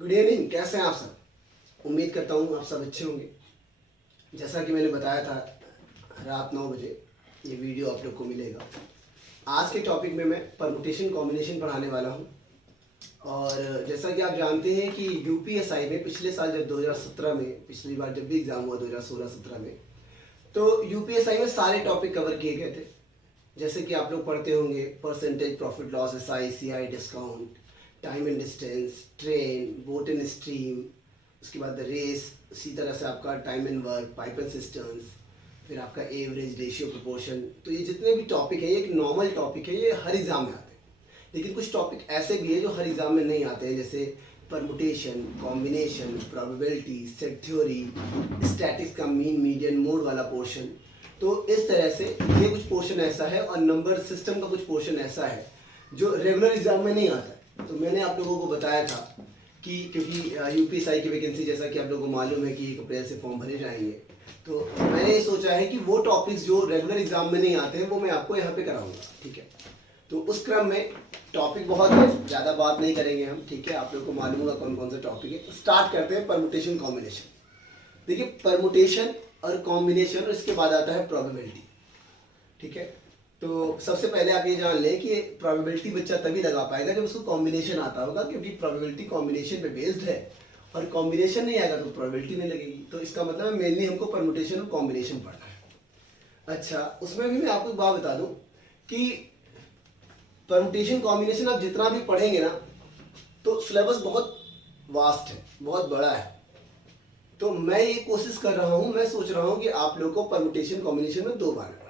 Good evening. कैसे हैं आप सब? उम्मीद करता हूँ आप सब अच्छे होंगे। जैसा कि मैंने बताया था, रात 9 बजे ये वीडियो आप लोग को मिलेगा। आज के टॉपिक में मैं परमुटेशन कॉम्बिनेशन पढ़ाने वाला हूँ। और जैसा कि आप जानते हैं कि यूपीएसआई में पिछले साल जब 2017 में, पिछली बार जब भी एग्ज़ाम हुआ 2016-17 में, तो यूपीएसआई में सारे टॉपिक कवर किए गए थे। जैसे कि आप लोग पढ़ते होंगे percentage profit loss, SI, CI, discount, time and distance, train, boat and stream, उसके बाद रेस, इसी तरह से आपका time and work, pipe and systems, फिर आपका एवरेज, रेशियो, प्रोपोर्शन। तो ये जितने भी टॉपिक है, ये एक नॉर्मल टॉपिक है, ये हर एग्ज़ाम में आते हैं। लेकिन कुछ टॉपिक ऐसे भी है जो हर एग्ज़ाम में नहीं आते हैं, जैसे permutation, combination, probability, set theory, statics का मीन, मीडियन, मोड वाला पोर्शन। तो इस तरह से ये कुछ पोर्शन ऐसा है, और नंबर सिस्टम का कुछ पोर्शन ऐसा है जो रेगुलर एग्जाम में नहीं आता है। तो मैंने आप लोगों को बताया था कि क्योंकि यूपीएसआई की वैकेंसी, जैसा कि आप लोगों को मालूम है कि 1 अप्रैल से फॉर्म भरे जाएंगे, तो मैंने ये सोचा है कि वो टॉपिक्स जो रेगुलर एग्जाम में नहीं आते हैं वो मैं आपको यहाँ पे कराऊंगा। ठीक है, तो उस क्रम में टॉपिक बहुत है, ज़्यादा बात नहीं करेंगे हम। ठीक है, आप लोग को मालूम होगा कौन कौन सा टॉपिक है। तो स्टार्ट करते हैं परमुटेशन कॉम्बिनेशन। देखिए, परमुटेशन और कॉम्बिनेशन, और इसके बाद आता है प्रोबेबिलिटी। ठीक है, तो सबसे पहले आप ये जान लें कि प्रोबेबिलिटी बच्चा तभी लगा पाएगा जब उसको कॉम्बिनेशन आता होगा, क्योंकि प्रोबेबिलिटी कॉम्बिनेशन पे बेस्ड है, और कॉम्बिनेशन नहीं आएगा तो प्रोबेबिलिटी नहीं लगेगी। तो इसका मतलब है मेनली हमको परमुटेशन और कॉम्बिनेशन पढ़ना है। अच्छा, उसमें भी मैं आपको एक बात बता दूं कि परमुटेशन कॉम्बिनेशन आप जितना भी पढ़ेंगे ना, तो सिलेबस बहुत वास्ट है, बहुत बड़ा है। तो मैं ये कोशिश कर रहा हूँ, मैं सोच रहा हूँ कि आप लोग को परमुटेशन कॉम्बिनेशन में 2 बार में पढ़ाऊँ।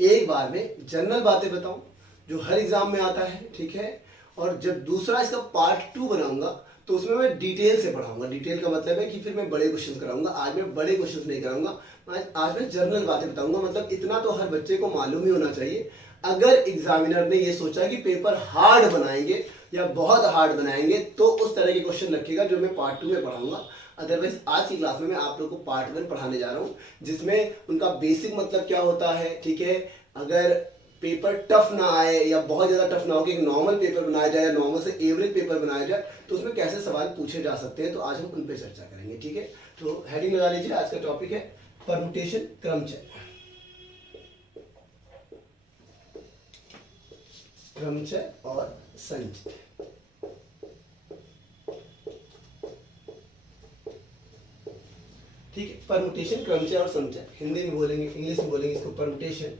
एक बार में जनरल बातें बताऊँ जो हर एग्जाम में आता है, ठीक है, और जब दूसरा इसका पार्ट 2 बनाऊंगा तो उसमें मैं डिटेल से पढ़ाऊंगा। डिटेल का मतलब है कि फिर मैं बड़े क्वेश्चन कराऊंगा। आज मैं बड़े क्वेश्चन नहीं कराऊंगा, आज मैं जनरल बातें बताऊंगा। मतलब इतना तो हर बच्चे को मालूम ही होना चाहिए। अगर एग्जामिनर ने ये सोचा कि पेपर हार्ड बनाएंगे या बहुत हार्ड बनाएंगे, तो उस तरह के क्वेश्चन रखेगा जो मैं पार्ट 2 में पढ़ाऊंगा। अदरवाइज आज की क्लास में मैं आप लोगों को पार्ट 1 पढ़ाने जा रहा हूँ, जिसमें उनका बेसिक मतलब क्या होता है। ठीक है, अगर पेपर टफ ना आए या बहुत ज़्यादा टफ ना हो कि एक नॉर्मल पेपर बनाया जाए या नॉर्मल से एवरेज पेपर बनाया जाए, तो उसमें कैसे सवाल पूछे जा सकते हैं, तो आज हम उन पर चर्चा करेंगे। ठीक है, तो हेडिंग लगा लीजिए, आज का टॉपिक है परमुटेशन क्रमचय। क्रमचय और संचय। ठीक है, परमुटेशन, क्रमचय और संचय, हिंदी में बोलेंगे, इंग्लिश में बोलेंगे इसको परमुटेशन,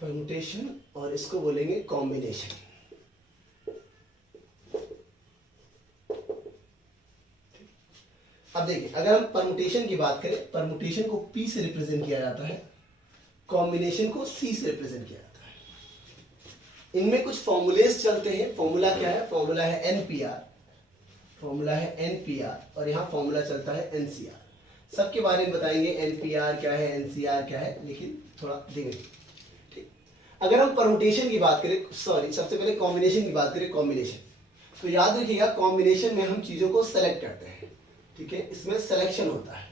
परमुटेशन, और इसको बोलेंगे कॉम्बिनेशन। अब देखिए, अगर हम परमुटेशन की बात करें, परमुटेशन को P से रिप्रेजेंट किया जाता है, कॉम्बिनेशन को C से रिप्रेजेंट किया जाता है। इनमें कुछ फॉर्मूलेस चलते हैं। फॉर्मूला क्या है? फॉर्मूला है NPR, फॉर्मूला है NPR, और यहाँ फॉर्मूला चलता है NCR। सबके बारे में बताएंगे, NPR क्या है, NCR क्या है, लेकिन थोड़ा देखेंगे। ठीक, अगर हम परमुटेशन की बात करें, सॉरी, सबसे पहले कॉम्बिनेशन की बात करें, कॉम्बिनेशन, तो याद रखिएगा कॉम्बिनेशन में हम चीजों को सेलेक्ट करते हैं। ठीक है, इसमें सिलेक्शन होता है,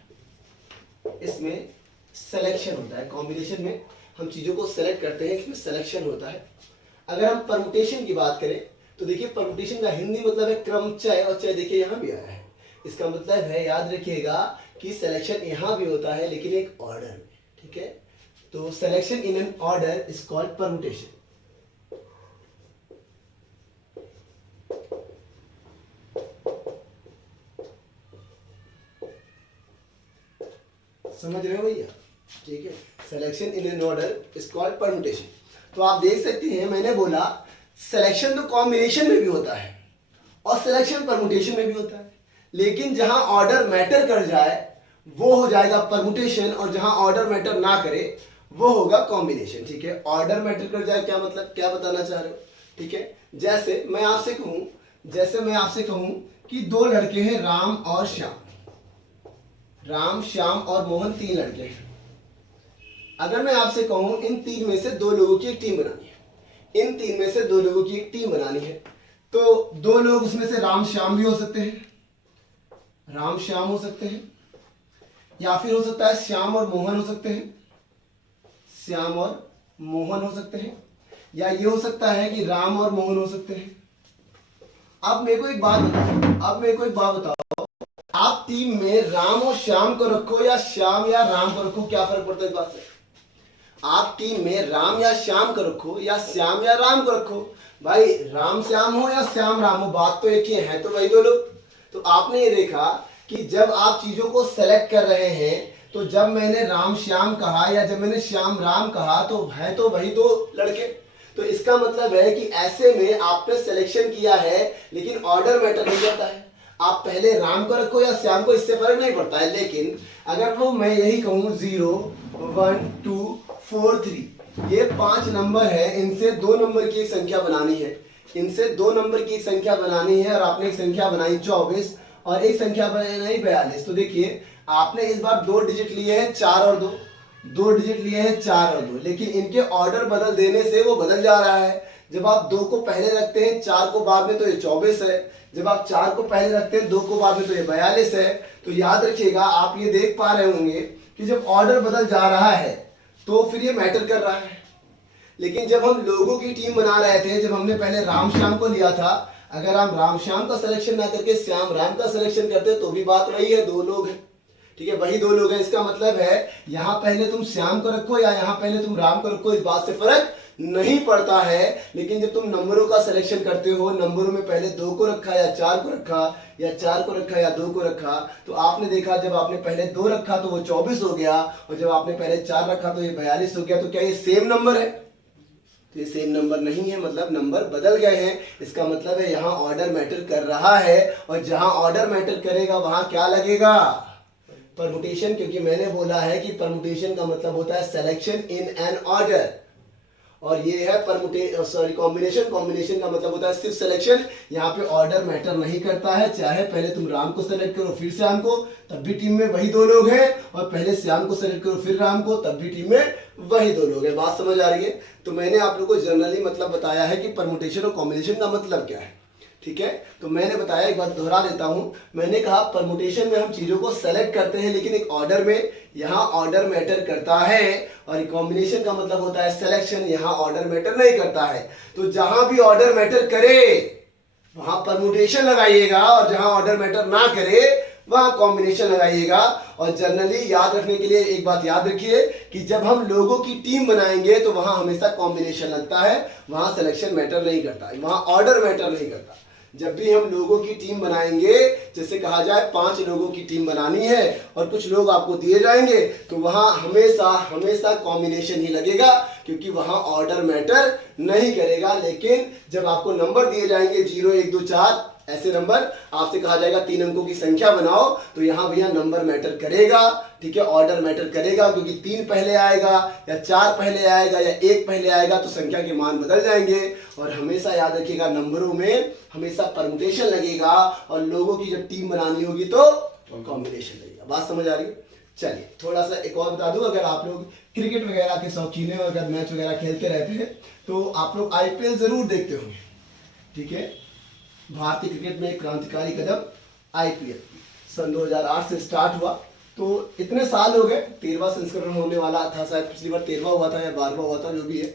इसमें सिलेक्शन होता है। कॉम्बिनेशन में हम चीजों को सेलेक्ट करते हैं, इसमें सिलेक्शन होता है। अगर हम परमुटेशन की बात करें तो देखिए, परमुटेशन का हिंदी मतलब है क्रमचय, और चय देखिए यहाँ भी आया है। इसका मतलब है, याद रखिएगा कि सिलेक्शन यहाँ भी होता है, लेकिन एक ऑर्डर में। ठीक है, तो selection in an order is called permutation. समझ रहे हो भैया? ठीक है, selection in an order is called permutation. तो आप देख सकते हैं, मैंने बोला सिलेक्शन तो कॉम्बिनेशन में भी होता है और सिलेक्शन परमुटेशन में भी होता है, लेकिन जहां ऑर्डर मैटर कर जाए वो हो जाएगा परमुटेशन, और जहां ऑर्डर मैटर ना करे वो होगा कॉम्बिनेशन। ठीक है, ऑर्डर मैटर कर जाए क्या मतलब, क्या बताना चाह रहे हो? ठीक है, जैसे मैं आपसे कहूं कि 2 लड़के हैं, राम और श्याम। राम, श्याम और मोहन 3 लड़के हैं। अगर मैं आपसे कहूं इन 3 में से 2 लोगों की एक टीम बनानी है, इन 3 में से 2 लोगों की एक टीम बनानी है, तो 2 लोग उसमें से राम श्याम भी हो सकते हैं, राम श्याम हो सकते हैं, या फिर हो सकता है श्याम और मोहन हो सकते हैं, श्याम और मोहन हो सकते हैं, या ये हो सकता है कि राम और मोहन हो सकते हैं। अब मेरे को एक बात बताओ, आप टीम में राम और श्याम को रखो या श्याम या राम को रखो, क्या फर्क पड़ता है इस बात से? आप टीम में राम या श्याम को रखो या श्याम या राम को रखो, भाई राम श्याम हो या श्याम राम हो, बात तो एक ही है तो वही दो लोग। तो आपने ये देखा कि जब आप चीजों को सेलेक्ट कर रहे हैं, तो जब मैंने राम श्याम कहा या जब मैंने श्याम राम कहा तो है तो वही दो लड़के। तो इसका मतलब है कि ऐसे में आपने सिलेक्शन किया है लेकिन ऑर्डर मैटर नहीं करता है। आप पहले राम को रखो या श्याम को, इससे फर्क नहीं पड़ता है। लेकिन अगर वो मैं यही कहूँ 0 1 2 4 3, ये 5 नंबर है, इनसे 2 नंबर की एक संख्या बनानी है, इनसे 2 नंबर की एक संख्या बनानी है, और आपने एक संख्या बनाई 24 और एक संख्या बनाई 42। तो देखिए आपने इस बार 2 डिजिट लिए हैं 4 और 2 डिजिट लिए हैं 4 और 2, लेकिन इनके ऑर्डर बदल देने से वो बदल जा रहा है। जब आप 2 को पहले रखते हैं 4 को बाद में तो ये 24 है, जब आप 4 को पहले रखते हैं 2 को बाद में तो ये 42 है। तो याद रखिएगा, आप ये देख पा रहे होंगे कि जब ऑर्डर बदल जा रहा है तो फिर ये मैटर कर रहा है। लेकिन जब हम लोगों की टीम बना रहे थे, जब हमने पहले राम श्याम को लिया था, अगर हम राम श्याम का सिलेक्शन ना करके श्याम राम का सिलेक्शन करते तो भी बात वही है, 2 लोग हैं, ठीक है, वही 2 लोग हैं। इसका मतलब है यहाँ पहले तुम श्याम को रखो या यहाँ पहले तुम राम को रखो, इस बात से फर्क नहीं पड़ता है। लेकिन जब तुम नंबरों का सिलेक्शन करते हो, नंबरों में पहले 2 को रखा या 4 को रखा या 4 को रखा या 2 को रखा, तो आपने देखा जब आपने पहले 2 रखा तो वो 24 हो गया, और जब आपने पहले 4 रखा तो ये 42 हो गया। तो क्या ये सेम नंबर है? तो ये सेम नंबर नहीं है, मतलब नंबर बदल गए हैं। इसका मतलब है यहाँ ऑर्डर मैटर कर रहा है, और जहां ऑर्डर मैटर करेगा वहां क्या लगेगा? परमुटेशन, क्योंकि मैंने बोला है कि परमुटेशन का मतलब होता है सिलेक्शन इन एन ऑर्डर, और ये है कॉम्बिनेशन। कॉम्बिनेशन का मतलब होता है सिर्फ सिलेक्शन। यहाँ पे ऑर्डर मैटर नहीं करता है, चाहे पहले तुम राम को सेलेक्ट करो फिर श्याम को, तब भी टीम में वही 2 लोग हैं, और पहले श्याम को सेलेक्ट करो फिर राम को, तब भी टीम में वही 2 लोग हैं। बात समझ आ रही है? तो मैंने आप लोगों को जनरली मतलब बताया है कि परमुटेशन और कॉम्बिनेशन का मतलब क्या है, ठीक है। तो मैंने बताया, एक बार दोहरा देता हूं, मैंने कहा परमुटेशन में हम चीजों को सेलेक्ट करते हैं लेकिन एक ऑर्डर में, यहाँ ऑर्डर मैटर करता है, और कॉम्बिनेशन का मतलब होता है सिलेक्शन, यहाँ ऑर्डर मैटर नहीं करता है। तो जहां भी ऑर्डर मैटर करे वहां परमुटेशन लगाइएगा, और जहां ऑर्डर मैटर ना करे वहां कॉम्बिनेशन लगाइएगा। और जनरली याद रखने के लिए एक बात याद रखिए कि जब हम लोगों की टीम बनाएंगे तो वहां हमेशा कॉम्बिनेशन लगता है, वहां सिलेक्शन मैटर नहीं करता, वहां ऑर्डर मैटर नहीं करता। जब भी हम लोगों की टीम बनाएंगे, जैसे कहा जाए 5 लोगों की टीम बनानी है और कुछ लोग आपको दिए जाएंगे, तो वहां हमेशा कॉम्बिनेशन ही लगेगा, क्योंकि वहां ऑर्डर मैटर नहीं करेगा। लेकिन जब आपको नंबर दिए जाएंगे 0 1 2 4 ऐसे नंबर, आपसे कहा जाएगा 3 अंकों की संख्या बनाओ, तो यहां भैया नंबर मैटर करेगा, ठीक है, ऑर्डर मैटर करेगा, क्योंकि 3 पहले आएगा या 4 पहले आएगा या 1 पहले आएगा तो संख्या के मान बदल जाएंगे। और हमेशा याद रखिएगा, नंबरों में हमेशा परमुटेशन लगेगा, और लोगों की जब टीम बनानी होगी तो कॉम्बिनेशन लगेगा। बात समझ आ रही है? चलिए थोड़ा सा एक और बता दूं, अगर आप लोग क्रिकेट वगैरह के शौकीन हैं, अगर मैच वगैरह खेलते रहते हैं तो आप लोग IPL जरूर देखते होंगे, ठीक है। भारतीय क्रिकेट में एक क्रांतिकारी कदम IPL सन 2008 से स्टार्ट हुआ, तो इतने साल हो गए, 13वां संस्करण होने वाला था, शायद पिछली बार 13वां हुआ था या 12वां हुआ था, जो भी है।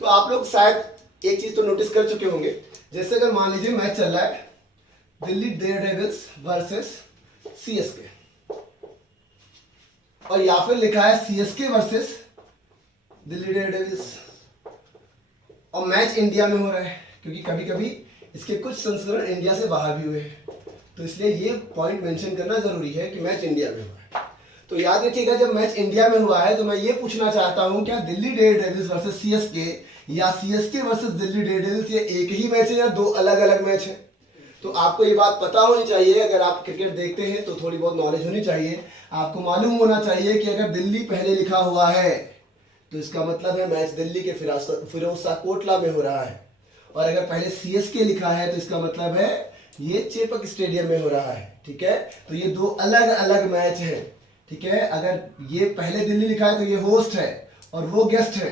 तो आप लोग शायद एक चीज तो नोटिस कर चुके होंगे, जैसे अगर मान लीजिए मैच चल रहा है दिल्ली डेयरडेविल्स वर्सेस CSK, और या फिर लिखा है CSK वर्सेस दिल्ली डेयरडेविल्स, और मैच इंडिया में हो रहा है, क्योंकि कभी कभी इसके कुछ संस्करण इंडिया से बाहर भी हुए हैं, तो इसलिए ये पॉइंट मेंशन करना जरूरी है कि मैच इंडिया में हुआ है। तो याद रखिएगा, जब मैच इंडिया में हुआ है तो मैं ये पूछना चाहता हूं, क्या दिल्ली डेयरडेविल्स वर्सेस CSK या CSK वर्सेस दिल्ली डेयरडेविल्स ये एक ही मैच है या 2 अलग अलग मैच है? तो आपको ये बात पता होनी चाहिए, अगर आप क्रिकेट देखते हैं तो थोड़ी बहुत नॉलेज होनी चाहिए। आपको मालूम होना चाहिए कि अगर दिल्ली पहले लिखा हुआ है तो इसका मतलब है मैच दिल्ली के फिरोजशाह कोटला में हो रहा है, और अगर पहले CSK लिखा है तो इसका मतलब है ये चेपक स्टेडियम में हो रहा है, ठीक है। तो ये 2 अलग अलग मैच हैं, ठीक है। अगर ये पहले दिल्ली लिखा है तो ये होस्ट है और वो गेस्ट है,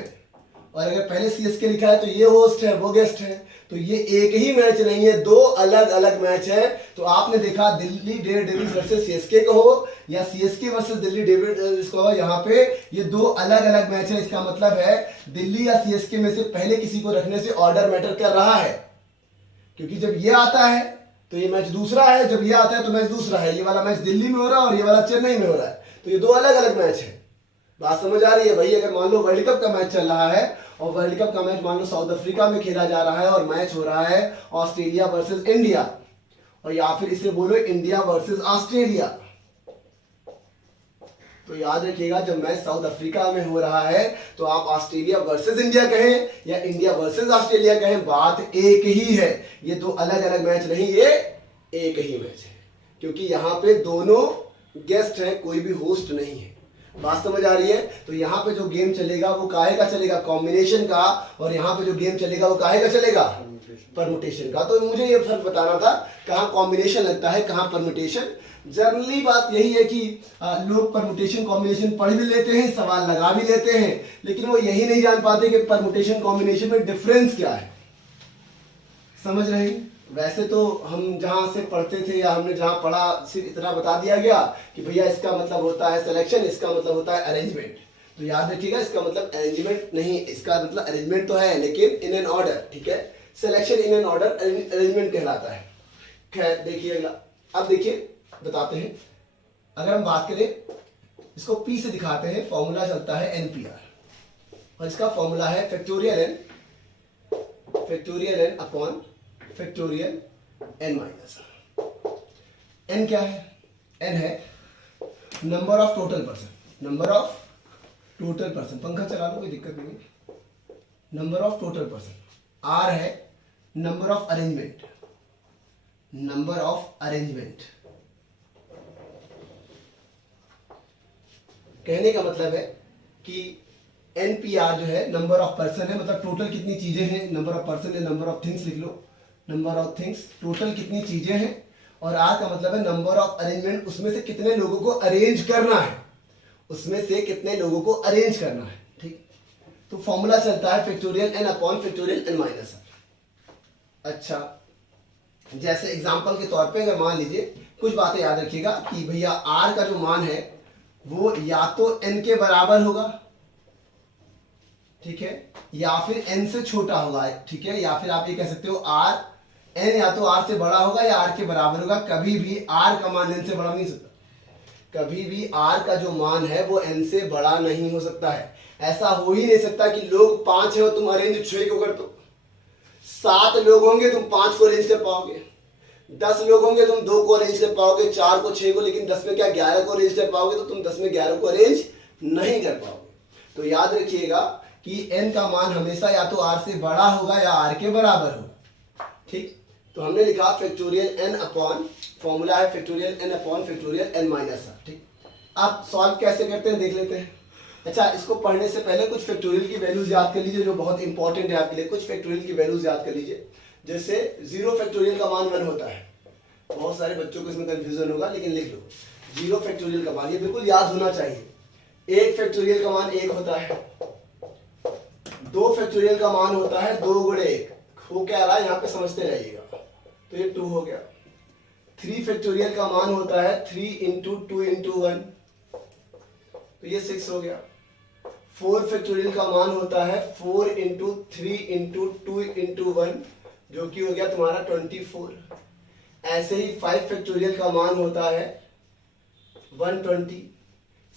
और अगर पहले सीएसके लिखा है तो ये होस्ट है वो गेस्ट है, तो ये एक ही मैच नहीं है, दो अलग अलग मैच है। तो आपने देखा दिल्ली डेयरडेविल्स वर्सेस सीएसके को हो या सीएसके वर्सेस दिल्ली डेयरडेविल्स को हो, यहाँ पे ये दो अलग अलग मैच है। इसका मतलब है दिल्ली या सीएसके में से पहले किसी को रखने से ऑर्डर मैटर कर रहा है, क्योंकि जब ये आता है तो ये मैच दूसरा है, जब ये आता है तो मैच दूसरा है। ये वाला मैच दिल्ली में हो रहा है और ये वाला चेन्नई में हो रहा है, तो ये दो अलग अलग मैच है। बात समझ आ रही है भाई? अगर मान लो वर्ल्ड कप का मैच चल रहा है और वर्ल्ड कप का मैच मान लो साउथ अफ्रीका में खेला जा रहा है और मैच हो रहा है ऑस्ट्रेलिया वर्सेस इंडिया, और या फिर इसे बोलो इंडिया वर्सेस ऑस्ट्रेलिया, तो याद रखिएगा जब मैच साउथ अफ्रीका में हो रहा है तो आप ऑस्ट्रेलिया वर्सेस इंडिया कहें या इंडिया वर्सेस ऑस्ट्रेलिया कहें, बात एक ही है। ये दो अलग अलग मैच नहीं, ये एक ही मैच है, क्योंकि यहाँ पे दोनों गेस्ट हैं, कोई भी होस्ट नहीं है। बात समझ आ रही है? तो यहाँ पे जो गेम चलेगा वो काहे का चलेगा? कॉम्बिनेशन का। और यहाँ पे जो गेम चलेगा वो काहे का चलेगा? परमुटेशन का। तो मुझे ये फर्क बताना था, कहाँ कॉम्बिनेशन लगता है कहाँ परमुटेशन। जनरली बात यही है कि लोग परमुटेशन कॉम्बिनेशन पढ़ भी लेते हैं, सवाल लगा भी लेते हैं, लेकिन वो यही नहीं जान पाते कि परमुटेशन कॉम्बिनेशन में डिफरेंस क्या है। समझ रहे हैं? वैसे तो हम जहां से पढ़ते थे या हमने जहां पढ़ा सिर्फ इतना बता दिया गया कि भैया इसका मतलब होता है सिलेक्शन, इसका मतलब होता है अरेंजमेंट। तो याद रखिएगा इसका मतलब अरेंजमेंट नहीं, इसका मतलब अरेंजमेंट तो है लेकिन इन एन ऑर्डर, ठीक है। Selection in an order arrangement कहलाता है। खैर देखिए अगला, अब देखिए बताते हैं। अगर हम बात करें, इसको पी से दिखाते हैं, फॉर्मूला चलता है एनपीआर, और इसका फॉर्मूला है factorial N upon factorial N minus. N क्या है? एन है number of total person, number of total person, पंखा चला लो कोई दिक्कत नहीं है, number of total person. R है number of arrangement, number of arrangement. कहने का मतलब है कि एनपीआर जो है नंबर ऑफ पर्सन है, मतलब टोटल कितनी चीजें हैं, नंबर ऑफ पर्सन है, नंबर ऑफ थिंग्स लिख लो, नंबर ऑफ थिंग्स, टोटल कितनी चीजें हैं। और आर का मतलब है नंबर ऑफ अरेंजमेंट, उसमें से कितने लोगों को अरेंज करना है, उसमें से कितने लोगों को अरेंज करना है, ठीक। तो फॉर्मूला चलता है factorial N upon factorial N minus R. अच्छा, जैसे एग्जांपल के तौर पे अगर मान लीजिए, कुछ बातें याद रखिएगा कि भैया आर का जो मान है वो या तो एन के बराबर होगा, ठीक है, या फिर एन से छोटा होगा, ठीक है, या फिर आप ये कह सकते हो आर एन या तो आर से बड़ा होगा या आर के बराबर होगा। कभी भी आर का मान एन से बड़ा नहीं हो सकता, कभी भी आर का जो मान है वो एन से बड़ा नहीं हो सकता है। ऐसा हो ही नहीं सकता कि लोग 5 है और तुम अरेंज 6 को कर दो, 7 लोग होंगे तुम 5 को अरेंज कर पाओगे, 10 लोग होंगे तुम 2 को अरेंज कर पाओगे, 4 को 6 को, लेकिन 10 में क्या 11 को अरेंज कर पाओगे? तो तुम 10 में 11 को अरेंज नहीं कर पाओगे। तो याद रखिएगा कि एन का मान हमेशा या तो आर से बड़ा होगा या आर के बराबर होगा, ठीक। तो हमने लिखा फैक्टोरियल एन अपॉन, फॉर्मूला है factorial N upon factorial N minus R, ठीक। अब सॉल्व कैसे करते हैं देख लेते हैं। अच्छा, इसको पढ़ने से पहले कुछ फैक्टोरियल की वैल्यूज याद कर लीजिए जो बहुत इंपॉर्टेंट है आपके लिए। कुछ फैक्टोरियल की वैल्यूज याद कर लीजिए, जैसे 0 फैक्टोरियल का मान 1 होता है। बहुत सारे बच्चों को इसमें कंफ्यूजन होगा, लेकिन लिख लो 0 फैक्टोरियल का मान, ये बिल्कुल याद होना चाहिए। 1 फैक्टोरियल का मान 1 होता है, 2 फैक्टोरियल का मान होता है 2 गुणे 1, हो क्या रहा है यहाँ पे समझते रहिएगा। तो ये 2 हो गया। 3 फैक्टोरियल का मान होता है 3 इंटू 2 इंटू 1, तो ये 6 हो गया। 4 फैक्टोरियल का मान होता है 4 इंटू 3 इंटू 2 इंटू 1, जो कि हो गया तुम्हारा 24। ऐसे ही 5 फैक्टोरियल का मान होता है 120।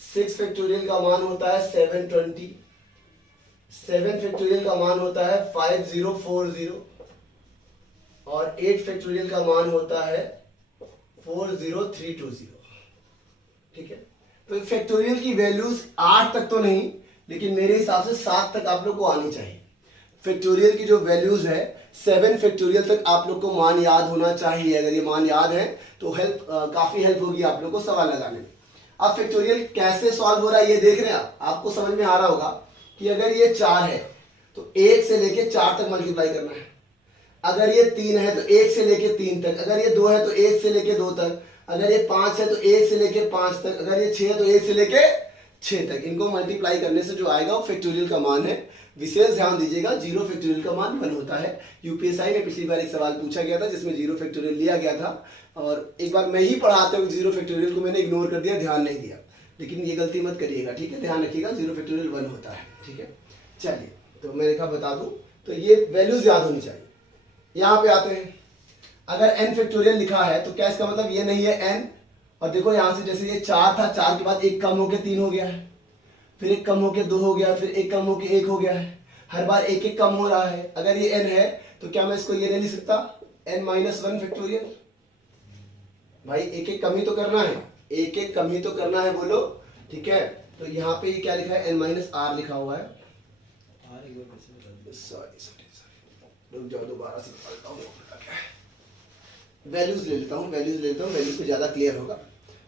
6 फैक्टोरियल का मान होता है 720। 7 फैक्टोरियल का मान होता है 5040 और 8 फैक्टोरियल का मान होता है 40320, ठीक है। तो फैक्टोरियल की वैल्यूज 8 तक तो नहीं, लेकिन मेरे हिसाब से 7 तक आप लोग को आनी चाहिए। फैक्टोरियल की जो वैल्यूज है 7 फैक्टोरियल तक आप लोग को मान याद होना चाहिए। अगर ये मान याद है तो काफी हेल्प होगी आप लोग को सवाल लगाने में। अब फैक्टोरियल कैसे सॉल्व हो रहा है ये देख रहे हैं आपको समझ में आ रहा होगा कि अगर ये 4 है तो 1 से लेके 4 तक मल्टीप्लाई करना है। अगर ये 3 है तो 1 से लेके 3 तक, अगर ये 2 है तो 1 से लेके 2 तक, अगर ये 5 है तो 1 से लेके 5 तक, अगर ये 6 है तो 1 से लेके 6 तक, इनको मल्टीप्लाई करने से जो आएगा वो फैक्टोरियल का मान है। विशेष ध्यान दीजिएगा 0 फैक्टोरियल का मान 1 होता है। यूपीएसआई में पिछली बार एक सवाल पूछा गया था जिसमें 0 फैक्टोरियल लिया गया था, और एक बार मैं ही पढ़ाते हुए 0 फैक्टोरियल को मैंने इग्नोर कर दिया, ध्यान नहीं दिया, लेकिन ये गलती मत करिएगा, ठीक है, ध्यान रखिएगा 0 फैक्टोरियल 1 होता है, ठीक है। चलिए, तो मैंने कहा बता दूं, तो ये वैल्यूज याद होनी चाहिए। यहाँ पे आते हैं, अगर n फैक्टोरियल लिखा है तो क्या इसका मतलब ये नहीं है n, और देखो यहाँ से जैसे ये 4 था, 4 के बाद 1 कम होके 3 हो गया है, फिर 1 कम होके 2 हो गया, फिर 1 कम होके 1 हो गया है, हर बार 1 1 कम हो रहा है। अगर ये n है तो क्या मैं इसको ये नहीं लिख सकता n-1 फैक्टोरियल? भाई 1 1 कम ही तो करना है, 1 1 कम ही तो करना है, बोलो, ठीक है। तो यहाँ पे ये क्या लिखा है, n-r लिखा हुआ है। सॉरी, रुक जाओ, दोबारा से पढ़ता हूँ। वैल्यूज ले लेता हूँ, वैल्यूज पे ज्यादा क्लियर होगा।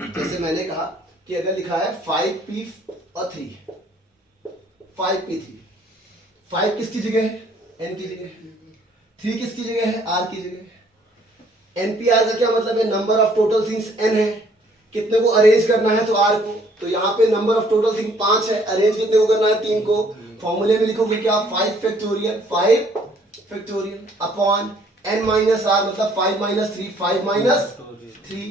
जैसे मैंने कहा कि अगर लिखा है 5p और 3, 5p3, 5 किसकी जगह है, n की जगह, 3 किसकी जगह है, r की जगह। NPR का क्या मतलब है, number of total things n है, कितने को अरेंज करना है तो r को, तो यहाँ पे नंबर ऑफ टोटल थिंग 5 है, अरेंज कितने को करना है, 3 को। फॉर्मूले में लिखोगे क्या, 5 फैक्टोरियल अपॉन n-r, मतलब 5 - 3, 5 - 3।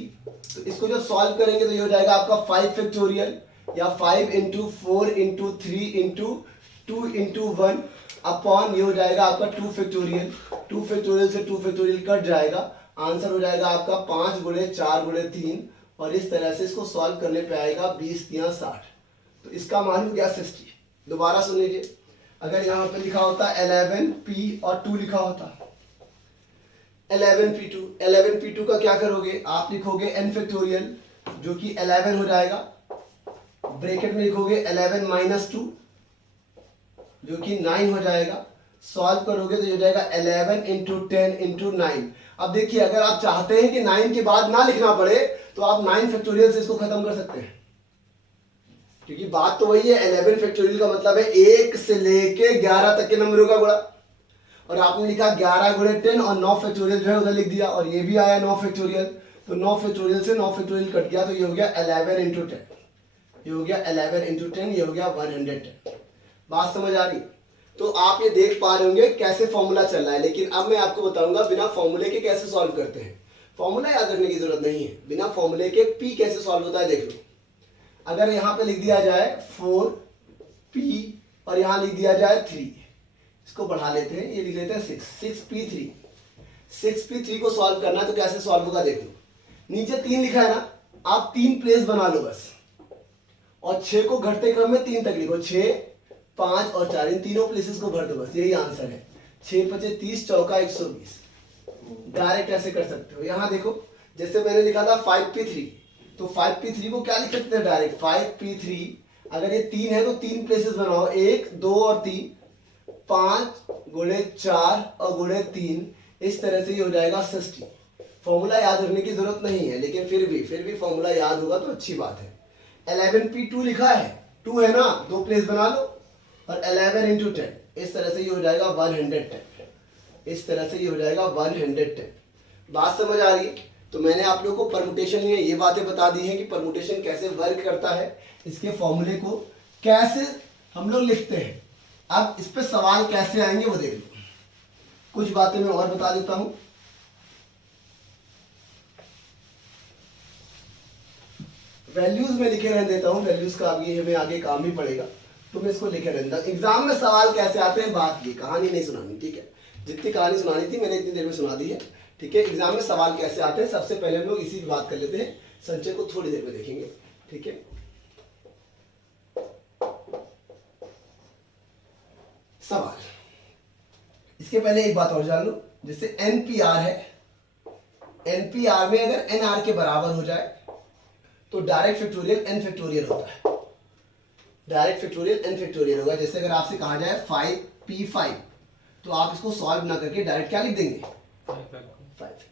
तो इसको जब सॉल्व करेंगे तो ये हो जाएगा आपका 5 फैक्टोरियल, या 5 × 4 × 3 × 2 × 1 अपॉन ये हो जाएगा आपका 2 फैक्टोरियल। 2 फैक्टोरियल से 2 फैक्टोरियल कट जाएगा, आंसर हो जाएगा आपका 5 × 4 × 3, और इस तरह से इसको सॉल्व करने पे आएगा 20 × 60। तो इसका मान हो गया 60। दोबारा सुन लीजिए, अगर यहाँ पे लिखा होता 11p और 2 लिखा होता 11p2 का क्या करोगे, आप लिखोगे n फैक्टोरियल जो कि 11 हो जाएगा, ब्रैकेट में लिखोगे 11 - 2 जो कि 9 हो जाएगा, सॉल्व करोगे तो ये हो जाएगा 11 × 10 × 9। अब देखिए, अगर आप चाहते हैं कि 9 के बाद ना लिखना पड़े तो आप 9 फैक्टोरियल से इसको खत्म कर सकते हैं, क्योंकि बात तो वही है। 11 फैक्टोरियल का मतलब है 1 से लेके 11 तक के नंबरों का गुणा, और आपने लिखा 11 × 10 और 9 फैक्टोरियल जो है उधर लिख दिया, और ये भी आया 9 फैक्टोरियल, तो 9 फैक्टोरियल से 9 फैक्टोरियल कट गया, तो ये हो गया 11 × 10, ये हो गया 11 × 10, ये हो गया 110। बात समझ आ रही? तो आप ये देख पा रहे होंगे कैसे फॉर्मूला चल रहा है, लेकिन अब मैं आपको बताऊंगा बिना फॉर्मूले के कैसे सॉल्व करते हैं। फॉर्मूला याद रखने की जरूरत नहीं है, बिना फॉर्मूले के p कैसे सॉल्व होता है देख लो। अगर यहाँ पे लिख दिया जाए 4p और यहाँ लिख दिया जाए 3, इसको बढ़ा लेते हैं, ये लिख लेते हैं 6p3। 6p3 को सॉल्व करना है तो कैसे सॉल्व होगा देख लो। नीचे 3 लिखा है ना, आप 3 प्लेस बना लो बस, और 6 को घटते क्रम में 3 तक लिखो, 6, 5 और 4, इन तीनों प्लेसेस को भर दो बस, यही आंसर है। 6 × 5 = 30, चौका 120। डायरेक्ट ऐसे कर सकते हो। यहाँ देखो, जैसे मैंने लिखा था 5p3, तो 5p3 को क्या लिख सकते हैं डायरेक्ट, 5p3, अगर ये 3 है तो 3 प्लेसेस बनाओ, 1, 2 और 3, 5 × 4 और × 3, इस तरह से ये हो जाएगा 60। फॉर्मूला याद रखने की जरूरत नहीं है, लेकिन फिर भी फॉर्मूला याद होगा तो अच्छी बात है। 11p2 लिखा है, 2 है ना, 2 प्लेस बना लो, और 11 × 10, इस तरह से ये हो जाएगा 110, इस तरह से ये हो जाएगा 110। बात समझ आ रही है? तो मैंने आप लोगों को परमुटेशन में ये बातें बता दी हैं कि परमुटेशन कैसे वर्क करता है, इसके फॉर्मूले को कैसे हम लोग लिखते हैं। अब इस पे सवाल कैसे आएंगे वो देख लो। कुछ बातें मैं और बता देता हूं। वैल्यूज में लिखे रहने देता हूं, वैल्यूज का आगे हमें आगे काम ही पड़ेगा, तो मैं इसको लिखे रहने देता हूं। एग्जाम में सवाल कैसे आते हैं, बात ये, कहानी नहीं सुनानी, ठीक है। जितनी कहानी सुनानी थी मैंने इतनी देर में सुना दी है, ठीक है। एग्जाम में सवाल कैसे आते हैं, सबसे पहले हम लोग इसी की बात कर लेते हैं, संचय को थोड़ी देर में देखेंगे, ठीक है। सवाल, इसके पहले एक बात और जान लो, जैसे NPR है, NPR में अगर NR के बराबर हो जाए तो डायरेक्ट फैक्टोरियल n फैक्टोरियल होता है, डायरेक्ट फैक्टोरियल n फैक्टोरियल होगा। जैसे अगर आपसे कहा जाए 5p5, तो आप इसको सॉल्व ना करके डायरेक्ट क्या लिख देंगे, 5।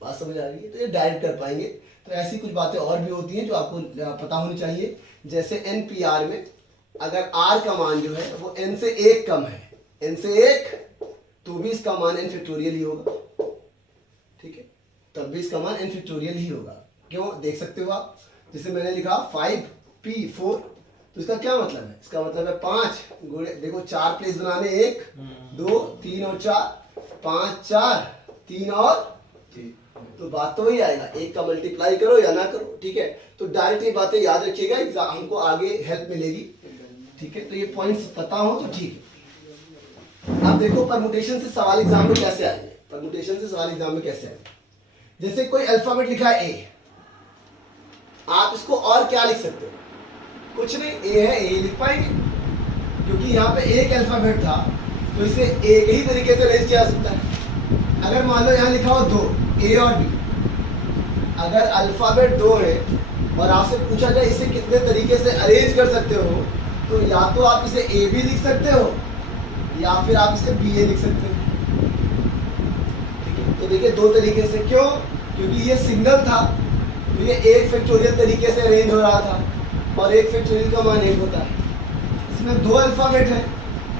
बात समझ आ रही है? तो ये डायरेक्ट कर पाएंगे। तो ऐसी कुछ बातें और भी होती हैं जो आपको पता होनी चाहिए। जैसे NPR में अगर r का मान जो है वो n से 1 कम है, n से 1, तो भी इसका मान n फैक्टोरियल ही होगा, ठीक है, तब भी इसका मान n फैक्टोरियल ही होगा। क्यों, देख सकते हो आप, जैसे मैंने लिखा 5p4 तो इसका क्या मतलब है? इसका मतलब है 5 गुणे, देखो 4 प्लेस बनाने, 1 2 3 और 4, 5 4 3 और 3, तो बात तो वही आएगा, एक का मल्टीप्लाई करो या ना करो, ठीक है। तो डायरेक्ट ये बातें याद रखिएगा, एग्जाम हमको आगे हेल्प मिलेगी, ठीक है। तो ये पॉइंट्स पता हो तो ठीक है। अब देखो परमुटेशन से सवाल एग्जाम में कैसे आएंगे, परमुटेशन से सवाल एग्जाम में कैसे आएंगे। जैसे कोई अल्फाबेट लिखा है ए, आप इसको और क्या लिख सकते हो? कुछ नहीं, ए है, ए लिख पाएंगे, क्योंकि यहाँ पे एक अल्फाबेट था तो इसे एक ही तरीके से अरेंज किया जा सकता है। अगर मान लो यहाँ लिखा हो 2, ए और बी, अगर अल्फाबेट 2 है और आपसे पूछा जाए इसे कितने तरीके से अरेंज कर सकते हो, तो या तो आप इसे ए बी लिख सकते हो या फिर आप इसे बी ए लिख सकते हो, ठीक है। तो देखिए 2 तरीके से, क्यों? क्योंकि ये सिंगल था तो ये एक फैक्टोरियल तरीके से अरेंज हो रहा था और एक फैक्टोरियल का मान 1 होता है। इसमें 2 अल्फाबेट है,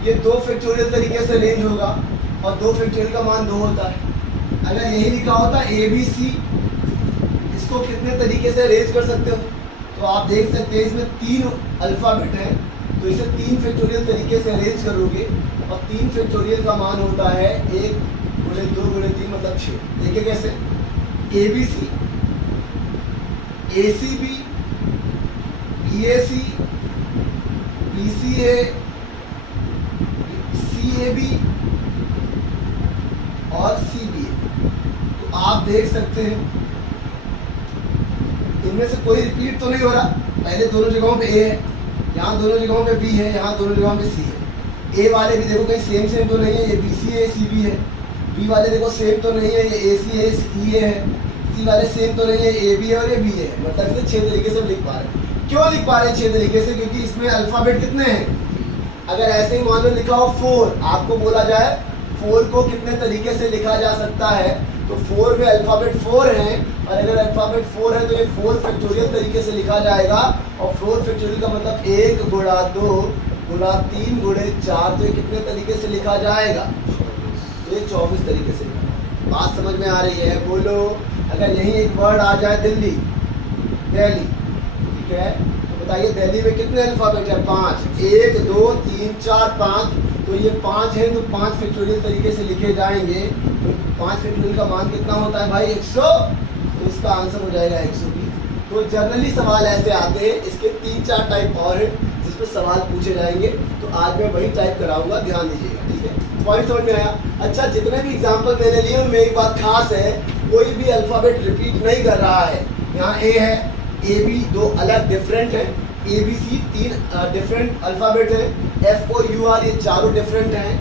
ये 2 फैक्टोरियल तरीके से अरेंज होगा और 2 फैक्टोरियल का मान 2 होता है। अगर यही लिखा होता ए बी सी, इसको कितने तरीके से अरेंज कर सकते हो? तो आप देख सकते हैं इसमें 3 अल्फाबेट है, तो इसे 3 फैक्टोरियल तरीके से अरेंज करोगे और 3 फैक्टोरियल का मान होता है 1 गुणे 2 गुणे 3 मतलब 6। देखिए कैसे, A B C, A C B, B A C, B C A, C A B और सी बी ए। तो आप देख सकते हैं इनमें से कोई रिपीट तो नहीं हो रहा, पहले दोनों जगहों पे ए है, यहाँ दोनों जगहों पे बी है, यहाँ दोनों जगहों पे सी है। ए वाले भी देखो कहीं सेम सेम तो नहीं है, ये बी सी है सी बी है। बी वाले देखो सेम तो नहीं है, ये ए सी है ई ए है। सी वाले सेम तो नहीं है, ए बी है और ये बी है। मतलब इसे 6 तरीके से लिख पा रहे हैं। क्यों लिख पा रहे हैं 6 तरीके से? क्योंकि इसमें अल्फाबेट कितने हैं? अगर ऐसे ही मान लो लिखा हो 4, आपको बोला जाए 4 को कितने तरीके से लिखा जा सकता है, तो 4 में अल्फाबेट 4 है और अगर अल्फाबेट 4 है तो ये 4 फैक्टोरियल तरीके से लिखा जाएगा और 4 फैक्टोरियल का मतलब 1 गुणा 2 गुणा 3 गुणे 4, तो ये कितने तरीके से लिखा जाएगा? तो ये 24 तरीके से लिखा जाएगा। बात समझ में आ रही है? बोलो। अगर यही एक वर्ड आ जाए दिल्ली, दिल्ली, ठीक है, तो बताइए दिल्ली में कितने अल्फाबेट है? 5, 1 2 3 4 5, तो ये 5 है तो 5 फैक्टोरियल तरीके से लिखे जाएंगे। तो 5 फैक्टोरियल का मान कितना होता है भाई? 100, तो इसका आंसर हो जाएगा 120। तो जनरली सवाल ऐसे आते हैं, इसके 3-4 टाइप और हैं जिसमें सवाल पूछे जाएंगे, तो आज मैं वही टाइप कराऊंगा, ध्यान दीजिएगा, ठीक है। पॉइंट समझ में आया? अच्छा, जितने भी एग्जाम्पल मैंने लिए उनमें एक बात खास है, कोई भी अल्फाबेट रिपीट नहीं कर रहा है। यहाँ ए है, ए बी 2 अलग डिफरेंट है, A B C 3 different alphabet है, एफ ओ यू आर ये चारों डिफरेंट हैं,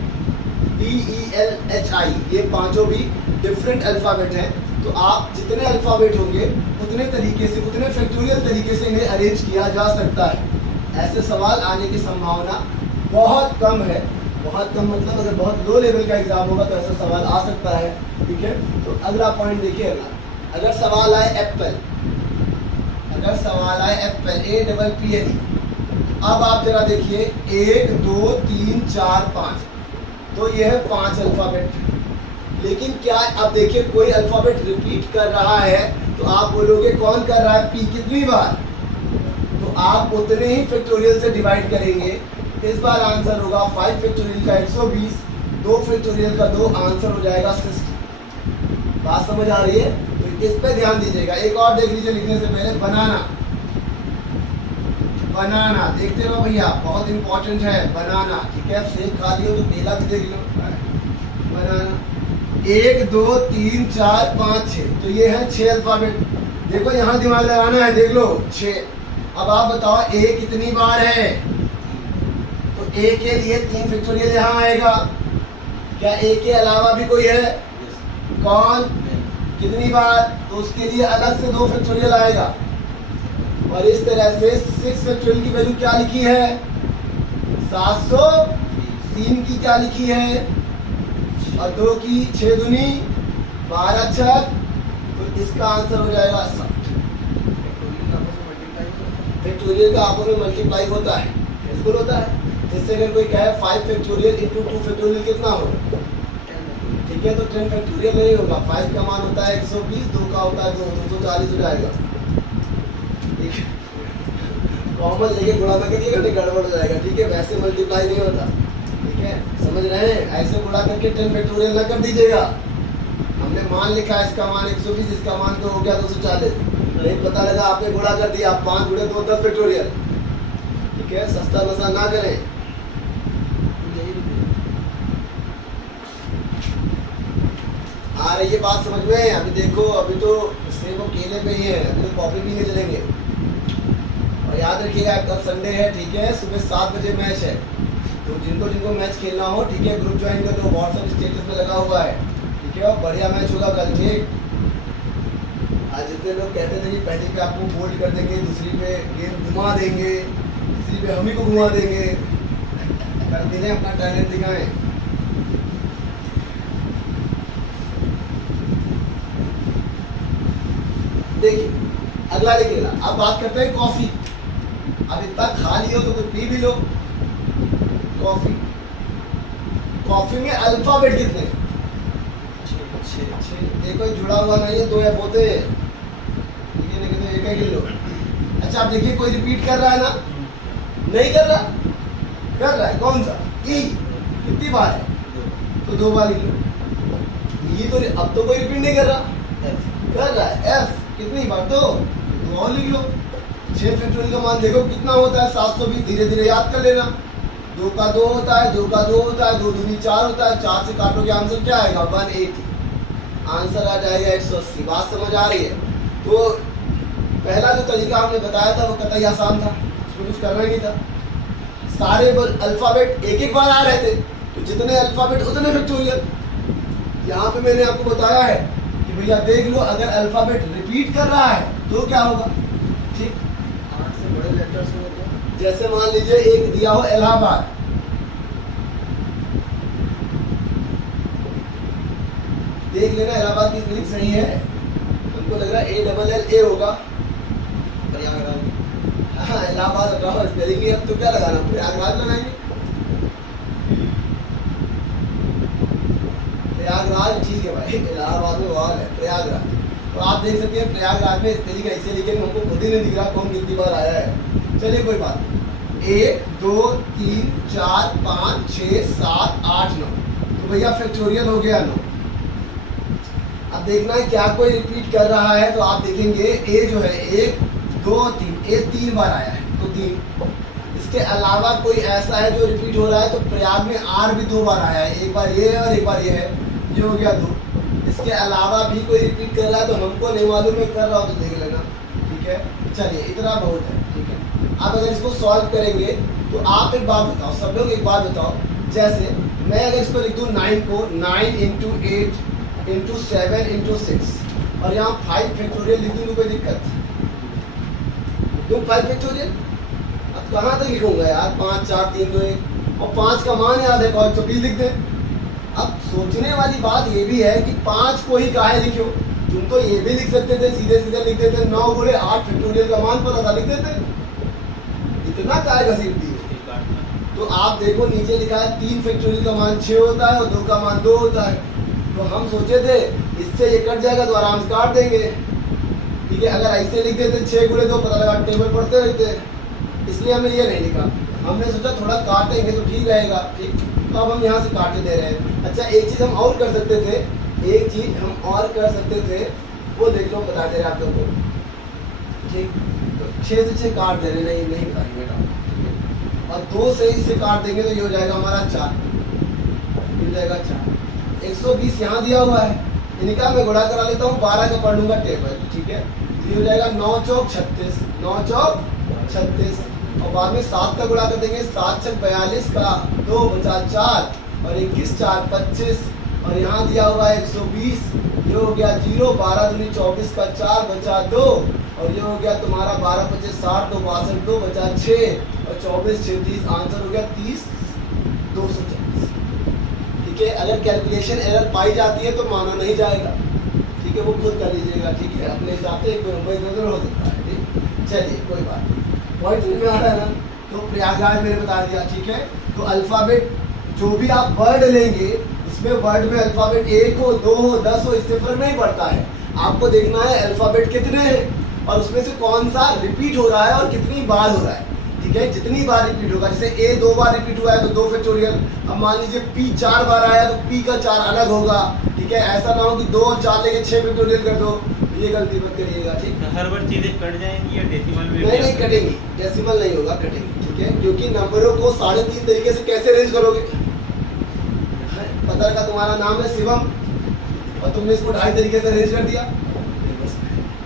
D E L H I ये 5 भी डिफरेंट अल्फाबेट हैं। तो आप जितने अल्फाबेट होंगे उतने तरीके से, उतने फैक्टोरियल तरीके से इन्हें अरेंज किया जा सकता है। ऐसे सवाल आने की संभावना बहुत कम है, बहुत कम मतलब अगर बहुत लो लेवल का एग्जाम होगा तो ऐसा सवाल आ सकता है, ठीक है। तो अगला पॉइंट देखिए, अगर सवाल आए एप्पल, अगर सवाल आए एप्पल APPLE, अब आप जरा देखिए 1 2 3 4 5, तो ये है 5 अल्फाबेट। लेकिन क्या अब देखिए कोई अल्फाबेट रिपीट कर रहा है, तो आप बोलोगे कौन कर रहा है? पी कितनी बार? तो आप उतने ही फैक्टोरियल से डिवाइड करेंगे। इस बार आंसर होगा 5 फैक्टोरियल का 120, 2 फैक्टोरियल का 2, आंसर हो जाएगा 60। बात समझ आ रही है? तो इस पे ध्यान दीजिएगा। एक और देख लीजिए लिखने से पहले, बनाना, बनाना देखते रहो भैया, बहुत इंपॉर्टेंट है बनाना, ठीक है। सेब खा लियो तो केला भी देख लो। बनाना 1 2 3 4 5 6, तो ये है 6 अल्फाबेट। देखो यहाँ दिमाग लगाना है, देख लो 6। अब आप बताओ ए कितनी बार है? तो ए के लिए 3 फैक्टोरियल यहाँ आएगा। क्या ए के अलावा भी कोई है? कौन? कितनी बार? तो उसके लिए अलग से 2 फैक्टोरियल आएगा। और इस तरह से 6 फैक्टोरियल की वैल्यू क्या लिखी है? 700। 3 की क्या लिखी है? और 2 की 6 दूनी 12 छक, तो इसका आंसर हो जाएगा 60। फैक्टोरियल का आपस में मल्टीप्लाई होता है, बिल्कुल होता है। जैसे अगर कोई कहे 5 फैक्टोरियल इंटू 2 फैक्टोरियल कितना हो, ठीक है, तो 10 फैक्टोरियल नहीं होगा। 5 का मान होता है 120, 2 का होता है 240 हो जाएगा, ठीक है। कॉमन लेके गुणा ना करिएगा, नहीं गड़बड़ हो जाएगा, ठीक है। वैसे मल्टीप्लाई नहीं होता, ठीक है, समझ रहे हैं। ऐसे गुणा करके 10 फैक्टोरियल ना कर दीजिएगा। हमने मान लिखा है इसका मान 120, इसका मान तो हो गया 240, नहीं पता लगा आपने गुणा कर दिया, 5 गुणे 2 10 फैक्टोरियल, ठीक है। सस्ता नशा ना करें। आ रही है बात समझ में? अभी देखो, अभी तो सिर्फ वो केले पे ही है, अभी तो कॉफी पीने चलेंगे। और याद रखिएगा कल संडे है, ठीक है, सुबह 7 बजे मैच है, तो जिनको जिनको मैच खेलना हो, ठीक है, ग्रुप ज्वाइन कर दो, व्हाट्सएप स्टेटस पे लगा हुआ है, ठीक है। और बढ़िया मैच होगा कल, ठीक। आज जितने लोग कहते थे कि पहली पे आपको बोल्ड कर देंगे, दूसरी पे गेम घुमा देंगे, तीसरी पे हम ही को घुमा देंगे, कल दिन अपना टैलेंट दिखाएं। देखिए अगला देखिएगा, अब बात करते हैं कॉफी। अब इतना खा लियो तो कुछ पी भी लो। कॉफी, कॉफी में अल्फाबेट कितने? 6। देखो जुड़ा हुआ नहीं है, 2 एफ होते हैं, ठीक है, लेकिन एक गिन लो। अच्छा आप देखिए कोई रिपीट कर रहा है ना? नहीं कर रहा? कर रहा है, कौन सा? ई। कितनी बार है? तो 2 बार लिख लो। ये तो अब तो कोई रिपीट नहीं कर रहा, कर रहा है। एफ कितनी बार? 2 और लिख लो। 6 फैक्टोरियल का मान देखो कितना होता है, 720। धीरे धीरे याद कर लेना। 2 का 2 होता है, 2 का 2 होता है, 2 दूनी 4 होता है, 4 से काटोगे आंसर क्या आएगा? 180। आंसर आ जाएगा 180। बात समझ आ रही है? तो पहला जो तरीका हमने बताया था वो कतई आसान था, उसमें कुछ करना ही नहीं था। सारे अल्फाबेट एक एक बार आ रहे थे, तो जितने अल्फाबेट उतने फैक्टोरियल। यहाँ पे मैंने आपको बताया है कि भैया देख लो, अगर अल्फाबेट रिपीट कर रहा है तो क्या होगा, ठीक। 8 से बड़े लेटर्स होते हैं, जैसे मान लीजिए एक दिया हो इलाहाबाद, देख लेना इलाहाबाद की स्पेलिंग सही है, हमको लग रहा है ALLA होगा। हाँ इलाहाबाद रखा स्पेलिंग है, तो क्या लगाना, प्रयागराज लगाएंगे। प्रयागराज ठीक है भाई, इलाहाबाद में वाल है प्रयागराज। तो आप देख सकते हैं प्रयागराज में स्पेलिंग ऐसे लिखे, हमको खुद ही नहीं दिख रहा कौन कितनी बार आया है। चलिए कोई बात नहीं। 1 2 3 4 5 6 7 8 9, तो भैया फैक्टोरियल हो गया 9। अब देखना है क्या कोई रिपीट कर रहा है, तो आप देखेंगे ए जो है 1 2 3, ए 3 बार आया है, तो 3। इसके अलावा कोई ऐसा है जो रिपीट हो रहा है, तो प्रयाग में आर भी 2 बार आया है, एक बार ये है और एक बार ये है, ये हो गया 2। इसके अलावा भी कोई रिपीट कर रहा है, तो हमको नहीं मालूम है कर रहा हो तो देख लेना, ठीक है। चलिए इतना बहुत है, ठीक है। अब अगर इसको सॉल्व करेंगे तो आप एक बात बताओ, सब लोग एक बात बताओ, जैसे मैं अगर इसको लिख दूँ 9 को 9 × 8 × 7 × 6 और यहाँ 5 फैक्टोरियल लिख दूँ तो कोई दिक्कत? 5 फैक्टोरियल अब कहाँ तक लिखूंगा यार? 5 4 3 2 1 और 5 का मान याद है, कौन 24 लिख दें। अब सोचने वाली बात ये भी है कि 5 को ही काहे लिखो, तुम तो ये भी लिख सकते थे, सीधे सीधे लिख देते 9 × 8 फैक्टोरियल का मान पता था, लिख देते। इतना काहे घसीट दिए? तो आप देखो नीचे लिखा है 3 फैक्टोरियल का मान 6 होता है और 2 का मान 2 होता है। तो हम सोचे थे इससे ये कट जाएगा तो आराम से काट देंगे, ठीक है। अगर ऐसे लिख देते 6 × 2, पता लगा टेबल पढ़ते रहते, इसलिए हमने ये नहीं लिखा। हमने सोचा थोड़ा काटेंगे तो ठीक रहेगा, ठीक। तो अब हम यहाँ से काटे दे रहे हैं। अच्छा एक चीज़ हम और कर सकते थे, एक चीज़ हम और कर सकते थे, वो देख लो, बता दे रहे आप लोग को, ठीक। तो 6 से 6 काट दे रहे, नहीं नहीं बताएंगे बेटा, और 2 से इसे काट देंगे तो ये हो जाएगा हमारा 4, ये हो जाएगा 4। 120 यहाँ दिया हुआ है, इनका मैं गुणा करा लेता हूँ, 12 का पढ़ लूँगा टेबल, ठीक है। ये हो जाएगा 9 चौक 36, 9 चौक 36, और बाद में 7 का गुणा कर देंगे, 7 छक 42 का 2 बचा 4 और 21 4 25, और यहाँ दिया हुआ है 120, ये हो गया 0, 12 दूनी 24 का 4 बचा 2, और ये हो गया तुम्हारा 12 × 25 60, 2 62, 2 बचा 6 और 24 6 30, आंसर हो गया 30 240, ठीक है। अगर कैलकुलेशन एरर पाई जाती है तो माना नहीं जाएगा, ठीक है, वो खुद कर लीजिएगा, ठीक है, अपने हिसाब से 1 2 नंबर इधर हो सकता है, ठीक। चलिए कोई बात नहीं, पॉइंट में आ रहा है ना। तो प्रयागराज मैंने बता दिया, ठीक है। तो अल्फाबेट जो भी आप वर्ड लेंगे उसमें वर्ड में अल्फाबेट 1 हो 2 हो 10 हो, इससे फर्क नहीं पड़ता है। आपको देखना है अल्फाबेट कितने हैं और उसमें से कौन सा रिपीट हो रहा है और कितनी बार हो रहा है। ठीक है, जितनी बार रिपीट होगा, जैसे ए 2 बार रिपीट हुआ है तो 2 फैक्टोरियल। अब मान लीजिए पी 4 बार आया तो पी का 4 अलग होगा। ठीक है, ऐसा ना हो कि 2 और 4 लेके 6 फैक्टोरियल कर दो, ये गलती मत करिएगा। ठीक, हर बार चीजें कट जाएंगी या डेसिमल में? नहीं कटेंगी, डेसिमल नहीं होगा, कटेंगी। ठीक है, क्योंकि नंबरों को 3.5 तरीके से कैसे अरेंज करोगे? पता लगा तुम्हारा नाम है शिवम और तुमने इसको 2.5 तरीके से अरेंज कर दिया,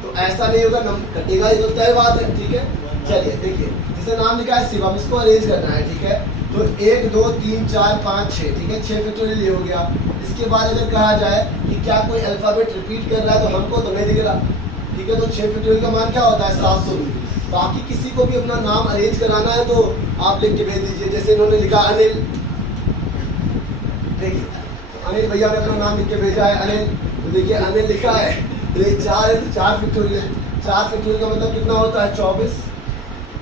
तो ऐसा नहीं होगा, नंबर कटेगा, ये तो तय बात है। ठीक है, चलिए देखिए, जैसे नाम लिखा है शिवम, इसको अरेंज करना है। ठीक है, तो 1 2 3 4 5 6, ठीक है, 6 फैक्टोरियल ये हो गया। इसके बाद अगर कहा जाए कि क्या कोई अल्फाबेट रिपीट कर रहा है तो हमको तो नहीं दिख रहा। ठीक है, तो 6 फैक्टोरियल का मान क्या होता है? 720। बाकी किसी को भी अपना नाम अरेंज कराना है तो आप लिख के भेज दीजिए। जैसे इन्होंने लिखा अनिल, देखिए तो अनिल भैया ने अपना नाम लिख के भेजा है अनिल, तो देखिए अनिल लिखा है, तो ये 4 है तो 4 फैक्टोरियल। 4 फैक्टोरियल का मतलब कितना होता है? 24।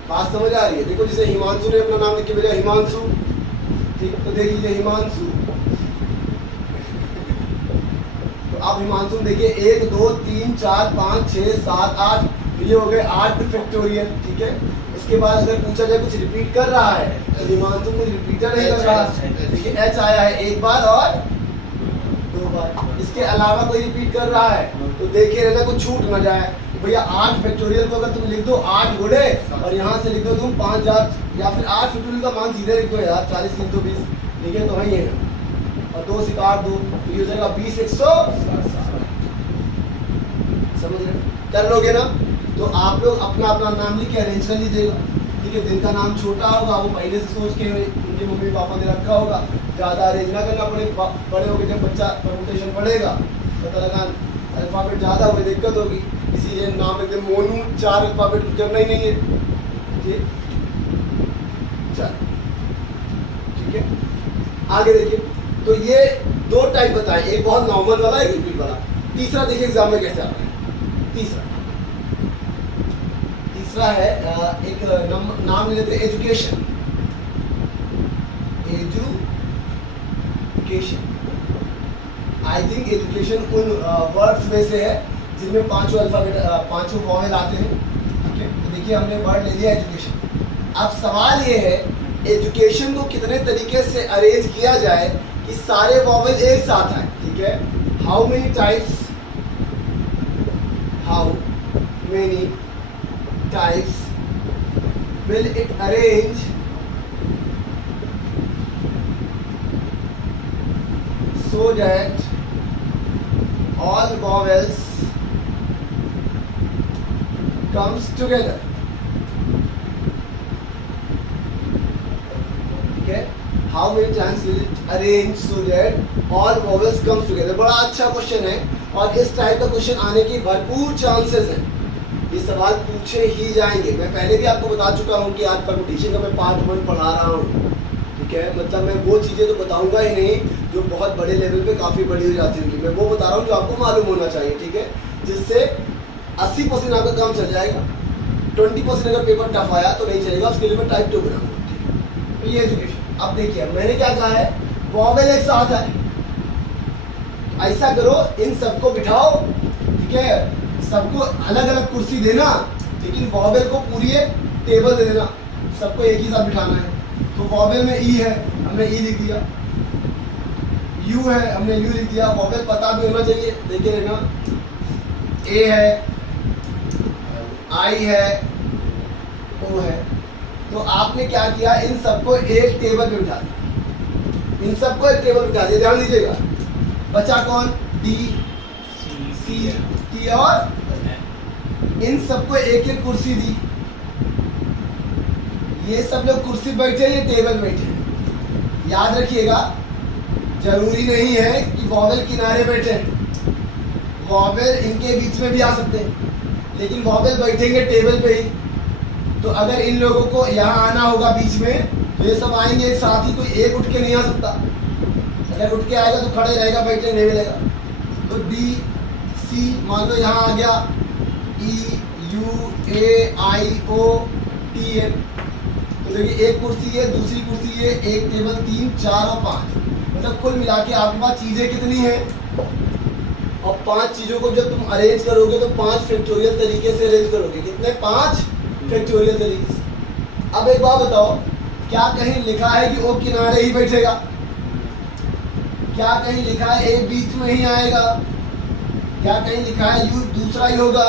बात समझ आ रही है? देखो जैसे हिमांशु ने अपना नाम लिख के भेजा हिमांशु, ठीक, तो देख लीजिए हिमांशु, तो आप हिमांशु देखिए 1 2 3 4 5 6 7 8, ये हो गए 8 फैक्टोरियल। ठीक है, इसके बाद अगर पूछा जाए कुछ रिपीट कर रहा है तो हिमांशु कुछ रिपीटर नहीं कर रहा। देखिए एच आया है 1 बार और 2 बार, इसके अलावा कोई रिपीट कर रहा है तो देखिए रहना कुछ छूट ना जाए। भैया 8 फैक्टोरियल को अगर तुम लिख दो 8 गुणे और यहाँ से लिख दो तुम 5000, या फिर 8 फैक्टोरियल का मान सीधे लिख दो यार, 40 320, ठीक है, तो वही है, और 2 से काट दो तो ये हो जाएगा 20 160। समझ रहे? कर लोगे ना? तो आप लोग अपना अपना नाम लिख के अरेंज कर लीजिएगा। ठीक है, जिनका नाम छोटा होगा वो पहले से सोच के उनके मम्मी पापा ने रखा होगा, ज़्यादा अरेंज ना करना पड़े। बड़े होकर जब बच्चा परमुटेशन पढ़ेगा पता लगा अल्फाबेट ज़्यादा हुई दिक्कत होगी, इसीलिए नाम एकदम मोनू 4 अल्फाबेट करना ही नहीं है। ठीक, चल ठीक है, आगे देखिए, तो ये 2 टाइप बताए, एक बहुत नॉर्मल वाला, एक रिपीट वाला। तीसरा देखिए एग्जाम में कैसे आता है। तीसरा है एक नाम ले लेते हैं एजुकेशन। आई थिंक एजुकेशन उन वर्ड्स में से है जिनमें 5 अल्फाबेट 5 वॉवेल आते हैं। ठीक है, तो देखिए हमने वर्ड ले लिया एजुकेशन। अब सवाल ये है एजुकेशन को कितने तरीके से अरेंज किया जाए कि सारे वॉवेल एक साथ आए। ठीक है, how many types will it arrange so that all vowels comes together? Okay, how many times will it arrange so that all vowels comes together? बड़ा अच्छा क्वेश्चन है और इस टाइप का क्वेश्चन आने की भरपूर चांसेस हैं। ये सवाल पूछे ही जाएंगे। मैं पहले भी आपको बता चुका हूँ कि आज परमुटेशन का मैं पार्ट 1 पढ़ा रहा हूँ। ठीक है, मतलब मैं वो चीज़ें तो बताऊंगा ही नहीं जो बहुत बड़े लेवल पे काफ़ी बड़ी हो जाती होंगी। मैं वो बता रहा हूँ जो आपको मालूम होना चाहिए। ठीक है, जिससे 80% आपका काम चल जाएगा, 20% अगर पेपर टफ आया तो नहीं चलेगा, उसके लिए मैं टाइप 2 बनाऊंगा। ठीक है, तो ये एजुकेशन। अब देखिए मैंने क्या कहा है, वॉवेल एक साथ है, ऐसा करो इन सबको बिठाओ। ठीक है, सबको अलग अलग कुर्सी देना, लेकिन वॉवेल को पूरी एक टेबल दे देना, सबको एक ही साथ बिठाना है। तो वॉवेल में ई है, हमने ई लिख दिया, यू है, हमने यू लिख दिया। वॉवेल पता भी होना चाहिए, देखिए रहना, ए है, आई है, ओ है। तो आपने क्या किया, इन सबको एक टेबल पे बिठा दिया, इन सबको एक टेबल पे बिठा दिया। ध्यान दीजिएगा, बचा कौन? डी, सी, टी और इन सबको एक एक कुर्सी दी। ये सब लोग कुर्सी बैठे, ये टेबल बैठे। याद रखिएगा, जरूरी नहीं है कि वॉवेल किनारे बैठे, वॉवेल इनके बीच में भी आ सकते हैं, लेकिन वॉवेल बैठेंगे टेबल पे ही। तो अगर इन लोगों को यहाँ आना होगा बीच में, तो ये सब आएंगे एक साथ ही, कोई एक उठ के नहीं आ सकता। अगर उठ के आएगा तो खड़े रहेगा, बैठने नहीं मिलेगा। तो डी, सी मान लो यहाँ आ गया, E, U, A, I, O, T, N. तो देखिए एक कुर्सी है, दूसरी कुर्सी है, एक टेबल, 3 4 और 5, मतलब कुल मिला के आपके पास चीज़ें कितनी हैं? और 5 चीज़ों को जब तुम अरेंज करोगे तो 5 फैक्टोरियल तरीके से अरेंज करोगे। कितने? 5 फैक्टोरियल तरीके से। अब एक बात बताओ, क्या कहीं लिखा है कि ओ किनारे ही बैठेगा? क्या कहीं लिखा है ए बीच में ही आएगा? क्या कहीं लिखा है यू दूसरा ही होगा?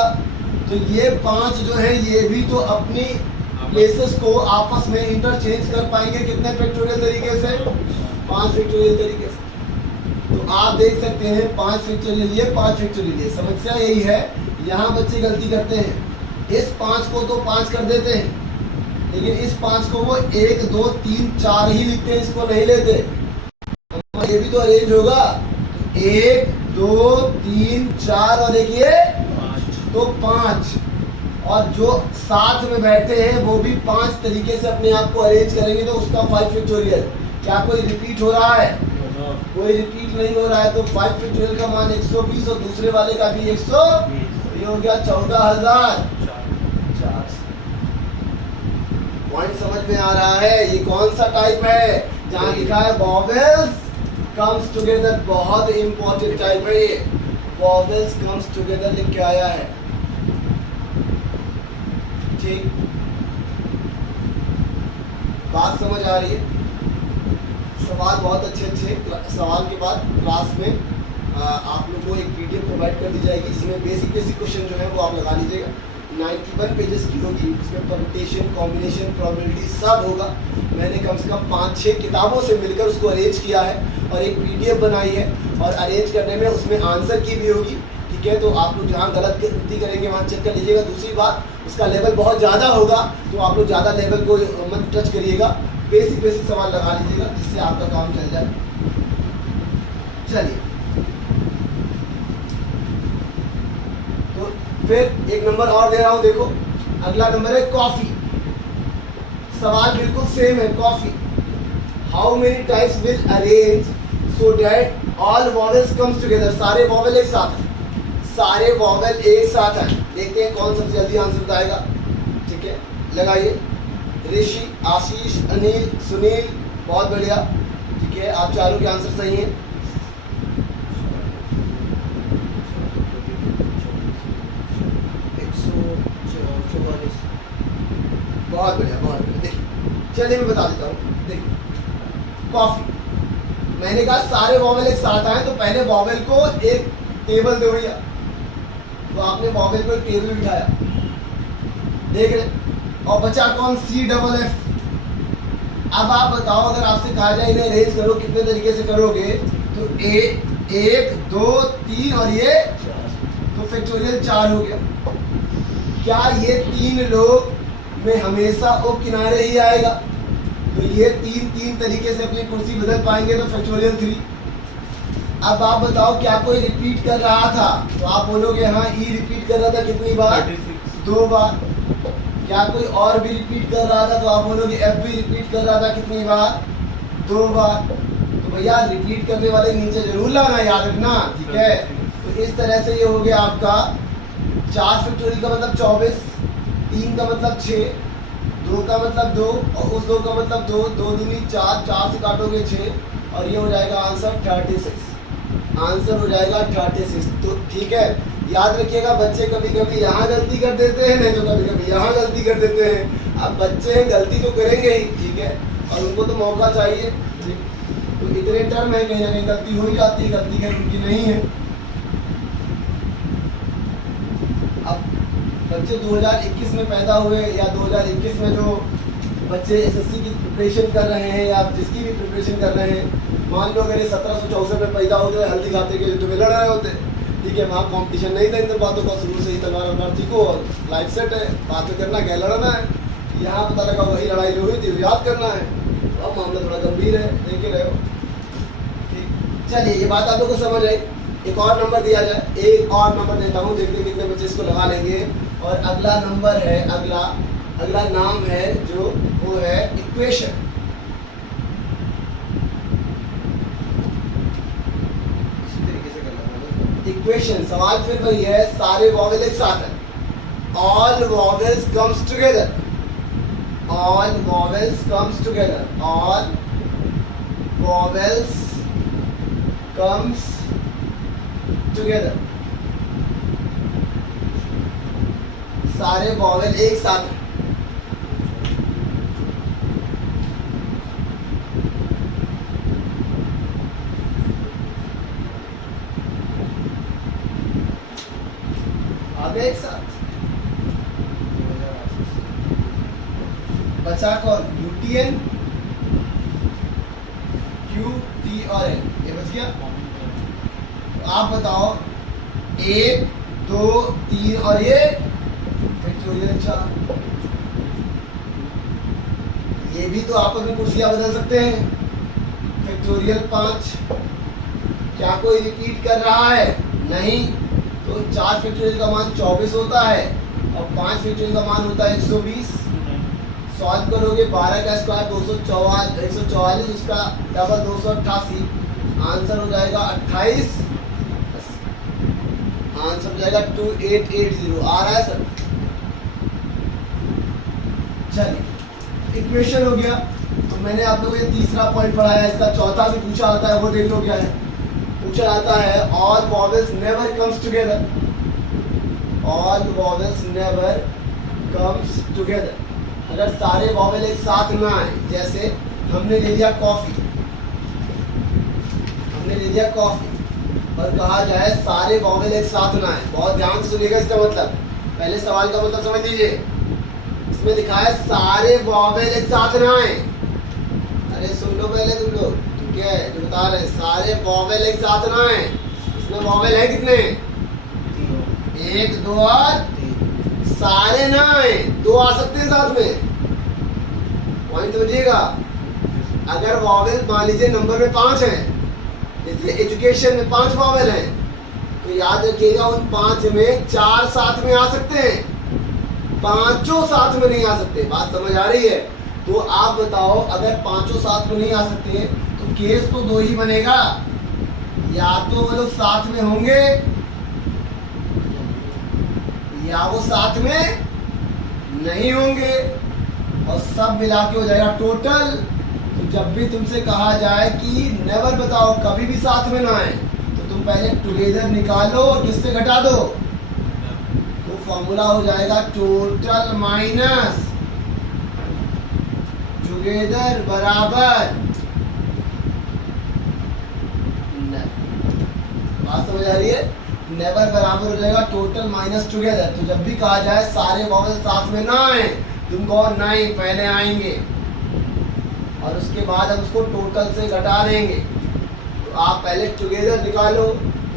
तो ये 5 जो है ये भी तो अपनी प्लेसेस को आपस में इंटरचेंज कर पाएंगे। कितने फैक्टोरियल तरीके से? 5 फैक्टोरियल तरीके से। तो आप देख सकते हैं 5 फैक्टोरियल ये, 5 फैक्टोरियल ये। समस्या यही है, यहाँ बच्चे गलती करते हैं। इस 5 को तो 5 कर देते हैं, लेकिन इस 5 को वो 1 2 3 4 ही लिखते हैं, इसको नहीं लेते। तो ये भी तो अरेंज होगा, 1 2 3 4 और एक ये तो 5। और जो साथ में बैठे हैं वो भी 5 तरीके से अपने आप को अरेंज करेंगे, तो उसका 5 फैक्टोरियल। क्या कोई रिपीट हो रहा है? कोई रिपीट नहीं हो रहा है। तो 5 फैक्टोरियल का मान 120 और दूसरे वाले का भी 120, ये हो गया 14,000। पॉइंट समझ में आ रहा है? ये कौन सा टाइप है? जहाँ लिखा है वॉवेल्स कम्स टुगेदर, बहुत इंपॉर्टेंट टाइप है ये। वॉवेल्स कम्स टुगेदर लिख के आया है। ठीक, बात समझ आ रही है? सवाल बहुत अच्छे सवाल के बाद क्लास में आप लोगों को एक पीडीएफ प्रोवाइड कर दी जाएगी, जिसमें बेसिक क्वेश्चन जो है वो आप लगा लीजिएगा। 91 पेजेस की होगी। इसमें परम्यूटेशन, कॉम्बिनेशन, प्रोबेबिलिटी सब होगा। मैंने कम से कम 5-6 किताबों से मिलकर उसको अरेंज किया है और एक पीडीएफ बनाई है। और अरेंज करने में उसमें आंसर की भी होगी। ठीक है, तो आप लोग जहाँ गलत गलती करेंगे वहाँ चेक कर लीजिएगा। दूसरी बात, उसका लेवल बहुत ज़्यादा होगा, तो आप लोग ज़्यादा लेवल को मत टच करिएगा। बेसिक सवाल लगा लीजिएगा, जिससे आपका काम चल जाए। चलिए, तो फिर एक नंबर और दे रहा हूं, देखो। अगला नंबर है कॉफी। सवाल बिल्कुल सेम है, coffee. How many types will arrange so that all vowels comes together? सारे वॉवेल एक साथ हैं, सारे वॉवेल एक साथ हैं। देखते हैं कौन सबसे जल्दी आंसर बताएगा। ठीक है, लगाइए। ऋषि, आशीष, अनिल, सुनील, बहुत बढ़िया। ठीक है, आप चारों के आंसर सही हैं। बहुत बढ़िया, बहुत बढ़िया। देखिए, चलिए मैं बता देता हूँ। देखिए, कॉफी, मैंने कहा सारे वॉवेल एक साथ आए, तो पहले वॉवेल को एक टेबल दे भैया। तो आपने वॉवेल को एक टेबल बिठाया, देख रहे, और बचा कौन? CFF। अब आप बताओ, अगर आपसे कहा जाए इन्हें अरेंज करो, कितने तरीके से करोगे? तो 1 2 3 और ये तो फैक्टोरियल 4 हो गया। क्या ये 3 लोग में हमेशा वो किनारे ही आएगा? तो ये 3 तरीके से अपनी कुर्सी बदल पाएंगे, तो फैक्टोरियल 3। अब आप बताओ, क्या कोई रिपीट कर रहा था? तो आप बोलोगे हाँ, ई रिपीट कर रहा था। कितनी बार? 2 बार। क्या कोई और भी रिपीट कर रहा था? तो आप बोलोगे एफ भी रिपीट कर रहा था। कितनी बार? 2 बार। तो भैया रिपीट करने वाले नीचे जरूर लाना, याद रखना। ठीक है, तो इस तरह से ये हो गया आपका 4 फैक्टोरियल का मतलब 24, 3 का मतलब 6, 2 का मतलब 2 और उस 2 का मतलब 2, 2 दूनी 4, 4 से काटोगे 6 और ये हो जाएगा आंसर 36। आंसर हो जाएगा 36। तो ठीक है, याद रखिएगा, बच्चे कभी कभी यहाँ गलती कर देते हैं, नहीं तो कभी कभी यहाँ गलती कर देते हैं। अब बच्चे गलती तो करेंगे ही, ठीक है, और उनको तो मौका चाहिए। ठीक, तो इतने टर्म है, कहीं ना कहीं गलती हो ही जाती है, गलती कहीं उनकी नहीं है। अब बच्चे 2021 में पैदा हुए या 2021 में जो बच्चे SSC की प्रिपरेशन कर रहे हैं या जिसकी भी प्रिपरेशन कर रहे हैं, मान लो अगर ये 1764 में पैदा होते हैं, हल्दी खाते के युद्ध में लड़ रहे होते, ठीक है, वहाँ कंपटीशन नहीं था इन बातों का, शुरू से ही तलवार वलवार सीखो और लाइफ सेट है, बातें करना क्या, लड़ना है। यहाँ पता लगा वही लड़ाई जो हुई थी याद करना है। तो अब मामला थोड़ा गंभीर है, देख रहे हो। ठीक, चलिए, ये बात आप लोग को समझ आई। एक और नंबर दिया जाए, एक और नंबर देता हूँ, देखते कितने बच्चे इसको लगा लेंगे। और अगला नंबर है, अगला नाम है जो वो है इक्वेशन। इक्वेशन, सवाल फिर वही है, सारे वॉवेल एक साथ है। All vowels comes together, all vowels comes together, all vowels comes together. सारे वॉवेल एक साथ हैं। बचा कौन, यूटीएन, क्यू, टी और एन, ये बच गया। आप बताओ 1 2 3 और ये फैक्टोरियल 4, ये भी तो आपस में कुर्सियां बदल सकते हैं। फैक्टोरियल 5, क्या कोई रिपीट कर रहा है, नहीं, तो 4 फैक्टोरियल का मान 24 होता है और 5 फैक्टोरियल का मान होता है 120। सॉल्व करोगे 12 का स्क्वायर 144, उसका डबल 288, आंसर हो जाएगा 28, आंसर हो जाएगा 2880। आ रहा है सर? चलिए, इक्वेशन हो गया। तो मैंने आप लोगों को ये तीसरा पॉइंट पढ़ाया, इसका चौथा भी पूछा आता है, वो देख लो क्या है। पूछा आता है all vowels never comes together, all vowels never comes together. अगर सारे वॉवेल एक साथ ना आए, जैसे हमने ले लिया कॉफी, हमने ले लिया कॉफी और कहा जाए सारे वॉवेल एक साथ ना आए, बहुत ध्यान से सुनिएगा इसका मतलब। पहले सवाल का मतलब समझ लीजिए, इसमें लिखा है सारे वॉवेल एक साथ ना आए। अरे सुन लो पहले तुम लोग, ठीक है, जो बता रहे सारे वॉवेल एक साथ ना आए। इसमें वॉवेल है कितने, 1 2 और सारे ना आए, 2 आ सकते हैं साथ में, पॉइंट समझिएगा। अगर वॉवेल मान लीजिए नंबर में 5 है, जैसे एजुकेशन में 5 वॉवेल हैं, तो याद रखिएगा उन 5 में 4 साथ में आ सकते हैं, 5 साथ में नहीं आ सकते। बात समझ आ रही है? तो आप बताओ अगर 5 साथ में नहीं आ सकते तो केस तो 2 ही बनेगा, या तो वो लोग साथ में होंगे या वो साथ में नहीं होंगे, और सब मिला के हो जाएगा टोटल। तो जब भी तुमसे कहा जाए कि नेवर बताओ कभी भी साथ में ना आए, तो तुम पहले टुगेदर निकालो और किससे घटा दो, तो फॉर्मूला हो जाएगा टोटल माइनस टुगेदर बराबर। बात समझ आ रही है? नेवर बराबर हो जाएगा टोटल माइनस टुगेदर। तो जब भी कहा जाए सारे वॉवेल साथ में ना आए, तुम कहो नहीं पहले आएंगे और उसके बाद हम उसको टोटल से घटा देंगे। तो आप पहले टुगेदर निकालो।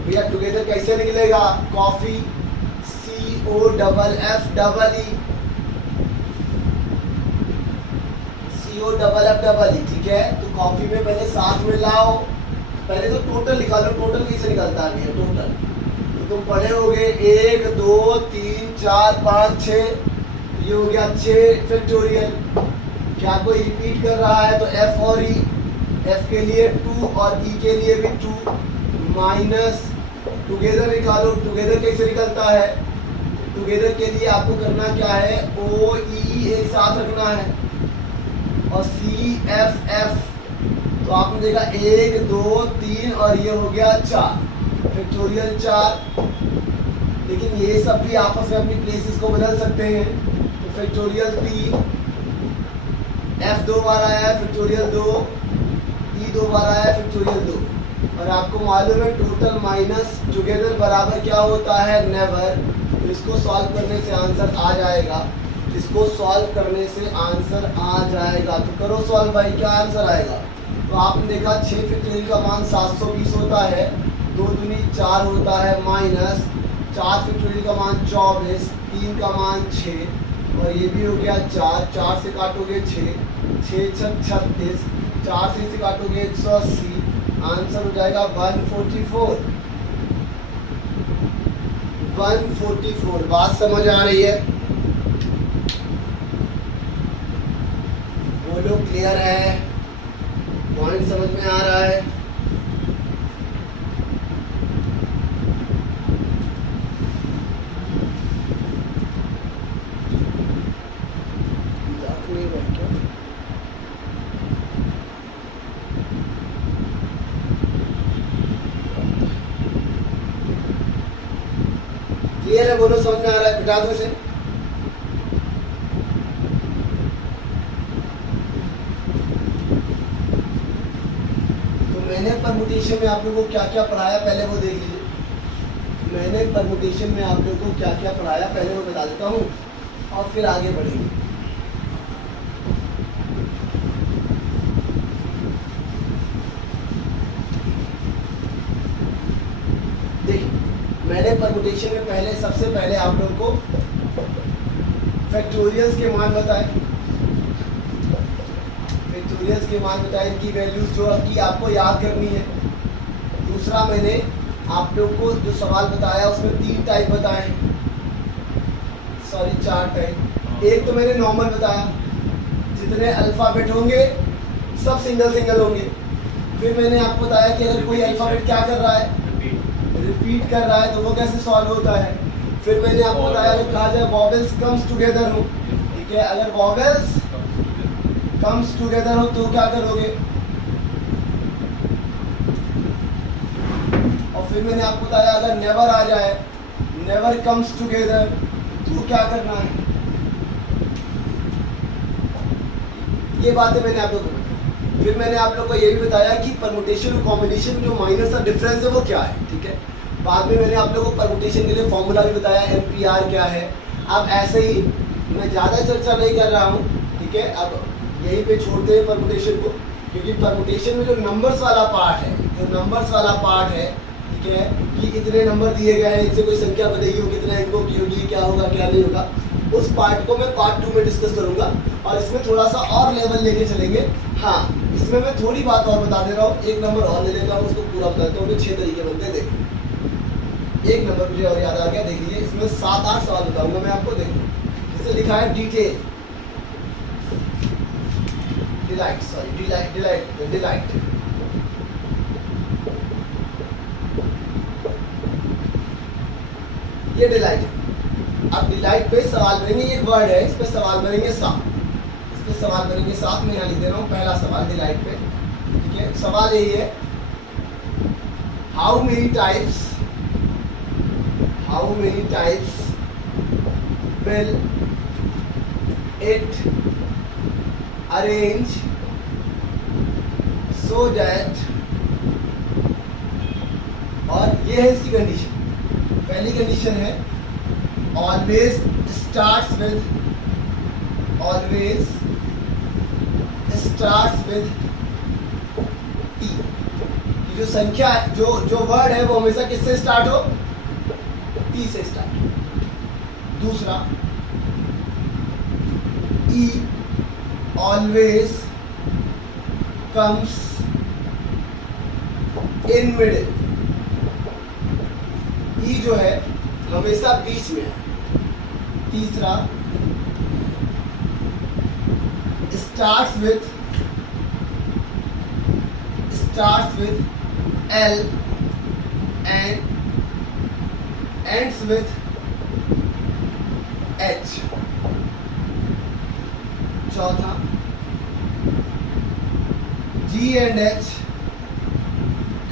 भैया टुगेदर कैसे निकलेगा, कॉफी COFFEE, ठीक है। तो कॉफी में पहले साथ में लाओ, पहले तो टोटल निकालो, टोटल कैसे निकलता है भैया टोटल, तो तुम पढ़े होगे 1 2 3 4 5 6, ये हो गया 6 फैक्टोरियल। क्या कोई रिपीट कर रहा है तो F और E, F के लिए 2 और E के लिए भी 2, माइनस टुगेदर निकालो। टुगेदर कैसे निकलता है, टुगेदर के लिए आपको करना क्या है, O E एक साथ रखना है और C F F। तो आपने देखा 1 2 3 और ये हो गया 4 फैक्टोरियल 4। लेकिन ये सब भी आपस में अपनी प्लेसेस को बदल सकते हैं। तो फैक्टोरियल 3, F 2 बार आया है फैक्टोरियल 2, E 2 बार आया है फैक्टोरियल 2। और आपको मालूम है टोटल माइनस टुगेदर बराबर क्या होता है, नेवर। तो इसको सॉल्व करने से आंसर आ जाएगा, इसको सॉल्व करने से आंसर आ जाएगा। तो करो सॉल्व भाई, क्या आंसर आएगा। तो आपने देखा 6 फैक्टोरियल का मान 720 होता है, 2 दूनी 4 होता है, माइनस 4 फैक्टोरियल का मान 24, 3 का मान 6 और ये भी हो गया 4, 4 से काटोगे 6, 6 6 36, 4 से काटोगे 180, आंसर हो जाएगा 144। 144। बात समझ आ रही है, बोलो क्लियर है, पॉइंट समझ में आ रहा है। क्लियर है, बोलो समझ में आ रहा है, बिठा दो इसे। मैंने परमुटेशन में आप लोगों को क्या क्या पढ़ाया पहले वो देख लीजिए। मैंने परमुटेशन में आप लोगों को क्या क्या पढ़ाया पहले वो बता देता हूँ और फिर आगे बढ़ेंगे। मैंने परमुटेशन में पहले सबसे पहले आप लोगों को फैक्टोरियल्स के मान बताए, फैक्टोरियल्स के मान बताए, इनकी वैल्यूज जो कि आपको याद करनी है। दूसरा मैंने आप लोग को जो सवाल बताया उसमें 3 टाइप बताए, सॉरी 4 टाइप। एक तो मैंने नॉर्मल बताया, जितने अल्फ़ाबेट होंगे सब सिंगल सिंगल होंगे। फिर मैंने आपको बताया कि अगर कोई अल्फ़ाबेट क्या कर रहा है, रिपीट कर रहा है, तो वो कैसे सॉल्व होता है। फिर मैंने आपको बताया अगर कहा जाए वॉवेल्स कम्स टुगेदर हो, ठीक है, अगर वॉवेल्स कम्स टुगेदर हो तो क्या करोगे। और फिर मैंने आपको बताया अगर नेवर आ जाए, नेवर कम्स टुगेदर, तो क्या करना है। ये बातें मैंने आप लोगों को बताई। फिर मैंने आप लोगों को ये भी बताया कि परमुटेशन और कॉम्बिनेशन में जो माइनर सा डिफरेंस है वो क्या है, ठीक है। बाद में मैंने आप लोगों को परमुटेशन के लिए फॉर्मूला भी बताया, एमपीआर क्या है। अब ऐसे ही मैं ज़्यादा चर्चा नहीं कर रहा हूँ, ठीक है। अब यहीं पे छोड़ते हैं परमुटेशन को, क्योंकि परमुटेशन में जो नंबर्स वाला पार्ट है, जो नंबर्स वाला पार्ट है, ठीक है, कि इतने नंबर दिए गए हैं, इनसे कोई संख्या बनेगी, वो कितना इनको की होगी, क्या होगा क्या नहीं होगा, उस पार्ट को मैं पार्ट 2 में डिस्कस करूंगा। और इसमें थोड़ा सा और लेवल लेके चलेंगे। हाँ, इसमें मैं थोड़ी बात और बता दे रहा हूँ, एक नंबर और ले लेता हूँ, उसको पूरा बताता हूँ। 6 तरीके बनते हैं, देखिए। एक नंबर मुझे और याद आ गया, देख लीजिए। इसमें 7-8 सवाल बताऊंगा मैं आपको, देखिए। इसे लिखा है डिटेल, डिलाइट, सॉरी डिलाइट। ये डिलाइट है। अब डिलाइट पे सवाल बनेंगे, एक वर्ड है, इस पे सवाल बनेंगे 7, इस पे सवाल बनेंगे 7। मैं यहाँ लिख दे रहा हूँ पहला सवाल डिलाइट पे, ठीक है। सवाल यही है, how many types will it arrange so that, और ये है इसकी कंडीशन। पहली कंडीशन है always starts with t। जो संख्या, जो वर्ड है वो हमेशा किससे स्टार्ट हो, टी से स्टार्ट। दूसरा, ई ऑलवेज कम्स इन मिडिल। ई जो है हमेशा बीच में है। तीसरा, starts with L and ends with H। चौथा, G and H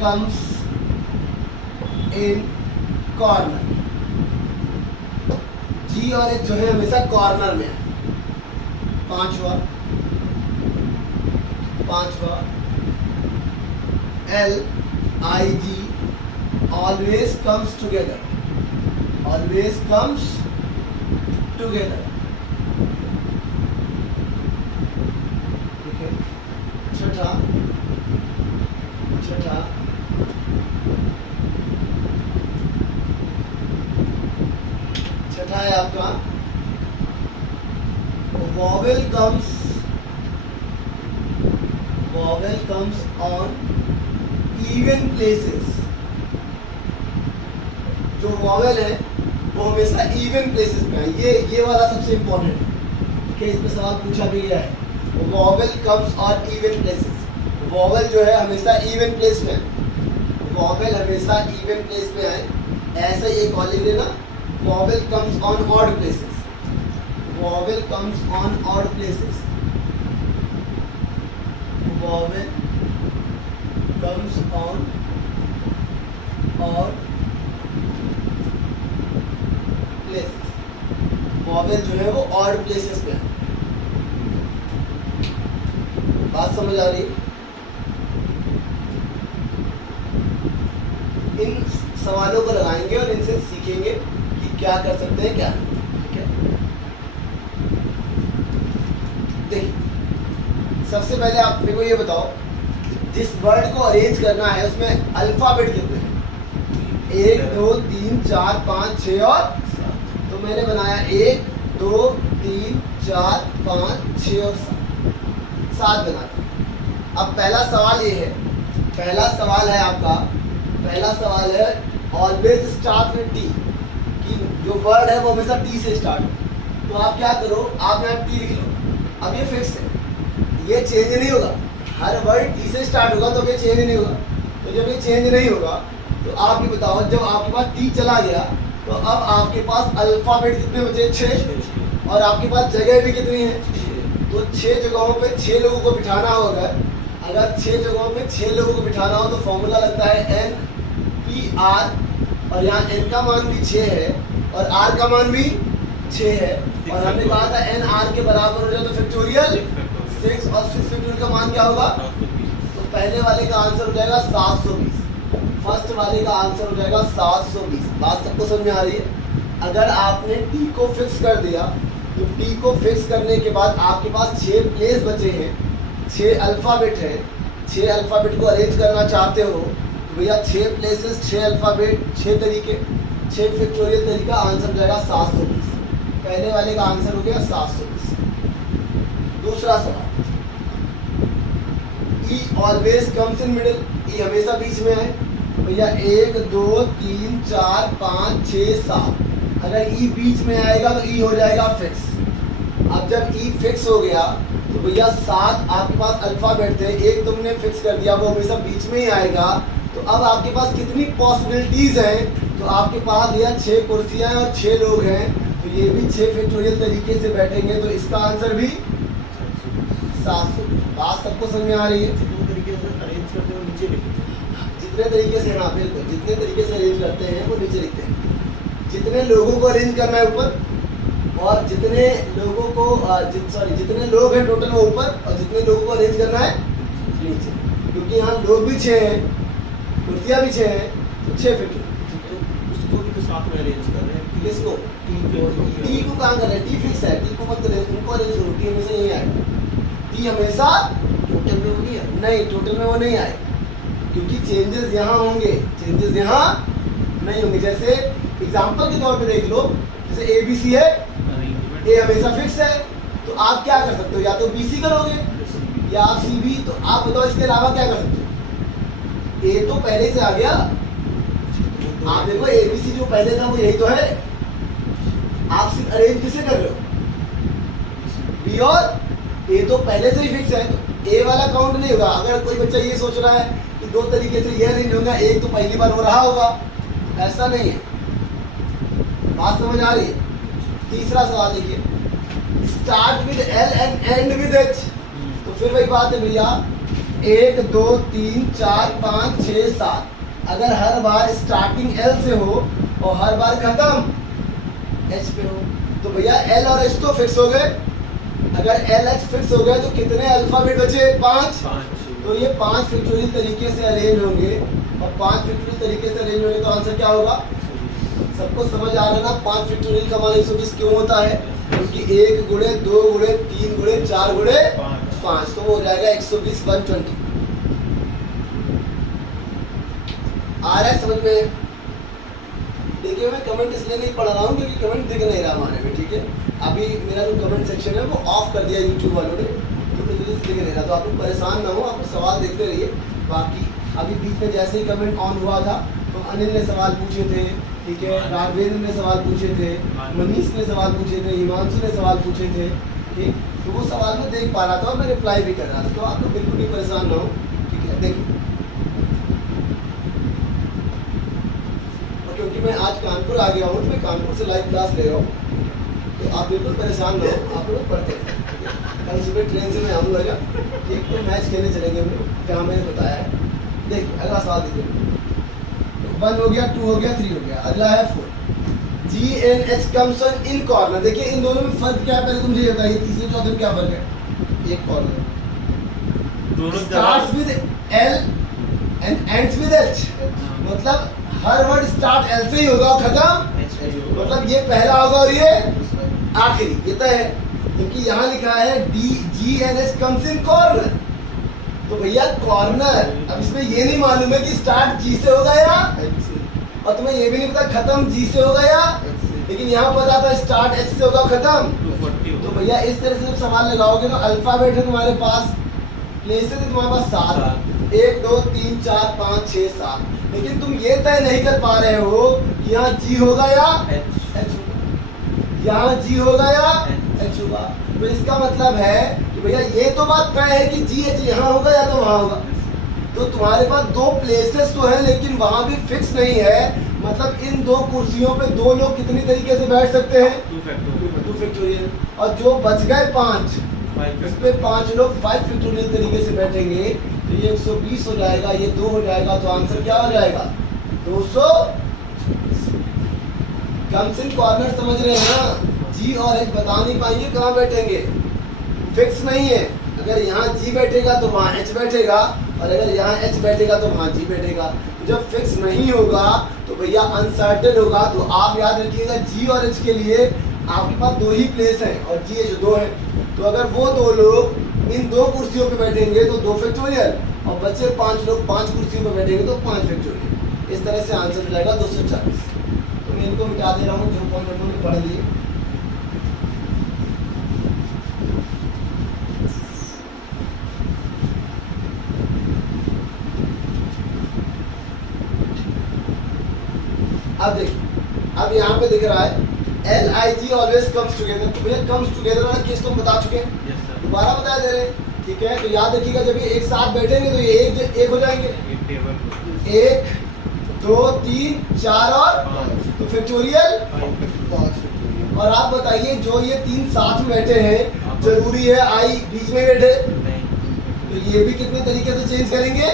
comes in corner। G और H जो है हमेशा कॉर्नर में है। पांचवा, L I G always comes together, ठीक है। छठा है आपका vowel comes on even places। जो वॉवेल है वो हमेशा इवन प्लेसेस पे है। ये वाला सबसे इम्पोर्टेंट है, ठीक है। इस पे सवाल पूछा भी गया है, vowel comes on even places. Vowel जो है हमेशा इवन प्लेस में है, वॉवेल हमेशा इवन प्लेस पे है। ऐसा ही एक और लिख लेना, vowel comes on odd places, vowel comes on odd places, vowel comes on odd vowel जो है वो ऑड प्लेसेस पे है। बात समझ आ रही? इन सवालों को लगाएंगे और इनसे सीखेंगे कि क्या कर सकते हैं क्या नहीं, ठीक है। देखिए, सबसे पहले आप मेरे को ये बताओ, जिस वर्ड को अरेंज करना है उसमें अल्फाबेट कितने हैं? 1 2 3 4 5 6 और तो मैंने बनाया 1 2 3 4 5 6 और 7 बनाते। अब पहला सवाल ये है, पहला सवाल है आपका, पहला सवाल है ऑलवेज स्टार्ट विद टी, कि जो वर्ड है वो हमेशा टी से स्टार्ट हो। तो आप क्या करो, आप यहाँ टी लिख लो। अब ये फिक्स है, ये चेंज नहीं होगा, हर वर्ड टी से स्टार्ट होगा तो ये चेंज नहीं होगा। तो जब ये चेंज नहीं होगा तो आप ये बताओ, जब आपके पास टी चला गया तो अब आपके पास अल्फाबेट कितने बचे? 6, और आपके पास जगह भी कितनी है? तो 6 जगहों पे 6 लोगों को बिठाना होगा। अगर 6 जगहों पे 6 लोगों को बिठाना हो तो फॉर्मूला लगता है NPR, और यहाँ N का मान भी 6 है और R का मान भी 6 है, और हमने कहा था NR के बराबर हो जाए तो फैक्टोरियल 6, और 6 फैक्टोरियल का मान क्या होगा? तो पहले वाले का आंसर हो जाएगा 720, फर्स्ट वाले का आंसर हो जाएगा 720। बात सबको समझ में आ रही है? अगर आपने टी को फिक्स कर दिया तो टी को फिक्स करने के बाद आपके पास 6 प्लेस बचे हैं, 6 अल्फ़ाबेट है। 6 अल्फ़ाबेट को अरेंज करना चाहते हो तो भैया 6 प्लेसेस, 6 अल्फ़ाबेट, 6 तरीके, 6 फैक्टोरियल तरीका, आंसर हो जाएगा 720। पहले वाले का आंसर हो गया 720। दूसरा सवाल, ई ऑलवेज कम्स इन मिडिल, ई हमेशा बीच में है। भैया 1 2 3 4 5 6 7, अगर ई बीच में आएगा तो ई हो जाएगा फिक्स। अब जब ई फिक्स हो गया तो भैया 7 आपके पास अल्फाबेट थे, एक तुमने फिक्स कर दिया, वो हमेशा बीच में ही आएगा। तो अब आपके पास कितनी पॉसिबिलिटीज हैं? तो आपके पास भैया 6 कुर्सियां हैं और 6 लोग हैं, तो ये भी 6 फैक्टोरियल तरीके से बैठेंगे, तो इसका आंसर भी 700। बात सबको समझ में आ रही है? दो तरीके से अरेंज करते हो नीचे लिखते हैं। जितने तरीके से, हाँ बिल्कुल, जितने तरीके से अरेंज करते हैं वो नीचे लिखते हैं। जितने लोगों को अरेंज करना है ऊपर, और जितने लोगों को जितने लोग हैं टोटल वो ऊपर, और जितने लोगों को अरेंज करना है नीचे, क्योंकि यहाँ लोग भी 6 हैं, कुर्सियाँ भी 6 हैं, तो 6 फैक्टोरियल। उसको भी तो साथ में अरेंज कर रहे हैं। किसको? टी को कहाँ कर रहे हैं? टी फिक्स है, टी को मत करें, उनको अरेंज करो, टी हमेशा यही आएगा। टी हमेशा टोटल में वो नहीं है। नहीं, टोटल में वो नहीं आए, क्योंकि चेंजेस यहाँ होंगे, चेंजेस यहाँ नहीं होंगे। जैसे एग्जांपल के तौर पे देख लो, जैसे ABC है, ए हमेशा फिक्स है, तो आप क्या कर सकते हो? या तो BC करोगे या आप CB। तो आप बताओ इसके अलावा क्या कर सकते हो? ए तो पहले से आ गया, आप देखो ABC जो पहले था वो यही तो है। आप सिर्फ अरेंज किसे कर रहे हो? बी और ए तो पहले से ही फिक्स है, तो ए वाला काउंट नहीं होगा। अगर कोई बच्चा ये सोच रहा है कि 2 तरीके से ये अरेंज होगा, एक तो पहली बार हो रहा होगा, ऐसा नहीं है। बात समझ आ रही है? तीसरा सवाल देखिए, start with L and and with H। तो फिर वही बात है भैया, 1 2 3 4 5 6 7, अगर हर बार स्टार्टिंग L से हो और हर बार खत्म H पे हो तो भैया L और H तो फिक्स हो गए। अगर L H फिक्स हो गए तो कितने अल्फाबेट बचे? 5। तो ये 5 फैक्टोरियल तरीके से अरेंज होंगे, और 5 फैक्टोरियल तरीके से अरेंज होंगे तो आंसर क्या होगा? सबको समझ आ रहा है ना? 5 फैक्टोरियल का मान 120 क्यों होता है? क्योंकि 1 गुणे 2 गुणे 3 गुणे 4 गुणे 5, तो वो हो जाएगा 120 120। आ रहा है समझ में? देखिए मैं कमेंट इसलिए नहीं पढ़ रहा हूँ क्योंकि कमेंट दिख नहीं रहा हमारे में, ठीक है? अभी मेरा जो कमेंट सेक्शन है वो ऑफ कर दिया यूट्यूब वालों ने, तो दिख नहीं रहा। तो आप लोग परेशान ना हो, आप सवाल देखते रहिए। बाकी अभी बीच में जैसे ही कमेंट ऑन हुआ था तो अनिल ने सवाल पूछे थे, ठीक है, राघवेंद्र ने सवाल पूछे थे, मनीष ने सवाल पूछे थे, हिमांशु ने सवाल पूछे थे, ठीक। तो वो सवाल मैं देख पा रहा था और मैं रिप्लाई भी कर रहा था, तो आप लोग बिल्कुल भी परेशान ना हो, ठीक है? देखिए, क्योंकि मैं आज कानपुर आ गया हूँ तो मैं कानपुर से लाइव क्लास ले रहा हूँ, तो आप बिल्कुल परेशान ना हो, आप लोग पढ़ते हैं। कल सुबह ट्रेन से मैं आऊँगा, ठीक, तो मैच खेलने चलेंगे हम लोग, जहाँ मैंने बताया है। देखिए अगला सवाल देखिए, 1 हो गया, 2 हो गया, 3 हो गया, अगला है 4। GNH comes in corner. देखिए इन दोनों में फर्क क्या है पहले तो मुझे ये बताइए, तीसरे चौथे में क्या फर्क है? एक corner starts with L and ends with H, मतलब हर वर्ड स्टार्ट L से ही होगा और खत्म, मतलब ये पहला होगा और ये आखिरी, ये तो है। क्योंकि यहाँ लिखा है GNH कम्स इन कॉर्नर, तो भैया कॉर्नर, अब इसमें ये नहीं मालूम है कि स्टार्ट G से होगा या और तुम्हें ये भी नहीं पता खत्म जी से होगा या, लेकिन यहाँ पता था स्टार्ट एच से होगा खत्म। 240 तो भैया इस तरह से जब सवाल लगाओगे तो अल्फाबेट है तुम्हारे पास, प्लेसेस है तुम्हारे पास 7, 1 2 3 4 5 6 7, लेकिन तुम ये तय नहीं कर पा रहे हो कि यहाँ जी होगा या एच होगा, यहाँ जी होगा या एच होगा। तो इसका मतलब है कि भैया ये तो बात तय है कि जी एच यहाँ होगा या तो वहाँ होगा। तो तुम्हारे पास दो प्लेसेस तो है लेकिन वहाँ भी फिक्स नहीं है, मतलब इन दो कुर्सियों पे दो लोग कितनी तरीके से बैठ सकते हैं, 2 फैक्टोरियल, और जो बच गए 5 इस पे 5 लोग 5 फैक्टोरियल तरीके से बैठेंगे, तो ये 120 हो जाएगा, ये 2 हो जाएगा, तो आंसर क्या हो जाएगा 200। कमसिन कॉर्नर समझ रहे हैं ना, जी और एच बता नहीं पाएंगे कहाँ बैठेंगे, फिक्स नहीं है। अगर यहाँ जी बैठेगा तो वहाँ एच बैठेगा, और अगर यहाँ एच बैठेगा तो वहाँ जी बैठेगा। तो जब फिक्स नहीं होगा तो भैया अनसर्टेन होगा। तो आप याद रखिएगा जी और एच के लिए आपके पास 2 ही प्लेस हैं और जी एच 2 है। तो अगर वो 2 लोग इन 2 कुर्सियों पे बैठेंगे तो 2 फैक्टोरियल, और बचे 5 लोग 5 कुर्सियों पे बैठेंगे तो 5 फैक्टोरियल। इस तरह से आंसर हो जाएगा 240। तो मैं इनको मिटा दे रहा हूँ जो पॉइंट हम लोगों ने पढ़ लिए। अब देखिए, अब यहाँ पे दिख रहा है LIG ऑलवेज कम्स टुगेदर। तो भैया कम्स टुगेदर वाला केस तो हम बता चुके हैं, दोबारा बता दे रहे हैं, ठीक है। तो याद रखिएगा जब ये एक साथ बैठेंगे तो ये एक हो जाएंगे, 1 2 3 4 और 5, तो फैक्टोरियल 5। और आप बताइए जो ये 3 साथ में बैठे हैं, जरूरी है आई बीच में बैठे, तो ये भी कितने तरीके से चेंज करेंगे,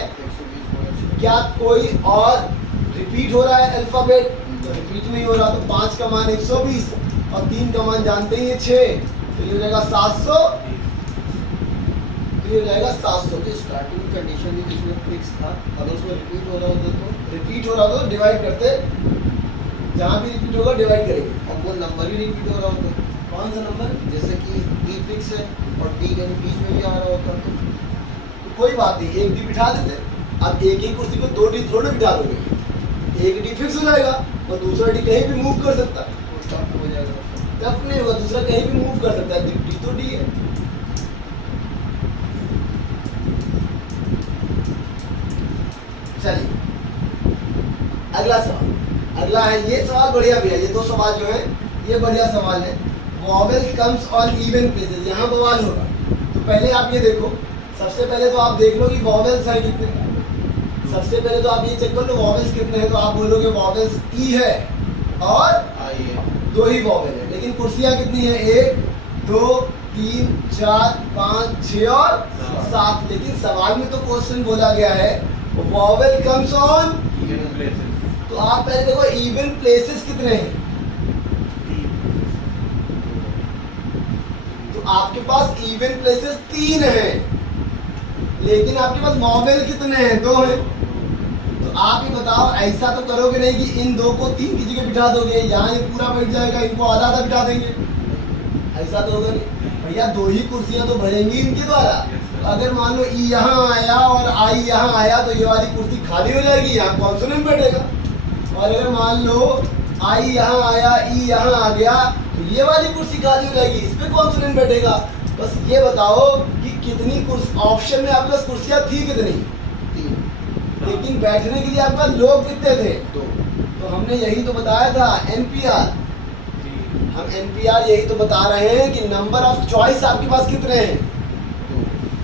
क्या कोई और रिपीट हो रहा है अल्फाबेट, तो रिपीट नहीं हो रहा, तो 5 का मान 120 और 3 का मान जानते ही 6, तो ये हो जाएगा 700, तो ये हो जाएगा 700। तो स्टार्टिंग कंडीशन भी जिसमें फिक्स था, अगर उसमें रिपीट हो रहा होता तो रिपीट हो रहा हो तो डिवाइड करते, जहाँ भी रिपीट होगा डिवाइड करेंगे। अब वो नंबर ही रिपीट हो रहा होता, कौन सा नंबर, जैसे कि डी फिक्स है और डी कहीं बीच में भी आ रहा होता तो कोई बात नहीं, एक डी बिठा देते। अब एक ही कुर्सी पे 2 डी थोड़ा बिठा दोगे, एक डी फिक्स हो जाएगा और दूसरा डी कहीं भी मूव कर सकता है, तो टफ हो जाएगा। टफ नहीं होगा, दूसरा कहीं भी मूव कर सकता है, डी तो डी है। चलिए अगला सवाल, अगला है ये सवाल बढ़िया भी है, ये 2 सवाल जो है ये बढ़िया सवाल है। Vowel comes on even places, यहाँ बवाल होगा। तो पहले आप ये देखो, सबसे पहले तो आप देख लो कि वॉवेल्स हैं कितने। सबसे पहले तो आप ये चेक कर लो वॉवेल्स कितने हैं, तो आप बोलोगे वॉवेल्स ई है और आई है, 2 ही वॉवेल है, लेकिन कुर्सियाँ कितनी है, 1 2 3 4 5 6 और 7। लेकिन सवाल में तो क्वेश्चन बोला गया है वॉवेल कम्स ऑन, तो आप पहले देखो इवन प्लेसेस कितने हैं, तो आपके पास इवन प्लेसेस 3 हैं, लेकिन आपके पास वॉवेल कितने हैं, 2 हैं। तो आप ये बताओ, ऐसा तो करोगे नहीं कि इन 2 को 3 की जगह बिठा दोगे, यहाँ ये पूरा बैठ जाएगा, इनको आधा आधा बिठा देंगे, ऐसा तो होगा नहीं भैया। 2 ही कुर्सियां तो भरेंगी इनके द्वारा। तो अगर मान लो ई यहाँ आया और आई यहाँ आया तो ये वाली कुर्सी खाली हो जाएगी, यहाँ कॉन्सोनेंट बैठेगा। और अगर मान लो आई यहाँ आया, ई यहाँ आ गया, तो ये वाली कुर्सी खाली हो जाएगी, इस पे कॉन्सोनेंट बैठेगा। बस ये बताओ कि कितनी ऑप्शन में आपके पास कुर्सियां थी, कितनी, 3, लेकिन बैठने के लिए आपके पास लोग कितने थे, 2। तो हमने यही तो बताया था एनपीआर, हम एनपीआर यही तो बता रहे हैं कि नंबर ऑफ चॉइस आपके पास कितने हैं,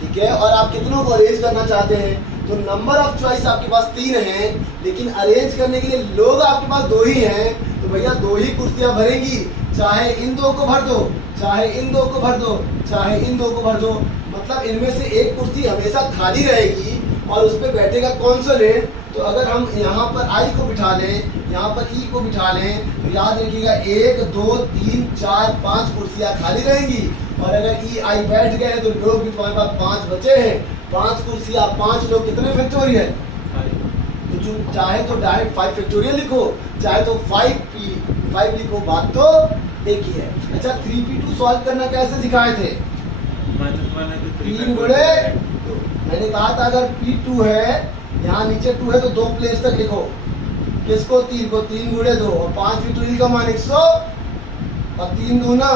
ठीक है, और आप कितनों को अरेंज करना चाहते हैं। तो नंबर ऑफ चॉइस आपके पास 3 हैं, लेकिन अरेंज करने के लिए लोग आपके पास 2 ही हैं, तो भैया 2 ही कुर्सियां भरेंगी, चाहे इन 2 को भर दो, चाहे इन 2 को भर दो, चाहे इन 2 को भर दो, मतलब इनमें से एक कुर्सी हमेशा खाली रहेगी और उस पर बैठेगा कॉन्सोनेंट। तो अगर हम यहाँ पर आई को बिठा लें, यहाँ पर ई को बिठा लें, तो याद रखिएगा 1 2 3 4 5 कुर्सियाँ खाली रहेंगी। और अगर ई आई बैठ गए तो लोग भी तुम्हारे पास 5 बचे हैं, 5 कुर्सियाँ 5 लोग कितने फैक्टोरियल, तो जो चाहे तो डायरेक्ट 5 फैक्टोरियल लिखो, चाहे तो 5 लिखो, बात तो एक ही है। अच्छा 3p2 सॉल्व करना कैसे सिखाए थे, 3 गुणे 2। मैंने कहा था अगर p2 है, यहाँ नीचे 2 है तो 2 प्लेस तक लिखो, किसको? 3 को। 3 गुणे 2 और 5 फैक्टोरियल का मान 100 और 3 दूना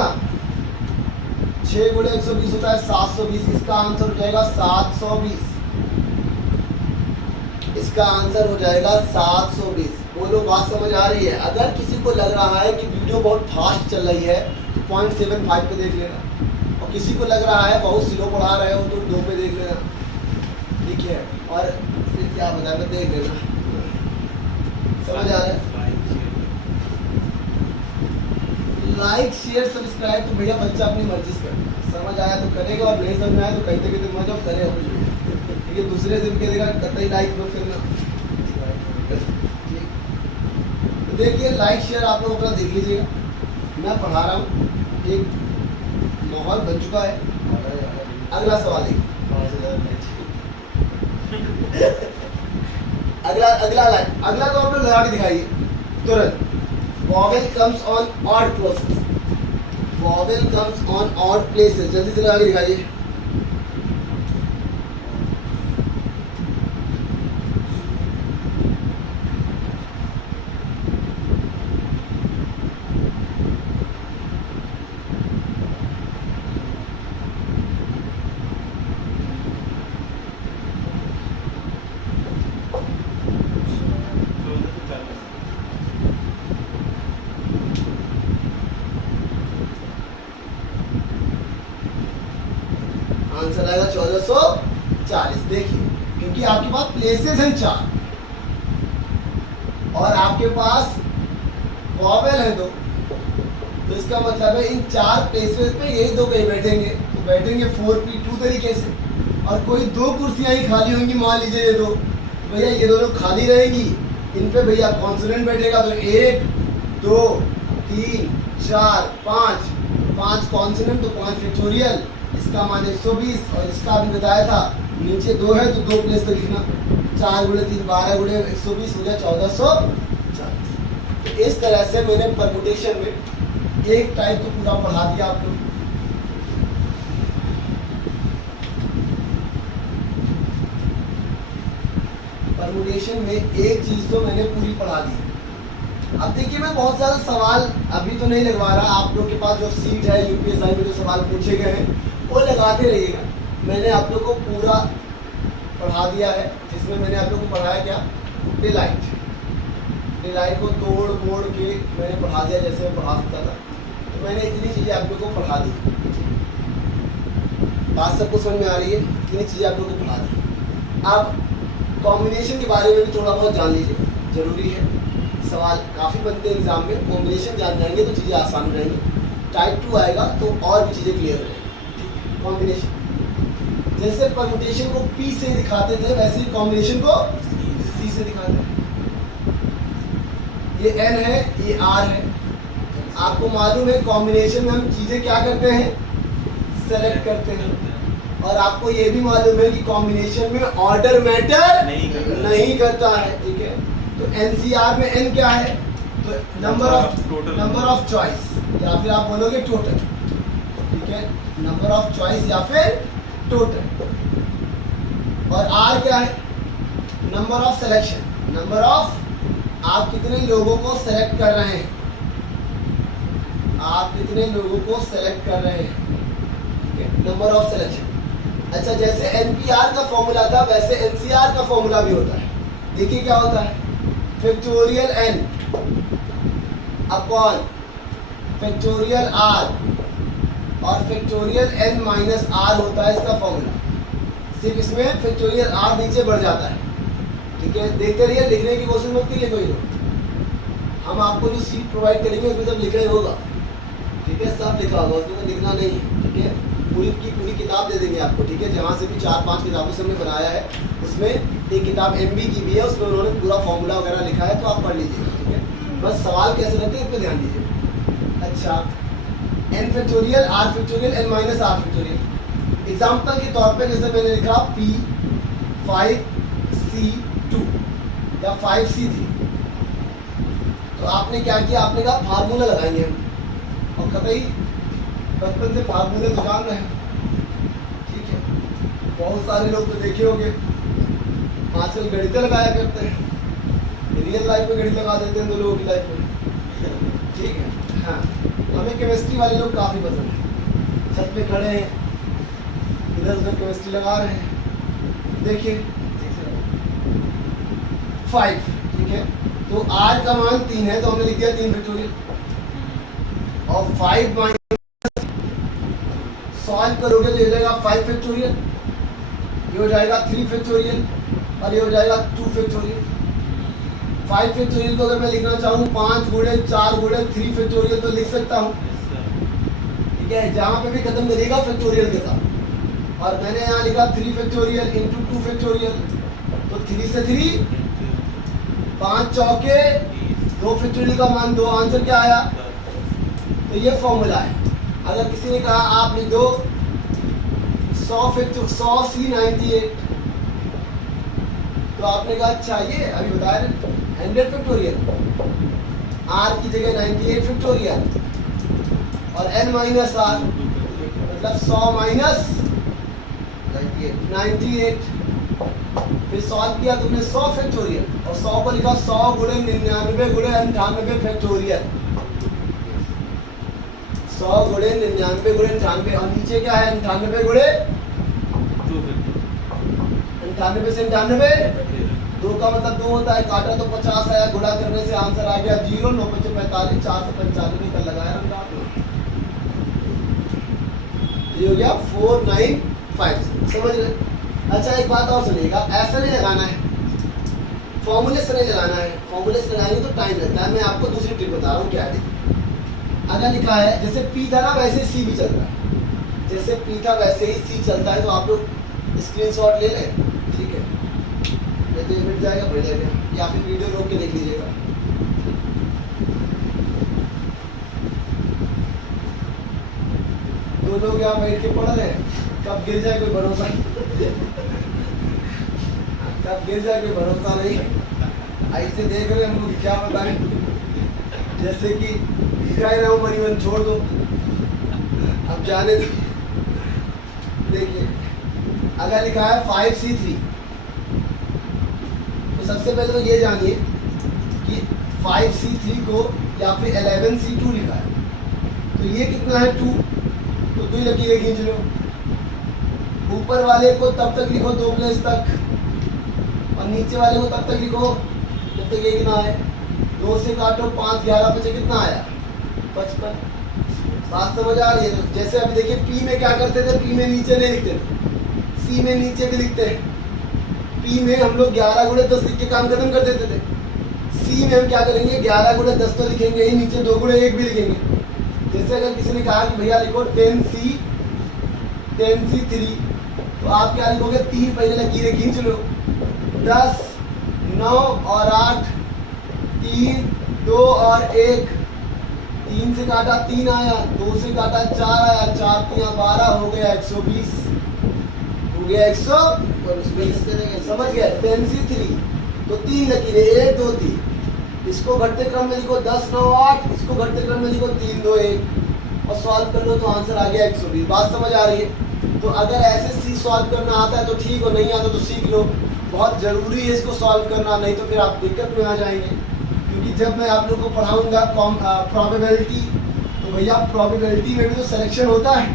6 गुणे 120 होता है 720। इसका आंसर हो जाएगा 720। इसका आंसर हो जाएगा 720। बोलो बात समझ आ रही है? अगर किसी को लग रहा है कि वीडियो बहुत फास्ट चल रही है तो 0.75 पे देख लेना, और किसी को लग रहा है बहुत स्लो पढ़ा रहे हो तो 2 पे देख लेना, ठीक है? और फिर क्या बता मैं देख लेना। समझ आ रहा है? लाइक शेयर सब्सक्राइब तो भैया बच्चा अपनी मर्जी से करता है। समझ आया तो करेगा और नहीं समझ आया तो कहते कहते मत अब करे कुछ भी, ठीक है? दूसरे से भी कहेगा कतई लाइक मत करना। तो देखिए लाइक शेयर आप लोग अपना देख लीजिएगा, मैं पढ़ा रहा हूँ, एक माहौल बन चुका है। अगला सवाल देखिए। अगला तो आप लोग लगा के दिखाइए तुरंत। Vowel comes on odd places. Vowel comes on odd places, जल्दी से लगा के दिखाइए। आंसर आएगा 1440। देखिए क्योंकि आपके पास प्लेसेस हैं 4 और आपके पास वॉवेल है 2, तो इसका मतलब है इन 4 प्लेसेस पे यही 2 कहीं बैठेंगे, तो बैठेंगे 4p2 तरीके से। और कोई 2 कुर्सियां ही खाली होंगी, मान लीजिए ये 2, तो भैया ये दोनों खाली रहेंगी, इन पे भैया कॉन्सोनेंट बैठेगा, तो 1 2 3 4 5 कॉन्सोनेंट, तो 5 फैक्टोरियल। इसका मान 120 और इसका भी बताया था नीचे 2 है तो 2 प्लेस पे लिखना। 4 गुणे 3 12 गुणे 120 हो गया 1440। इस तरह से मैंने परमुटेशन में एक टाइप तो पूरा पढ़ा दिया आप लोग। परमुटेशन में एक चीज तो मैंने पूरी पढ़ा दी। अब देखिए मैं बहुत सारे सवाल अभी तो नहीं लगवा रहा, आप लोग के पास जो सीट है यूपीएसआई में जो सवाल पूछे गए हैं वो लगाते रहिएगा। मैंने आप लोग को पूरा पढ़ा दिया है, जिसमें मैंने आप लोग को पढ़ाया क्या? डिलाइट को तोड़ मोड़ के मैंने पढ़ा दिया जैसे मैं पढ़ा सकता था। तो मैंने इतनी चीज़ें आप लोग को पढ़ा दी। बात सबको समझ में आ रही है? इतनी चीज़ें आप लोग को पढ़ा दी। अब कॉम्बिनेशन के बारे में भी थोड़ा बहुत जान लीजिए, जरूरी है। सवाल काफ़ी बनते हैं एग्जाम में, कॉम्बिनेशन जान जाएंगे तो चीज़ें आसान हो जाएंगी। टाइप 2 आएगा तो और भी चीज़ें क्लियर हो जाएंगी। कॉम्बिनेशन जैसे परमुटेशन को P से दिखाते थे वैसे ही कॉम्बिनेशन को C से दिखाते हैं। ये N है, ये R है। आपको मालूम है कॉम्बिनेशन में हम चीज़ें क्या करते हैं? सेलेक्ट करते हैं। और आपको ये भी मालूम है कि कॉम्बिनेशन में ऑर्डर मैटर नहीं करता है, ठीक है? तो NCR में N क्या है? तो नंबर ऑफ चॉइस, या फिर आप बोलोगे टोटल, ठीक है? नंबर ऑफ चॉइस या फिर टोटल। और R क्या है? Number of selection, number of आप कितने लोगों को सेलेक्ट कर रहे हैं, आप कितने लोगों को सेलेक्ट कर रहे हैं, ठीक है? Number of selection. अच्छा, जैसे NPR का फॉर्मूला था वैसे NCR का फॉर्मूला भी होता है। देखिए क्या होता है? Factorial N upon factorial R और फैक्टोरियल N माइनस R होता है इसका फॉर्मूला। सिर्फ इसमें फैक्टोरियल R नीचे बढ़ जाता है, ठीक है? देखते रहिए, लिखने की कोशिश मत कीजिए कोई लोग। हम आपको जो सीट प्रोवाइड करेंगे उसमें सब लिखा ही होगा, ठीक है? सब लिखा होगा, उसमें लिखना नहीं है, ठीक है? पूरी की पूरी किताब दे देंगे आपको, ठीक है? जहाँ से भी 4-5 किताबों से हमने बनाया है उसमें एक किताब MB की भी है, उसमें उन्होंने पूरा फॉर्मूला वगैरह लिखा है, तो आप पढ़ लीजिएगा, ठीक है? बस सवाल कैसे रहते हैं इस पर ध्यान दीजिए। अच्छा, N factorial R factorial N minus R factorial. Example के तौर पे जैसे मैंने लिखा P5C2 या 5C3, तो आपने क्या किया? आपने कहा फार्मूला लगाएंगे हम, और कतई बचपन से फार्मूले तो जान रहे हैं, ठीक है? बहुत सारे लोग तो देखे होंगे आजकल गणित लगाया करते हैं, रियल लाइफ में घड़ी लगा देते हैं 2 लोगों की लाइफ में। ठीक है, हाँ। हमें केमिस्ट्री वाले लोग काफ़ी पसंद है। छत पे खड़े हैं, इधर उधर केमिस्ट्री लगा रहे हैं। देखिए 5, ठीक है। तो r का मान 3 है, तो हमने लिख दिया 3 फैक्टोरियल। और 5 माइनस सॉल्व करोगे तो ये हो जाएगा 5 फैक्टोरियल, ये हो जाएगा 3 फैक्टोरियल और ये हो जाएगा 2 फैक्टोरियल। 5 फैक्टोरियल को अगर मैं लिखना चाहूँ 5 गुणे 4 गुणे 3 फैक्टोरियल तो लिख सकता हूँ, ठीक है। जहाँ पे भी खत्म करिएगा फैक्टोरियल के साथ। और मैंने यहाँ लिखा 3 फैक्टोरियल इंटू 2 फैक्टोरियल, तो 3 से 3 5 चौके 2 फैक्टोरियल का मान 2, आंसर क्या आया? तो ये फॉर्मूला है। अगर किसी ने कहा आप लिख दो 100 C98, तो आपने कहा अच्छा ये अभी बता रहे 100 फैक्टोरियल, r की जगह 98 फैक्टोरियल और n माइनस r मतलब 100 माइनस 98। फिर सॉल्व किया तुमने 100 फैक्टोरियल और 100 को लिखा 100 गुणे 99 गुणे 98 फैक्टोरियल, 100 गुणे 99 गुणे 98 और नीचे क्या है 98 गुणे 98 से 99 2 का मतलब 2 होता है, काटा तो 50 आया, गुणा करने से आंसर आ गया 0, 9 5 45, 4 से 95 का लगाया हमने आपने, ये हो गया 495। समझ रहे? अच्छा एक बात और सुनिएगा, ऐसा नहीं लगाना है, फॉर्मूले से नहीं लगाना है। फॉर्मूले से लगाएंगे तो टाइम लगता है। मैं आपको दूसरी ट्रिक बता रहा हूँ क्या है। अगर लिखा है जैसे P था ना वैसे C भी चल रहा है, जैसे P था वैसे ही C चलता है, तो आप लोग स्क्रीनशॉट ले लें, ठीक है। नहीं तो ये मिट जाएगा बढ़िया में, या फिर वीडियो रोक के देख लीजिएगा। दो लोग यहाँ बैठ के पढ़ रहे हैं, कब गिर जाए कोई भरोसा कब गिर जाए कोई भरोसा नहीं। ऐसे देख रहे हम लोग, क्या बताएं, जैसे कि लिखा ही ना हो मरीवन छोड़ दो, अब जाने दो। देखिए अगर लिखा है 5C3, तो सबसे पहले तो ये जानिए कि 5C3 को या फिर 11C2 लिखा है, तो ये कितना है 2, तो 2 लकीरें खींच लो। ऊपर वाले को तब तक लिखो 2 प्लेस तक, और नीचे वाले को तब तक लिखो जब तक ये कितना है 2 से काटो 5 11 5 कितना आया 55। बात समझ आ रही है? तो जैसे अभी देखिए P में क्या करते थे, P में नीचे नहीं लिखते थे, C में नीचे भी लिखते हैं। P में हम लोग 11 गुणे 10 लिख के काम खत्म कर देते थे। C में हम क्या करेंगे 11 गुणे 10 तो लिखेंगे ही, नीचे 2 गुणे 1 भी लिखेंगे। जैसे अगर किसी ने कहा कि भैया लिखो 10C3, तो आप क्या लिखोगे 3 पहले लकीरें खींच लो, 10 9 और 8 3 2 और 1, 3 से काटा 3 आया, 2 से काटा 4 आया, 4 3 12 हो गया 120, हो गया 120। समझ गए? 10C3 तो 3 लकीरें 1 2 3, इसको घटते क्रम में लिखो 10 9 8, इसको घटते क्रम में लिखो 3 2 1 और सॉल्व कर लो तो आंसर आ गया 120। बात समझ आ रही है? तो अगर ऐसे सी सॉल्व करना आता है तो ठीक, और नहीं आता तो सीख लो, बहुत ज़रूरी है इसको सॉल्व करना, नहीं तो फिर आप दिक्कत में आ जाएंगे। क्योंकि जब मैं आप लोगों को पढ़ाऊंगा प्रोबेबिलिटी, तो भैया प्रोबेबिलिटी में भी तो सिलेक्शन होता है।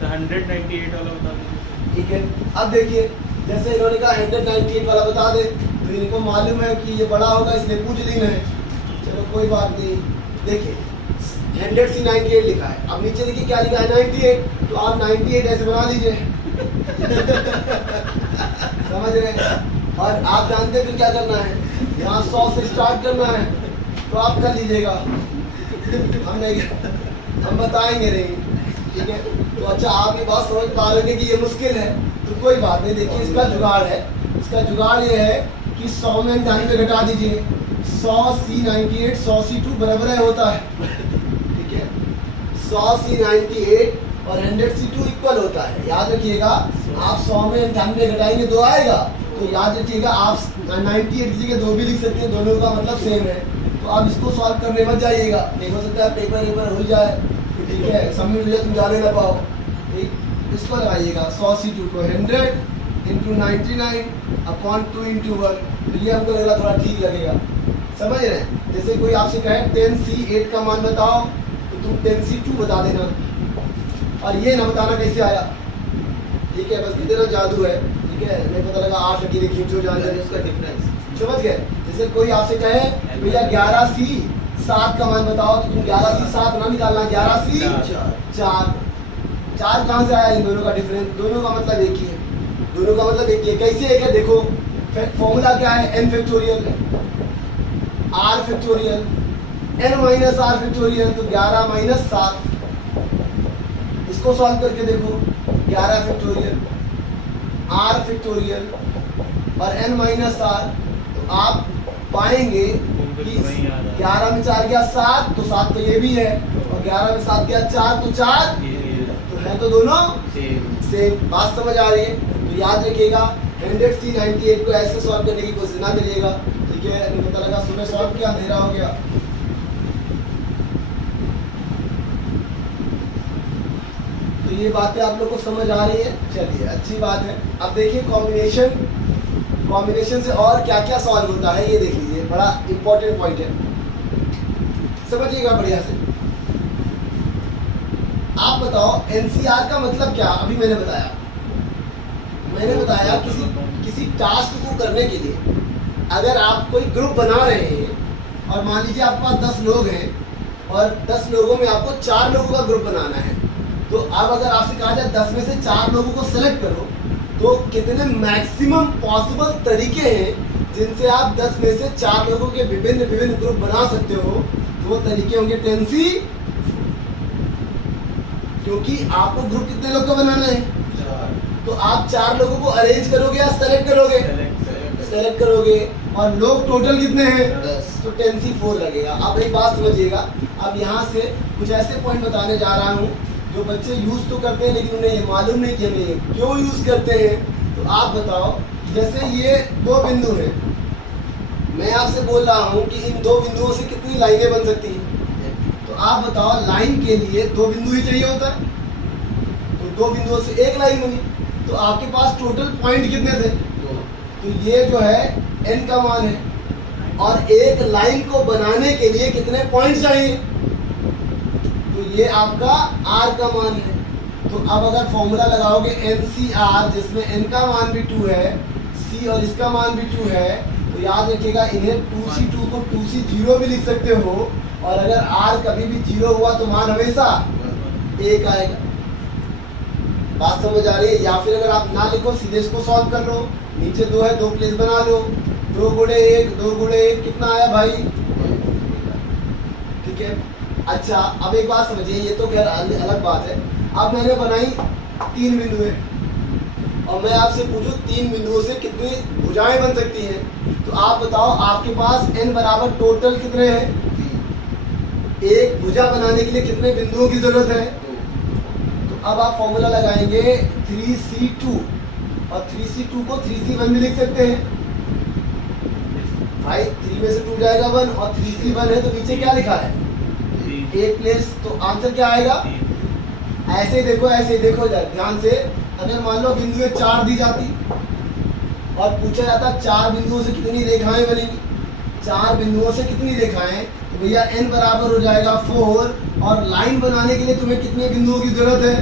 तो 198 वाला बता दीजिए। ठीक है, अब देखिए जैसे इन्होंने कहा 198 वाला बता दे, तो इनको मालूम है कि ये बड़ा होगा इसलिए पूछ लेना है, चलो कोई बात नहीं। देखिए 100C98 लिखा है, अब नीचे देखिए क्या लिखा है 98, तो आप 98 ऐसे बना लीजिए समझ रहे हैं? और आप जानते हैं फिर क्या करना है, यहाँ 100 से स्टार्ट करना है, तो आप कर लीजिएगा, हम नहीं, हम बताएंगे नहीं, ठीक है। तो अच्छा आप ये बात समझ पा रहे हैं कि ये मुश्किल है, तो कोई बात नहीं। देखिए इसका जुगाड़ है, इसका जुगाड़ ये है कि 100 में 98 घटा दीजिए, 100C98 100C2 बराबर है होता है, ठीक है। 100C98 और 100C2 इक्वल होता है, याद रखिएगा। आप 100 में 98 घटाएंगे 2 आएगा, तो याद रखिएगा आप 98 की जगह 2 भी लिख सकते हैं, दोनों का मतलब सेम है। तो आप इसको सॉल्व करने मत जाइएगा, नहीं हो सकता है पेपर हो जाए, ठीक है, सबमिट हो जाए, तुम जाने ना पाओ, ठीक। इसको लगाइएगा 100C2 को 100 × 99 अपॉन 2 × 1, तो ये हमको लग रहा थोड़ा ठीक लगेगा, समझ रहे हैं? जैसे कोई आपसे कहे 10C8 का मान बताओ तो तुम 10C2 बता देना, और ये ना बताना कैसे आया। ठीक है, बस कितना जादू है। ठीक है, नहीं पता लगा 8 लकीरें खींचो जान जाए उसका डिफरेंस, समझ गए? जैसे कोई आपसे कहे भैया 11C7 का मान बताओ तो तुम 11C7 ना निकालना, 11C4। 4 कहाँ से आया? इन दोनों का डिफरेंस, दोनों का मतलब एक ही है, दोनों का मतलब एक ही है। कैसे एक है देखो, फॉर्मूला क्या है? n factorial r factorial n minus r factorial, तो 11 माइनस 7। इसको सॉल्व करके देखो, 11 फैक्टोरियल r फैक्टोरियल और n माइनस r, तो आप पाएंगे कि 11 में 4 गया 7, तो 7 तो ये भी है, और 11 में 7 गया 4, तो 4 तो है, तो दोनों सेम। बात समझ आ रही है? तो याद रखिएगा 100C98 को ऐसे सॉल्व करने की कोशिश ना करिएगा। ठीक है, नहीं पता लगा सुबह सॉल्व किया अंधेरा हो गया। तो ये बातें आप लोग को समझ आ रही है? चलिए, अच्छी बात है। अब देखिए कॉम्बिनेशन से और क्या क्या सॉल्व होता है ये देख लीजिए, बड़ा इंपॉर्टेंट पॉइंट है, समझिएगा बढ़िया से। आप बताओ NCR का मतलब क्या? अभी मैंने बताया किसी टास्क को करने के लिए अगर आप कोई ग्रुप बना रहे हैं और मान लीजिए आपके पास 10 लोग हैं और 10 लोगों में आपको 4 लोगों का ग्रुप बनाना है, तो अब अगर आपसे कहा जाए 10 में से 4 लोगों को सेलेक्ट करो, तो कितने मैक्सिमम पॉसिबल तरीके हैं जिनसे आप 10 में से 4 लोगों के विभिन्न विभिन्न ग्रुप बना सकते हो। तो वो तरीके होंगे 10C, क्योंकि आपको ग्रुप कितने लोग का बनाना है? 4। तो आप 4 लोगों को अरेंज करोगे या सेलेक्ट करोगे? सेलेक्ट करोगे। और लोग टोटल कितने हैं? 10, तो 10C4 लगेगा। अब एक बात समझिएगा, अब यहाँ से कुछ ऐसे पॉइंट बताने जा रहा हूँ जो बच्चे यूज तो करते हैं लेकिन उन्हें ये मालूम नहीं कि हमें क्यों यूज करते हैं। तो आप बताओ, जैसे ये 2 बिंदु हैं, मैं आपसे बोल रहा हूँ कि इन 2 बिंदुओं से कितनी लाइनें बन सकती हैं? तो आप बताओ, लाइन के लिए 2 बिंदु ही चाहिए होता है, तो 2 बिंदुओं से एक लाइन बनी, तो आपके पास टोटल पॉइंट कितने थे? 2। तो ये जो है n का मान है, और एक लाइन को बनाने के लिए कितने पॉइंट चाहिए? तो ये आपका r का मान है। तो अब अगर फॉर्मूला लगाओगे NCR, जिसमें n का मान भी 2 है, c और इसका मान भी 2 है, तो याद रखिएगा इन्हें 2C2 को 2C0 भी लिख सकते हो, और अगर r कभी भी 0 हुआ तो मान हमेशा 1 आएगा। बात समझ आ रही है? या फिर अगर आप ना लिखो, सीधे इसको सॉल्व कर लो, नीचे 2 है, 2 प्लेस बना लो, 2 गुणे 1 कितना आया भाई? ठीक है। अच्छा, अब एक बात समझिए, ये तो खैर अलग बात है। अब मैंने बनाई 3 बिंदु है, और मैं आपसे पूछूं 3 बिंदुओं से कितनी भुजाएं बन सकती हैं, तो आप बताओ आपके पास n बराबर टोटल कितने हैं? एक भुजा बनाने के लिए कितने बिंदुओं की जरूरत है? तो अब आप फॉर्मूला लगाएंगे 3C2, और 3C2 को 3C1 भी लिख सकते हैं भाई। 3 में से 2 जाएगा 1, और 3C1 है तो नीचे क्या लिखा है? 1 प्लेस, तो आंसर क्या आएगा? ऐसे ही देखो ध्यान से। अगर मान लो बिंदुएं 4 दी जाती और पूछा जाता 4 बिंदुओं से कितनी रेखाएं बनेंगी, 4 बिंदुओं से कितनी रेखाएं, तो भैया n बराबर हो जाएगा 4, और लाइन बनाने के लिए तुम्हें कितने बिंदुओं की जरूरत है?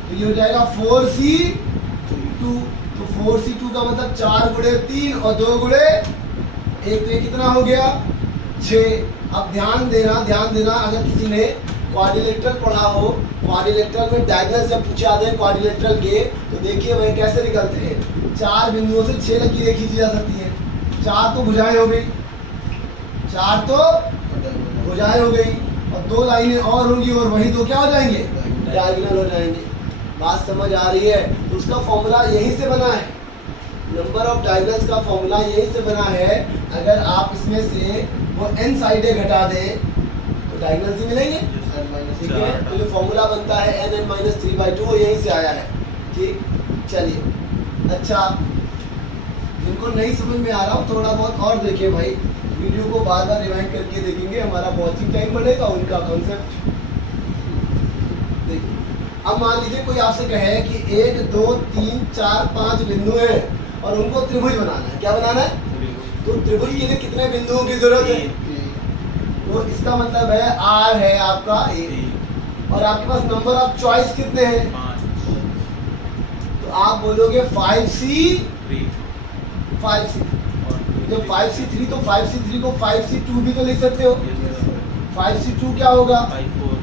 तो ये हो जाएगा 4C2। तो 4C2 का मतलब 4 गुणे 3 और 2 गुणे 1, तो ये कितना हो गया? 6। अब ध्यान देना, अगर किसी ने क्वाड्रिलेटरल पढ़ा हो, क्वाड्रिलेटरल में डायगोनल जब पूछे आते हैं क्वाड्रिलेटरल के, तो देखिए वह कैसे निकलते हैं। 4 बिंदुओं से 6 लकीरें खींची जा सकती हैं। 4 तो भुजाएं हो गई, 4 तो भुजाएं हो गई, और 2 लाइनें और होंगी, और वही 2 क्या हो जाएंगे? डायगोनल हो जाएंगे। बात समझ आ रही है? तो उसका फॉर्मूला यहीं से बना है, नंबर ऑफ डायगोनल्स का फॉर्मूला यहीं से बना है। अगर आप इसमें से वो n साइडें घटा दें तो डायगोनल्स ही मिलेंगे, ठीक है? तो जो फॉर्मूला बनता है n(n-3/2) वो यहीं से आया है। ठीक, चलिए। अच्छा, जिनको नहीं समझ में आ रहा हो थोड़ा बहुत और देखिए भाई, वीडियो को बार बार रिवाइंड करके देखेंगे, हमारा वॉचिंग टाइम बढ़ेगा, उनका कॉन्सेप्ट देखिए। अब मान लीजिए कोई आपसे कहे कि 1 2 3 4 5 बिंदु हैं और उनको त्रिभुज बनाना है। क्या बनाना है? तो त्रिभुज के लिए कितने बिंदुओं की जरूरत है? तो इसका मतलब है आर है आपका ए, और आपके पास नंबर ऑफ चॉइस कितने हैं? 5 तो आप बोलोगे 5C 3 5C। और जब 5C3 तो 5C3 को 5C2 भी तो लिख सकते हो। ये 5C2 क्या होगा? 5 4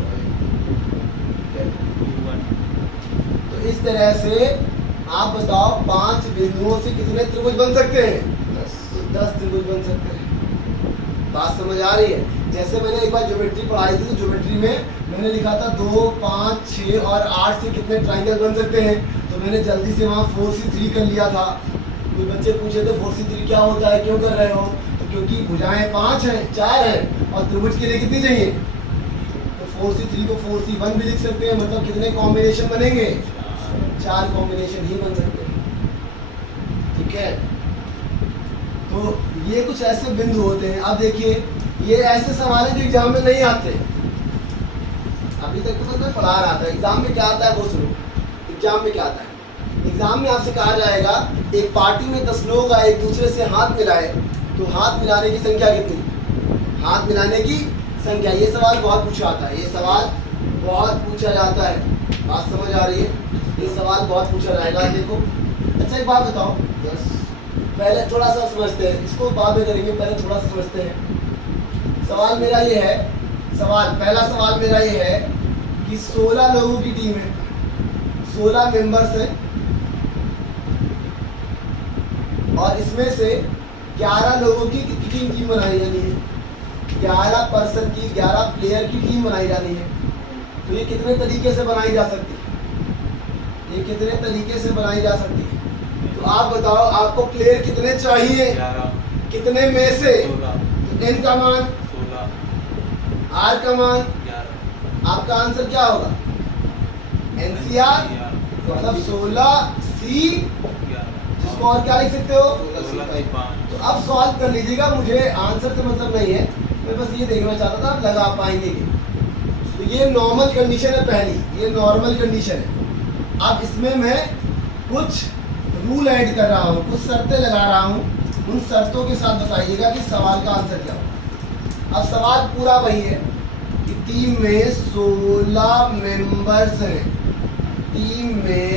2 1 तो इस तरह से आप बताओ 5 बिंदुओं से कितने त्रिभुज बन सकते हैं? 10 त्रिभुज बन सकते हैं। बात समझ आ रही है? जैसे मैंने एक बार ज्योमेट्री पढ़ाई थी, तो ज्योमेट्री में मैंने लिखा था 2 5 6 और 8 से कितने ट्राइंगल बन सकते हैं। तो मैंने जल्दी से वहाँ 4C3 कर लिया था। कोई बच्चे पूछे थे 4C3 क्या होता है, क्यों कर रहे हो? तो क्योंकि भुजाएं 5 हैं, 4 हैं, और त्रिभुज के लिए कितनी चाहिए? तो 4C3 को 4C1 भी लिख सकते हैं। मतलब कितने कॉम्बिनेशन बनेंगे? 4 कॉम्बिनेशन ही बन सकते हैं। ठीक है, तो ये कुछ ऐसे बिंदु होते हैं। अब देखिए, ये ऐसे सवाल हैं जो एग्जाम में नहीं आते। अभी तक तो मैं पढ़ा रहा था, एग्जाम में क्या आता है वो सुनो। एग्जाम में क्या आता है? एग्जाम में आपसे कहा जाएगा एक पार्टी में 10 लोग आए, एक दूसरे से हाथ मिलाए, तो हाथ मिलाने की संख्या कितनी? हाथ मिलाने की संख्या। ये सवाल बहुत पूछा आता है, ये सवाल बहुत पूछा जाता है। बात समझ आ रही है? ये सवाल बहुत पूछा जाएगा। देखो, अच्छा एक बात बताओ, पहले थोड़ा सा समझते हैं, इसको बाद में करेंगे, पहले थोड़ा सा समझते हैं। सवाल मेरा ये है, पहला सवाल मेरा ये है कि 16 लोगों की टीम है, 16 मेंबर्स हैं, और इसमें से 11 लोगों की कितनी टीम बनाई जानी है? 11 पर्सन की, 11 प्लेयर की टीम बनाई जानी है। तो ये कितने तरीके से बनाई जा सकती है? ये कितने तरीके से बनाई जा सकती है? तो आप बताओ, आपको प्लेयर कितने चाहिए? 11 कितने में से? 16 एन का मान, 16 आर का मान, 11 आपका आंसर क्या होगा? एनसीआर, मतलब 16C, 11 जिसको और क्या लिख सकते हो? 5 तो अब सॉल्व कर लीजिएगा, मुझे आंसर से मतलब नहीं है, मैं बस ये देखना चाहता था आप लगा पाएंगे कि। तो ये नॉर्मल कंडीशन है पहली, ये नॉर्मल कंडीशन है। अब इसमें मैं कुछ रूल ऐड कर रहा हूँ, कुछ शर्तें लगा रहा हूँ, उन शर्तों के साथ बताइएगा कि सवाल का आंसर क्या होगा। अब सवाल पूरा वही है कि टीम में 16 मेंबर्स हैं, टीम में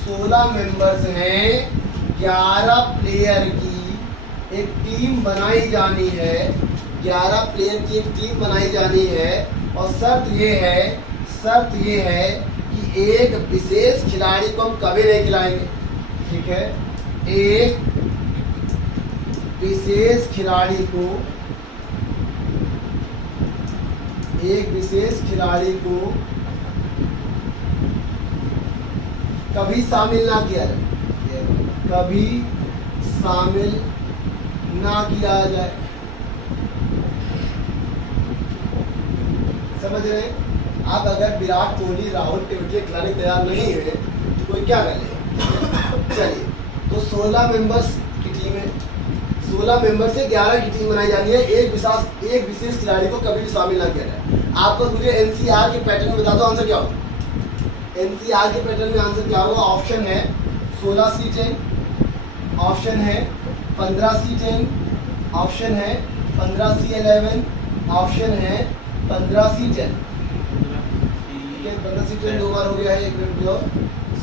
16 मेंबर्स हैं, 11 प्लेयर की एक टीम बनाई जानी है, 11 प्लेयर की एक टीम बनाई जानी है, और शर्त ये है कि एक विशेष खिलाड़ी को हम कभी नहीं खिलाएंगे। ठीक है, एक विशेष खिलाड़ी को कभी शामिल ना किया जाए, कभी शामिल ना किया जाए। समझ रहे हैं? आप अगर विराट कोहली, राहुल टेवटिया खिलाने तैयार नहीं है तो कोई क्या कर लेगा? चलिए, तो 16 मेंबर्स की टीम है, 16 मेंबर से 11 की टीम बनाई जानी है, एक विशेष खिलाड़ी को कभी भी शामिल ना किया जाए। आपको मुझे एनसीआर के पैटर्न में बता दो, आंसर क्या होगा? एनसीआर के पैटर्न में आंसर क्या होगा? ऑप्शन है 16C10, ऑप्शन है 15C10, ऑप्शन है 15C11, ऑप्शन है 15C10। ठीक है, 15C10 दो बार हो गया है, एक मिनट लो।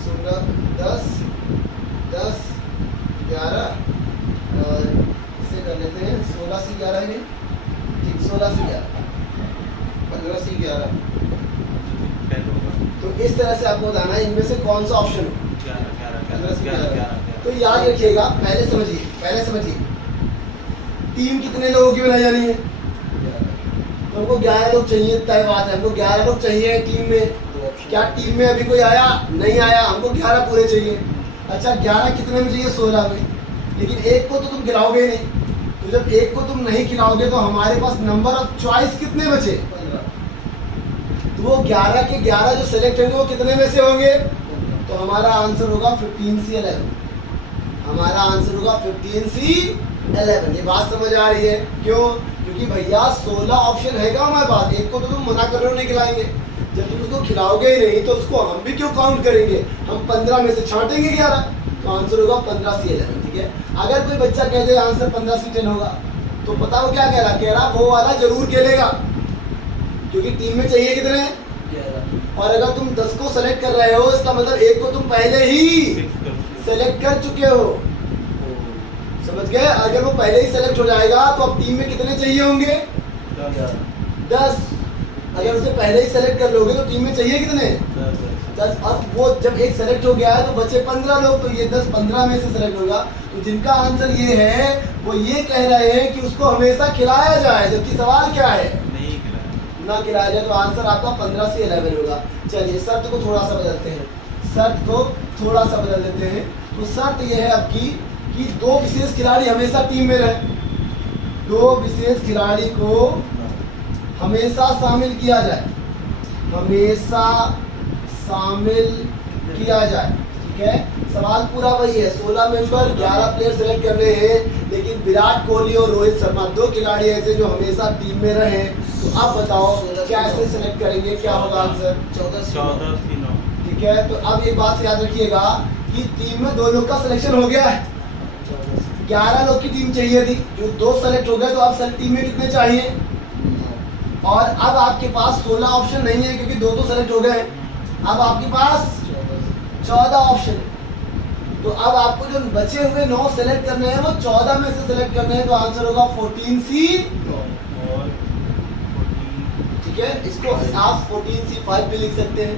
16 10 10 11 और इसे कर लेते हैं 16C11 है, ठीक, 16C11, 15C11। 10 होगा। तो इस तरह से आपको बताना है इनमें से कौन सा ऑप्शन हो। 11 तो याद रखिएगा, पहले समझिए टीम कितने लोगों की बनाई जानी है? तो हमको 11 लोग चाहिए, तय बात है, हमको 11 लोग चाहिए टीम में। क्या टीम में अभी कोई आया? नहीं आया, हमको 11 पूरे चाहिए। अच्छा, 11 कितने में चाहिए? 16 में। लेकिन एक को तो तुम खिलाओगे ही नहीं, तो जब एक को तुम नहीं खिलाओगे तो हमारे पास नंबर ऑफ चॉइस कितने बचे? 15। तो वो 11 के 11 जो सेलेक्ट होंगे वो कितने में से होंगे? तो हमारा आंसर होगा 15C11। हमारा आंसर होगा 15C11। ये बात समझ आ रही है? क्यों? क्योंकि भैया 16 ऑप्शन है हमारे पास, एक को तो तुम मना कर रहे हो नहीं खिलाएंगे, जब तुम उसको खिलाओगे ही नहीं तो उसको हम भी क्यों काउंट करेंगे? हम 15 में से छांटेंगे 11, तो आंसर होगा 15C11। ठीक है। है। अगर कोई बच्चा कह दे आंसर 15 से 10 होगा तो पता वो क्या कह रहा वो वाला जरूर खेलेगा, क्योंकि टीम में चाहिए कितने। 11 और अगर तुम 10 को सेलेक्ट कर रहे हो इसका मतलब एक को तुम पहले ही सेलेक्ट कर चुके हो, समझ गए। अगर वो पहले ही सेलेक्ट हो जाएगा तो अब टीम में कितने चाहिए होंगे 10। अगर उसे पहले ही सेलेक्ट कर लोगे तो टीम में चाहिए कितने 10। और वो जब एक सेलेक्ट हो गया है तो बचे 15 लोग, तो ये 10 15 में से सेलेक्ट होगा। तो जिनका आंसर ये है वो ये कह रहे हैं कि उसको हमेशा खिलाया जाए, जबकि सवाल क्या है नहीं खिलाया। ना खिलाया जाए। तो आंसर आपका 15 से 11 होगा। चलिए शर्त को थोड़ा सा बदलते हैं, शर्त को थोड़ा सा बदल देते हैं। तो शर्त ये है आपकी कि 2 विशेष खिलाड़ी हमेशा टीम में रहे, 2 विशेष खिलाड़ी को हमेशा शामिल किया जाए, हमेशा शामिल किया जाए, ठीक है। सवाल पूरा वही है, 16 मेंबर 11 प्लेयर सेलेक्ट करने हैं, लेकिन विराट कोहली और रोहित शर्मा 2 खिलाड़ी ऐसे जो हमेशा टीम में रहे। तो अब बताओ कैसे सेलेक्ट करेंगे, क्या होगा आंसर 14 से 14 ठीक है। तो अब एक बात याद रखिएगा कि टीम में 2 लोग का सिलेक्शन हो गया है, 11 लोग की टीम चाहिए थी, जो 2 सेलेक्ट हो गए। तो अब टीम में कितने चाहिए, और अब आपके पास 16 ऑप्शन नहीं है क्योंकि 2 तो सेलेक्ट हो गए। अब आपके पास 14 ऑप्शन है। तो अब आपको जो बचे हुए 9 सेलेक्ट करने हैं वो 14 में से सेलेक्ट करने हैं। तो आंसर होगा 14C, और 14 ठीक है। इसको आप 14C5 भी लिख सकते हैं।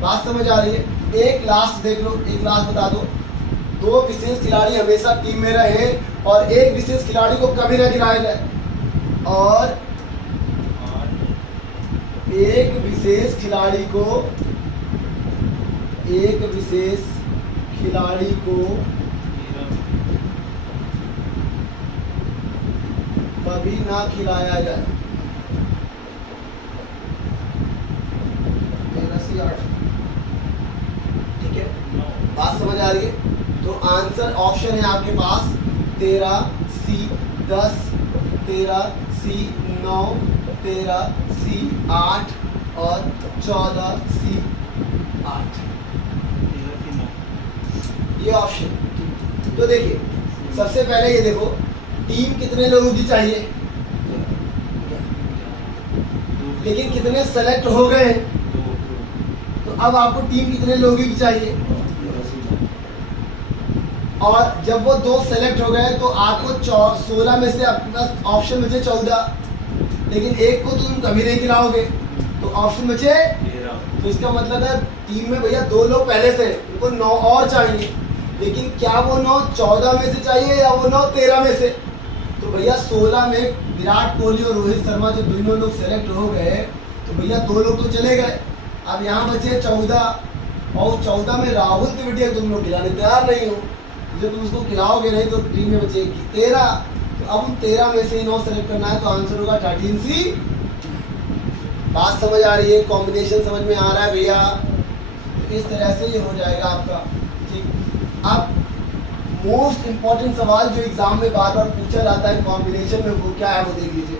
बात समझ आ रही है। एक लास्ट देख लो, एक लास्ट बता दो। 2 विशेष खिलाड़ी हमेशा टीम में रहे और एक विशेष खिलाड़ी को कभी न खिलाया जाए, और एक विशेष खिलाड़ी को कभी ना खिलाया जाए। 13 से 8 ठीक है, बात समझ आ रही है। तो आंसर ऑप्शन है आपके पास 13C 10, 13C 9, 13C 8 और 14C 8, ये ऑप्शन। तो देखिए सबसे पहले ये देखो टीम कितने लोगों की चाहिए, लेकिन कितने सेलेक्ट हो गए। तो अब आपको टीम कितने लोगों की चाहिए, और जब वो 2 सेलेक्ट हो गए तो आपको 16 में से आपके पास ऑप्शन बचे 14, लेकिन एक को तो तुम कभी नहीं खिलाओगे, तो ऑप्शन बचे 13। तो इसका मतलब है टीम में भैया 2 लोग पहले से, उनको 9 और चाहिए। लेकिन क्या वो 9 14 में से चाहिए या वो 9 13 में से। तो भैया 16 में विराट कोहली और रोहित शर्मा जब दोनों लोग सेलेक्ट हो गए तो भैया 2 लोग तो चले गए। अब यहाँ बचे 14, और 14 में राहुल त्रिवेदी तुम लोग खिलाने तैयार नहीं हो, जब तुम उसको खिलाओगे नहीं तो टीम में बचेगी 13। तो अब 13 में से ही 9 सेलेक्ट करना है, तो आंसर होगा 13C। बात समझ आ रही है, कॉम्बिनेशन समझ में आ रहा है भैया। इस तरह से ये हो जाएगा आपका, ठीक। अब मोस्ट इंपॉर्टेंट सवाल जो एग्जाम में बार बार पूछा जाता है कॉम्बिनेशन में, वो क्या है वो देख लीजिए।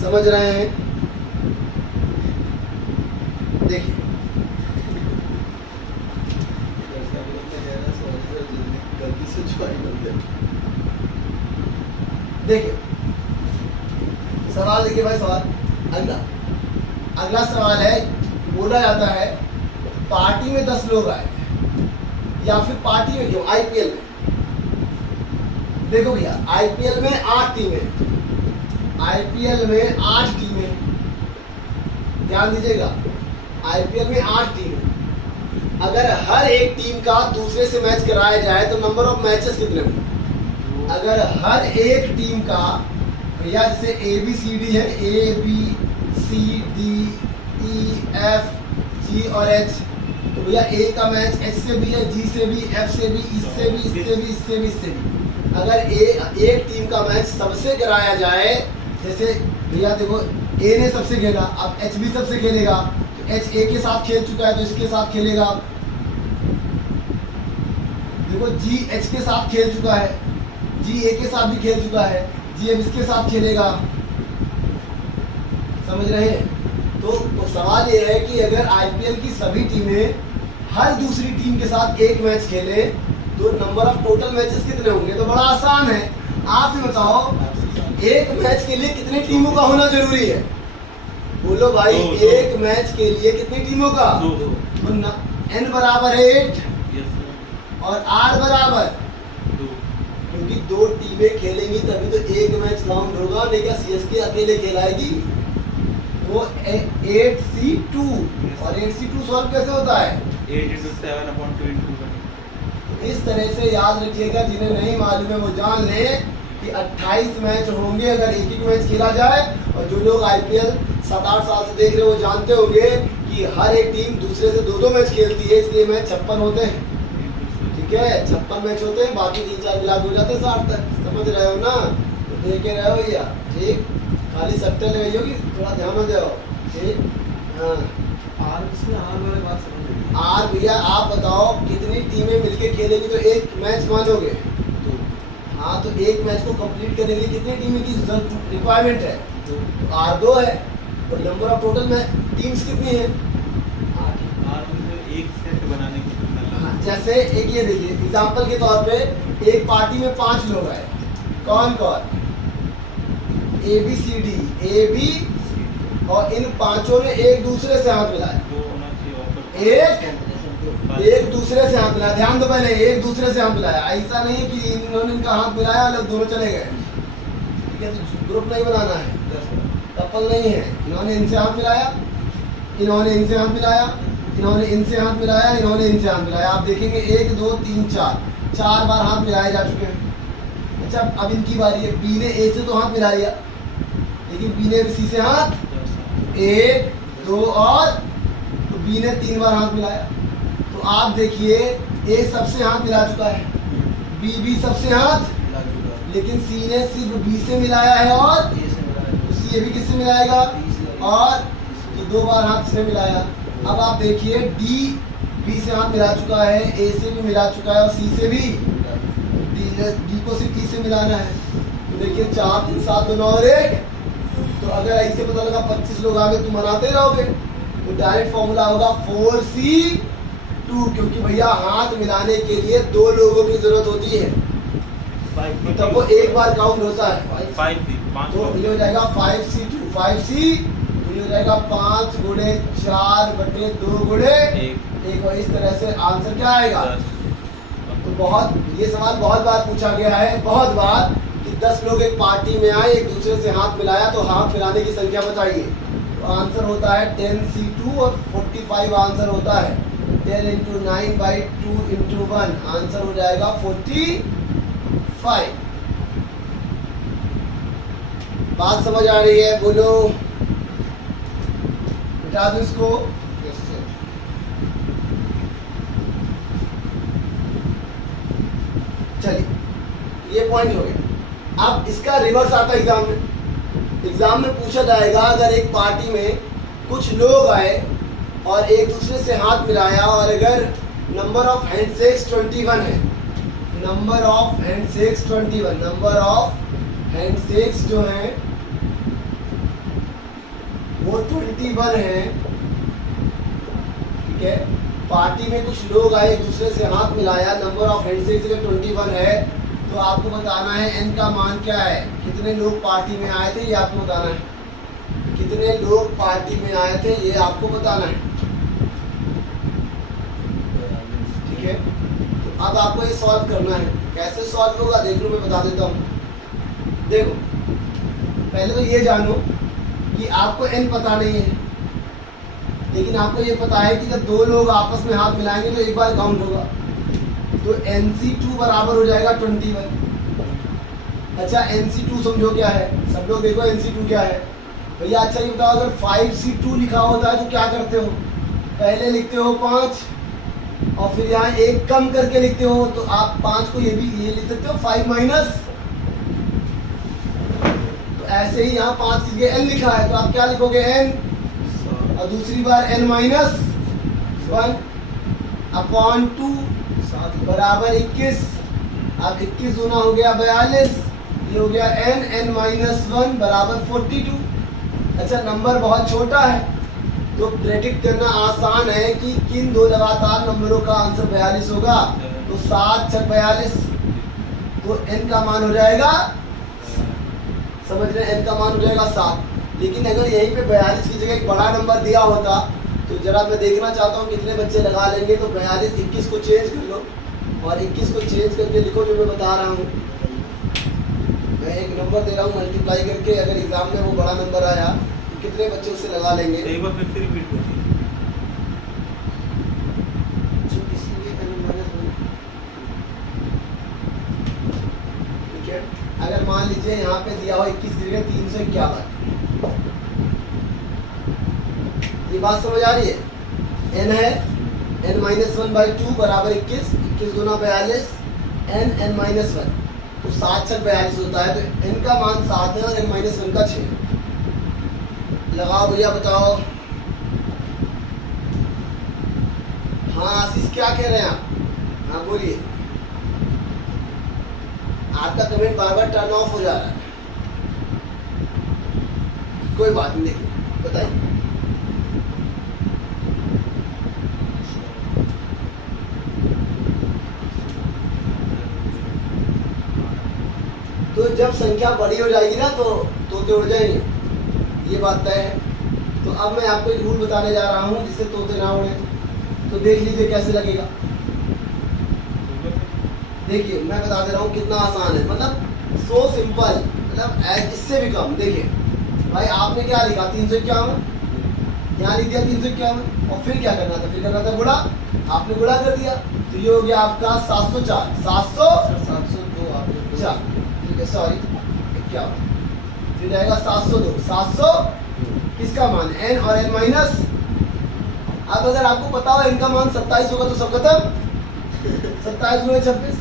समझ रहे हैं, देखिए गलती से ज्वाइन हो गया। देखिए सवाल, देखिए भाई सवाल अगला सवाल है। बोला जाता है पार्टी में 10 लोग आए, या फिर पार्टी में क्यों, आईपीएल में। देखो भैया आईपीएल में 8 टीमें, आईपीएल में 8 टीमें, ध्यान दीजिएगा आईपीएल में 8 टीमें। अगर हर एक टीम का दूसरे से मैच कराया जाए तो नंबर ऑफ मैचेस कितने होंगे। अगर हर एक टीम का भैया जैसे ABCD है, ABCD EF G और H, तो भैया A का मैच H से भी है, G से भी, F से भी, इससे भी, इससे भी, इससे भी, इससे भी। अगर एक टीम का मैच सबसे कराया जाए, जैसे भैया देखो A ने सबसे खेला, अब H भी सबसे खेलेगा, तो H A के साथ खेल चुका है तो इसके साथ खेलेगा। देखो G H के साथ खेल चुका है, G A के साथ भी खेल चुका है, G अब इसके साथ खेलेगा। समझ रहे हैं। तो सवाल ये है कि अगर आईपीएल की सभी टीमें हर दूसरी टीम के साथ एक मैच खेले तो नंबर ऑफ टोटल मैचेस कितने होंगे? तो बड़ा आसान है, आप ही बताओ एक मैच के लिए कितनी टीमों का होना जरूरी है? बोलो भाई, दो। एक मैच के लिए कितनी टीमों का? दो। तो n बराबर है 8 यस सर। और r बराबर, दो। क्योंकि दो टीमें खेलेंगी तभी तो एक मैच काउंट होगा, नहीं क्या सीएसके अकेले खेलाएगी? वो 8C2 और 8C2 सॉल्व कैसे होता है? 8 into 7 upon 2 into 1। तो इस तरह से याद रखिएगा, जिन्हें नहीं मालूम है वो जान लें कि 28 मैच होंगे अगर एक एक मैच खेला जाए। और जो लोग आईपीएल 7-8 साल से देख रहे हैं वो जानते होंगे कि हर एक टीम दूसरे से 2-2 मैच खेलती है, इसलिए मैच 56 होते हैं। ठीक है, 56 मैच होते हैं, बाकी 3-4 मिला हो जाते हैं 60 तक। समझ रहे हो ना? तो देखे रहे हो भैया, ठीक, खाली सट्टे लगाई होगी, थोड़ा ध्यान में दो। ठीक, हाँ। आर इसमें आर वाले बात समझ में आर भैया आप बताओ कितनी टीमें मिलके खेलेंगी तो एक मैच मानोगे? तो हाँ, तो एक मैच को कंप्लीट करने के लिए कितनी टीमें की रिक्वायरमेंट है? तो R2 है। और नंबर ऑफ टोटल में टीम्स कितनी है? आर में एक सेट बनाने की कितना हाँ, जैसे एक ये देखिए एग्जांपल के तौर पे एक पार्टी में 5 लोग आए, कौन कौन? ABCD, AB, और इन पांचों ने एक दूसरे से हाथ मिलाया, दो होना चाहिए एक दूसरे से हाथ मिलाया। ध्यान दो, पहले एक दूसरे से हाथ मिलाया, ऐसा नहीं है कि इन्होंने इनका हाथ मिलाया और दोनों चले गए। ठीक है, तो ग्रुप नहीं बनाना है, कपल नहीं है। इन्होंने इनसे हाथ मिलाया, इन्होंने इनसे हाथ मिलाया, इन्होंने इनसे हाथ मिलाया, इन्होंने इनसे हाथ मिलाया। आप देखेंगे 1 2 3 4 बार हाथ मिलाए जा चुके हैं। अच्छा, अब इनकी बारी है। बी ने ए से तो हाथ मिला लिया, लेकिन बी ने सी से हाथ 1 2 और तो बी ने 3 बार हाथ मिलाया। तो आप देखिए ए सबसे हाथ मिला चुका है, बी भी सबसे हाथ, लेकिन सी ने सिर्फ बी से मिलाया है और सी भी किससे मिलाएगा? और तो 2 बार हाथ से मिलाया। अब आप देखिए डी बी से हाथ मिला चुका है, ए से भी मिला चुका है और सी से भी। डी को सिर्फ टी से मिलाना है। तो देखिए 4 3 7 2 9 और 1। तो अगर ऐसे पता लगा 25 लोग आगे तुम मनाते रहोगे तो डायरेक्ट फॉर्मूला होगा 4C2, क्योंकि भैया हाथ मिलाने के लिए 2 लोगों की जरूरत होती है, तब वो एक बार काउंट होता है। 5 तो ये हो जाएगा 5C2, 5C, तो ये हो जाएगा 5 गुणे 4 बटे 2 गुणे 1। और इस तरह से आंसर क्या आएगा? तो बहुत, ये सवाल बहुत बार पूछा गया है, बहुत बार, कि 10 लोग एक पार्टी में आए, एक दूसरे से हाथ मिलाया, तो हाथ मिलाने की संख्या बताइए। तो आंसर होता है 10C2 और 45 आंसर होता है। 10 into 9/2 into 1 आंसर हो जाएगा 45। बात समझ आ रही है? बोलो, मिटा दो इसको। चलिए, ये पॉइंट हो गया। अब इसका रिवर्स आता है एग्जाम में। एग्जाम में पूछा जाएगा, अगर एक पार्टी में कुछ लोग आए और एक दूसरे से हाथ मिलाया और अगर नंबर ऑफ हैंडशेक्स 21 है, number of handshakes 21, number of handshakes जो है वो 21 है। ठीक है, पार्टी में कुछ लोग आए, एक दूसरे से हाथ मिलाया, नंबर ऑफ हैंडशेक्स अगर 21 है, तो आपको बताना है n का मान क्या है, कितने लोग पार्टी में आए थे, ये आपको बताना है। कितने लोग पार्टी में आए थे ये आपको बताना है। ठीक है, तो अब आपको ये सॉल्व करना है। कैसे सॉल्व होगा देख लो, मैं बता देता हूँ। देखो, पहले तो ये जानो कि आपको n पता नहीं है, लेकिन आपको ये पता है कि जब 2 लोग आपस में हाथ मिलाएंगे तो एक बार काउंट होगा। तो NC2 बराबर हो जाएगा 21। अच्छा, NC2 समझो क्या है, सब लोग देखो NC2 क्या है भैया। अच्छा ये बताओ, अगर 5C2 लिखा होता है तो क्या करते हो? पहले लिखते हो 5 और फिर यहाँ 1 कम करके लिखते हो। तो आप 5 को ये लिख सकते हो 5 माइनस। तो ऐसे ही यहाँ 5 की जगह n लिखा है, तो आप क्या लिखोगे? n, और दूसरी बार n माइनस 1 अपॉन 2 बराबर 21। अब 21 दूना हो गया 42, ये हो गया n माइनस 1 बराबर 42। अच्छा, नंबर बहुत छोटा है तो प्रेडिक्ट करना आसान है कि किन दो लगातार नंबरों का आंसर 42 होगा। तो 7 छक 42, तो n का मान हो जाएगा, समझ रहे हैं, n का मान हो जाएगा 7। लेकिन अगर यहीं पे 42 की जगह एक बड़ा नंबर दिया होता तो जरा मैं देखना चाहता हूँ कितने बच्चे लगा लेंगे। तो 42 21 को चेंज कर लो और 21 को चेंज करके लिखो जो मैं बता रहा हूँ। मैं एक नंबर दे रहा हूँ मल्टीप्लाई करके, अगर एग्जाम में वो बड़ा नंबर आया तो कितने बच्चे उसे लगा लेंगे। एक बार फिर से रिपीट करिए। जो किसी भी ठीक है, अगर मान लीजिए यहाँ पे दिया हो 21 की जगह 351, ये बात समझ आ रही है। n है n-1/2 बराबर 21, 21 गुना 42, n-1 तो 7 छक 42 होता है। तो n का मान 7 है और n-1 का 6। लगाओ भैया, बताओ। हाँ आशीष, क्या कह रहे हैं आप? हाँ बोलिए। आपका कमेंट बार बार टर्न ऑफ हो जा रहा है। कोई बात नहीं, देखिए बताइए। तो जब संख्या बड़ी हो जाएगी ना तो तोते उड़ जाएंगे, ये बात तय है। तो अब मैं आपको एक रूल बताने जा रहा हूँ जिससे तोते ना उड़े। तो देख लीजिए कैसे लगेगा। देखिए मैं बता दे रहा हूँ कितना आसान है, मतलब सो सिंपल, मतलब इससे भी कम। देखिए भाई, आपने क्या लिखा 351, यहाँ लिख दिया 351 और फिर क्या करना था? फिर करना था गुणा। आपने गुणा कर दिया तो ये हो गया आपका 704, 702 आपने। अच्छा ठीक है, सॉरी 51, फिर जाएगा 702, 700 किसका मान? n और n माइनस। अब अगर आपको पता हो n का मान 27 होगा तो सब खत्म। 27 गुणे 26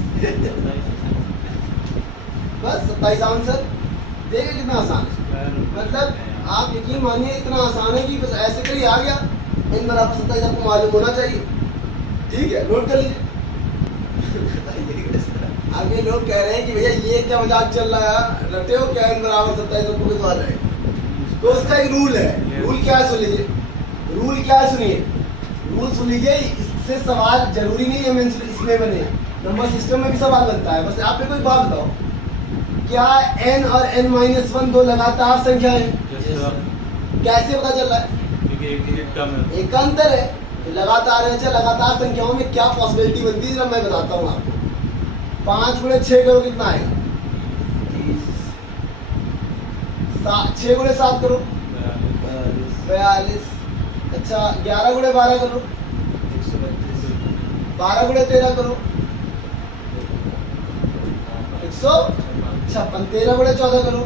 बस 27 आंसर। देखिए कितना आसान है, मतलब आप यकीन मानिए इतना आसान है कि बस ऐसे कर ही आ गया। n बराबर 27 आपको मालूम होना चाहिए। ठीक है, नोट कर लीजिए। अब ये लोग कह रहे हैं कि भैया ये क्या मजाक चल रहा है, रटे हो क्या? n बराबर 27 आपको किस बात है? तो उसका एक रूल है। रूल क्या है सुन लीजिए, रूल क्या है सुनिए, रूल सुन लीजिए। इससे सवाल जरूरी नहीं है इसमें बने, नंबर सिस्टम में भी सवाल बनता है। बस आप मेरे को एक बात बताओ, क्या n और n-1 दो लगातार संख्या है? कैसे पता चल रहा है? क्योंकि एक डिजिट कम है, एक का अंतर है। तो लगातार है, अच्छा लगातार संख्याओं में क्या पॉसिबिलिटी बनती है जरा मैं बताता हूँ आपको। 5 गुणे 6 करो कितना आएगा? 6 गुणे 7 करो 42। अच्छा 11 गुणे 12 करो, 12 गुणे 13 करो 156, 13 गुणे 14 करो।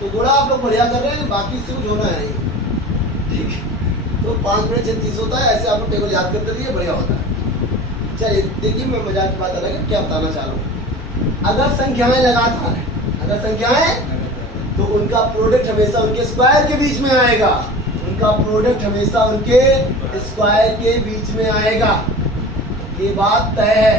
तो गुणा आप लोग बढ़िया कर रहे हैं, बाकी इससे कुछ होना है नहीं। ठीक है, तो 5 गुणे 36 होता है। ऐसे आप लोग टेबल याद करते रहिए, बढ़िया होता है। चलिए देखिए, मैं मजाक की बात अलग है, क्या बताना चाह रहा हूँ। अगर संख्याएं लगातार है, अगर संख्याएं, तो उनका प्रोडक्ट हमेशा उनके स्क्वायर के बीच में आएगा। उनका प्रोडक्ट हमेशा उनके स्क्वायर के बीच में आएगा, ये बात तय है।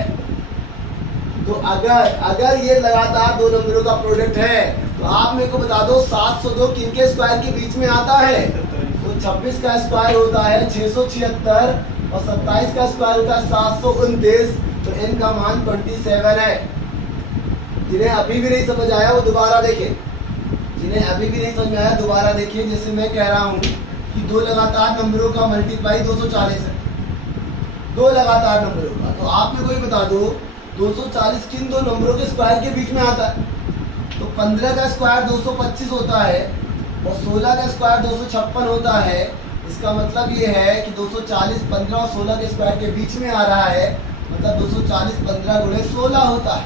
तो अगर ये लगातार दो नंबरों का प्रोडक्ट है तो आप मेरे को बता दो 702 किनके स्क्वायर के बीच में आता है? तो 26 का स्क्वायर होता है 676 और 27 का स्क्वायर होता है 729। तो n का मान 27 है। जिन्हें अभी भी नहीं समझ आया वो दोबारा देखें, जिन्हें अभी भी नहीं समझ आया दोबारा देखिए। जैसे मैं कह रहा हूँ कि दो लगातार नंबरों का मल्टीप्लाई 240 है, दो लगातार नंबरों का। तो आप मेरे को ये बता दो 240 किन दो नंबरों के स्क्वायर के बीच में आता है? तो 15 का स्क्वायर 225 होता है और 16 का स्क्वायर 256 होता है। इसका मतलब ये है कि 240 15 और 16 के स्क्वायर के बीच में आ रहा है, मतलब 240 15 गुणे 16 होता है।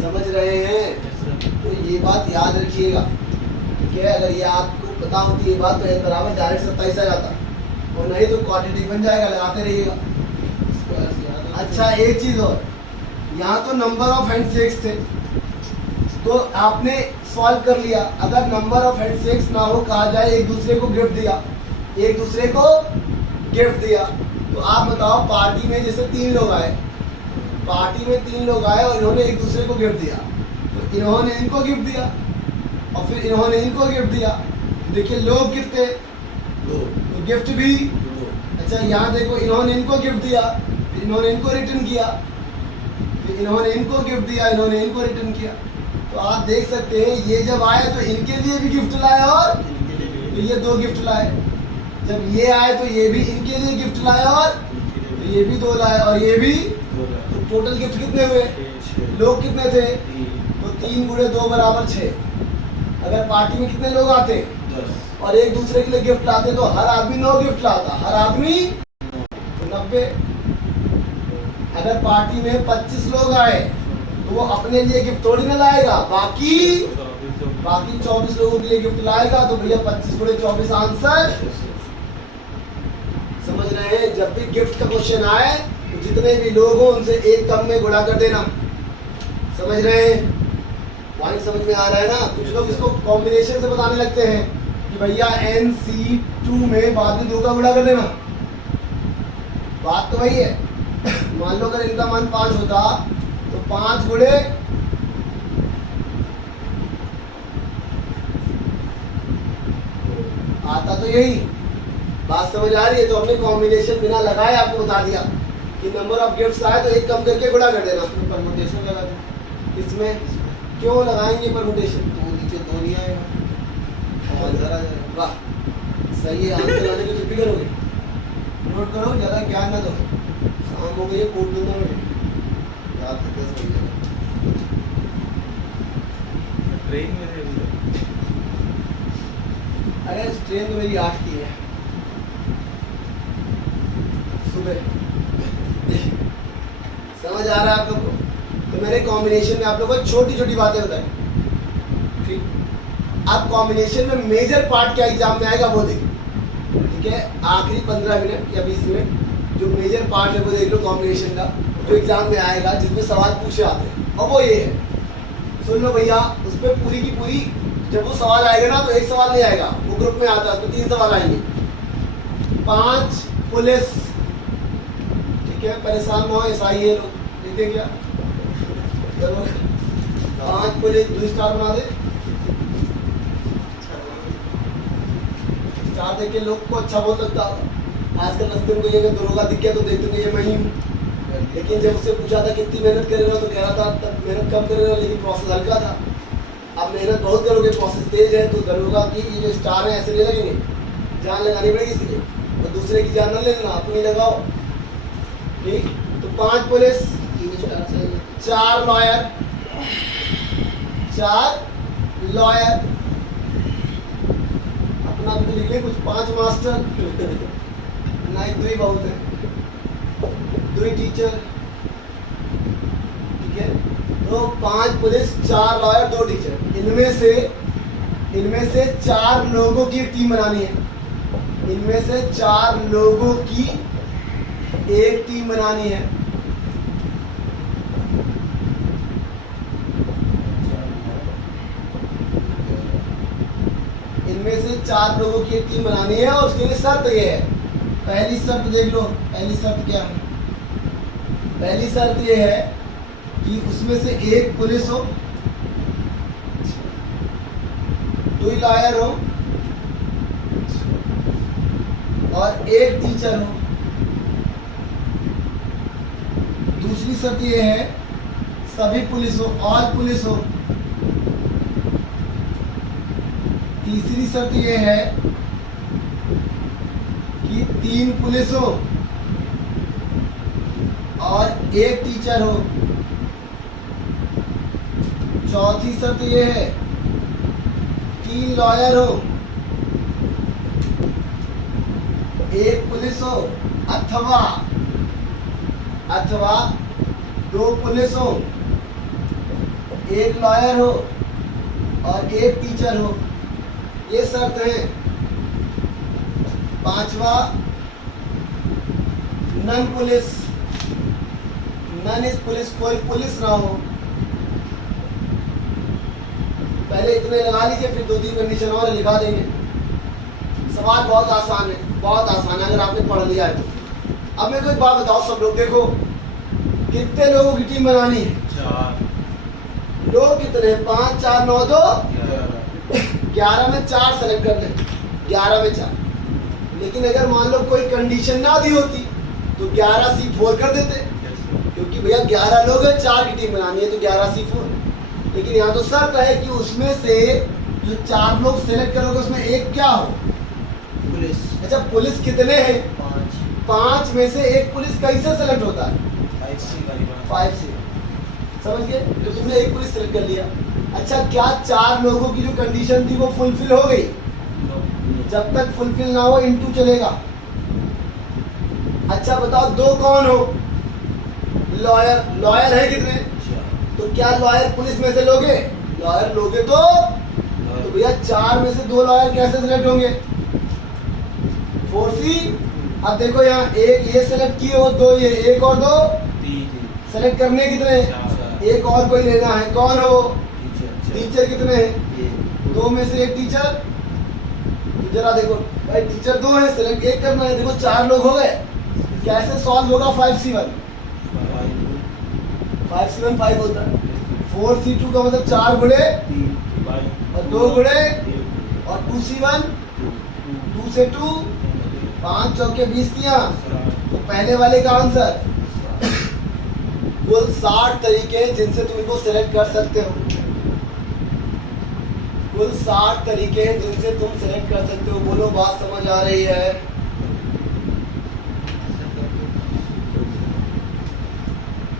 समझ रहे हैं? तो ये बात याद रखिएगा, ठीक है। अगर ये आपको पता होती ये बात तो n बराबर डायरेक्ट 27 आ जाता, और नहीं तो क्वाड्रेटिक बन जाएगा, लगाते रहिएगा। अच्छा एक चीज और, यहाँ तो नंबर ऑफ हैंडशेक्स थे तो आपने सॉल्व कर लिया। अगर नंबर ऑफ हैंडशेक्स ना हो, कहा जाए एक दूसरे को गिफ्ट दिया, एक दूसरे को गिफ्ट दिया, तो आप बताओ पार्टी में जैसे 3 लोग आए, पार्टी में 3 लोग आए और इन्होंने एक दूसरे को गिफ्ट दिया। तो इन्होंने इनको गिफ्ट दिया और फिर इन्होंने इनको गिफ्ट दिया। देखिए लोग कितने, दो तो गिफ्ट भी। दो अच्छा यहाँ देखो, इन्होंने इनको गिफ्ट दिया, फिर इन्होंने इनको रिटर्न किया, फिर इन्होंने इनको गिफ्ट दिया, इन्होंने इनको रिटर्न किया। तो आप देख सकते हैं ये जब आए तो इनके लिए भी गिफ्ट लाए और इनके लिए तो ये 2 गिफ्ट लाए। जब ये आए तो ये भी इनके लिए गिफ्ट लाए और तो ये भी 2 लाए और ये भी। तो टोटल गिफ्ट कितने हुए? लोग कितने थे? तो 3 गुणे 2 बराबर 6। अगर पार्टी में कितने लोग आते 10 और एक दूसरे के लिए गिफ्ट लाते तो हर आदमी 9 गिफ्ट लाता, हर आदमी तो 90। अगर पार्टी में 25 लोग आए तो वो अपने लिए गिफ्ट थोड़ी ना लाएगा, बाकी 24 लोगों के लिए गिफ्ट लाएगा। तो भैया 25 गुणे 24 आंसर। समझ रहे हैं? जब भी गिफ्ट का क्वेश्चन आए तो जितने भी लोग हो उनसे एक कम में गुणा कर देना। समझ रहे हैं? पॉइंट समझ में आ रहा है ना? कुछ लोग इसको कॉम्बिनेशन से बताने लगते हैं कि भैया NC2 में बाद में 2 का गुणा कर देना। बात तो वही है। मान लो अगर इनका मान 5 होता तो 5 गुणे आता तो यही। बात समझ आ रही है? तो हमने कॉम्बिनेशन बिना लगाए आपको बता दिया कि नंबर ऑफ गिफ्ट्स आए तो एक कम करके गुणा कर देना। परमुटेशन लगा दो। इसमें क्यों लगाएंगे परमुटेशन? तो नीचे 2 नहीं आएगा और इधर आ जाएगा। वाह, सही है। आंसर लाने की तो भी करोगे। नोट करो, ज्यादा ज्ञान ना दो। शाम हो गई है, कोट दूंगा मैं। रात तक 10 बज जाएगा। ट्रेन में थे अभी तक। अरे ट्रेन तो मेरी 8 की है सुबह। समझ आ रहा है आप लोग को? तो मैंने कॉम्बिनेशन में आप लोगों को छोटी छोटी बातें बताई। ठीक, अब कॉम्बिनेशन में मेजर पार्ट क्या एग्जाम में आएगा वो देखो। ठीक है, आखिरी 15 मिनट या 20 मिनट जो मेजर पार्ट है वो देख लो कॉम्बिनेशन का, जो एग्जाम में आएगा, जिसमें सवाल पूछे आते हैं। और वो ये है, सुन लो भैया, उस पर पूरी की पूरी जब वो सवाल आएगा ना तो एक सवाल नहीं आएगा, वो ग्रुप में आता है, उसमें 3 सवाल आएंगे। 5 पुलिस, ठीक है, परेशान ना हो, ऐसा ही है लोग लिखते क्या? चलो 5 पुलिस 2 स्टार बना दे। स्टार देख के लोग को अच्छा बहुत लगता है। आजकल रास्ते में कोई अगर दरोगा दिख गया तो देखते हैं ये मैं ही हूँ। लेकिन जब उससे पूछा था कितनी मेहनत करेगा तो कह रहा था तब मेहनत कम करेगा लेकिन प्रोसेस हल्का था। अब मेहनत बहुत करोगे, प्रोसेस तेज है, तो दरोगा की ये जो स्टार है ऐसे नहीं लगेंगे, जान लगानी पड़ेगी इसलिए। और दूसरे की जान न लेना, अपनी लगाओ। ठीक, तो 5 पुलिस, 3 स्टार से 4 लॉयर, 4 लॉयर, अपना भी तो लिख ले कुछ। 5 मास्टर ना, 1 2 ही बहुत है, 2 टीचर। ठीक है, तो 5 पुलिस, 4 लॉयर, 2 टीचर। इनमें से 4 लोगों की टीम बनानी है। इनमें से 4 लोगों की एक टीम बनानी है। इनमें से 4 लोगों की एक टीम बनानी है और उसके लिए शर्त ये है। पहली शर्त देख लो, पहली शर्त क्या है? पहली शर्त ये है कि उसमें से 1 पुलिस हो, 2 लॉयर हो और 1 टीचर हो। दूसरी शर्त ये है सभी पुलिस हो, ऑल पुलिस हो। तीसरी शर्त ये है कि 3 पुलिस हो और 1 टीचर हो। चौथी शर्त ये है 3 लॉयर हो, 1 पुलिस हो अथवा 2 पुलिस हो, 1 लॉयर हो और 1 टीचर हो। ये शर्त है। 5वां none police, none is police, कोई पुलिस ना हो। पहले इतने लगा लीजिए, फिर 2-3 कंडीशन और लिखा देंगे। सवाल बहुत आसान है, बहुत आसान है अगर आपने पढ़ लिया है तो। अब मेरे को एक बात बताओ सब लोग, देखो कितने लोगों की टीम बनानी है? 4 लोग कितने हैं? 5 4 9 2 11 में 4 सेलेक्ट कर ले। 11 में 4 लेकिन अगर मान लो कोई कंडीशन ना दी होती तो 11C4 कर देते, क्योंकि भैया 11 लोग हैं, 4 की टीम बनानी है तो 11C4। लेकिन यहाँ तो शर्त है कि उसमें से जो 4 लोग सेलेक्ट करोगे उसमें एक क्या हो, पुलिस। अच्छा पुलिस कितने हैं, 5 5 में से एक पुलिस कैसे सेलेक्ट होता है, 5C 5 से, समझ गए। तो तुमने एक पुलिस सेलेक्ट कर लिया। अच्छा क्या 4 लोगों की जो कंडीशन थी वो फुलफिल हो गई, जब तक फुलफिल ना हो इनटू चलेगा। अच्छा बताओ 2 कौन हो, लॉयर, लॉयर है कितने, तो क्या लॉयर पुलिस में से लोगे, लॉयर लोगे तो भैया 4 में से 2 लॉयर कैसे सेलेक्ट होंगे, 4C। अब देखो यहाँ एक ये सेलेक्ट किए हो, 2 ये, एक और 2 सेलेक्ट करने कितने, एक और कोई लेना है, कौन हो, टीचर कितने हैं, 2 में से एक टीचर। तो जरा देखो भाई टीचर 2 है, सेलेक्ट एक करना है, देखो 4 लोग हो गए। कैसे सॉल्व होगा 5C1, 5C1 5 होता है, 4C2 का मतलब 4 गुणे और 2 गुणे और 2C1 2 से 2, 5 चौके 20 दिया। तो पहले वाले का आंसर कुल 60 तरीके हैं जिनसे तुम इनको सेलेक्ट कर सकते हो, कुल 60 तरीके हैं जिनसे तुम सेलेक्ट कर सकते हो। बोलो बात समझ आ रही है,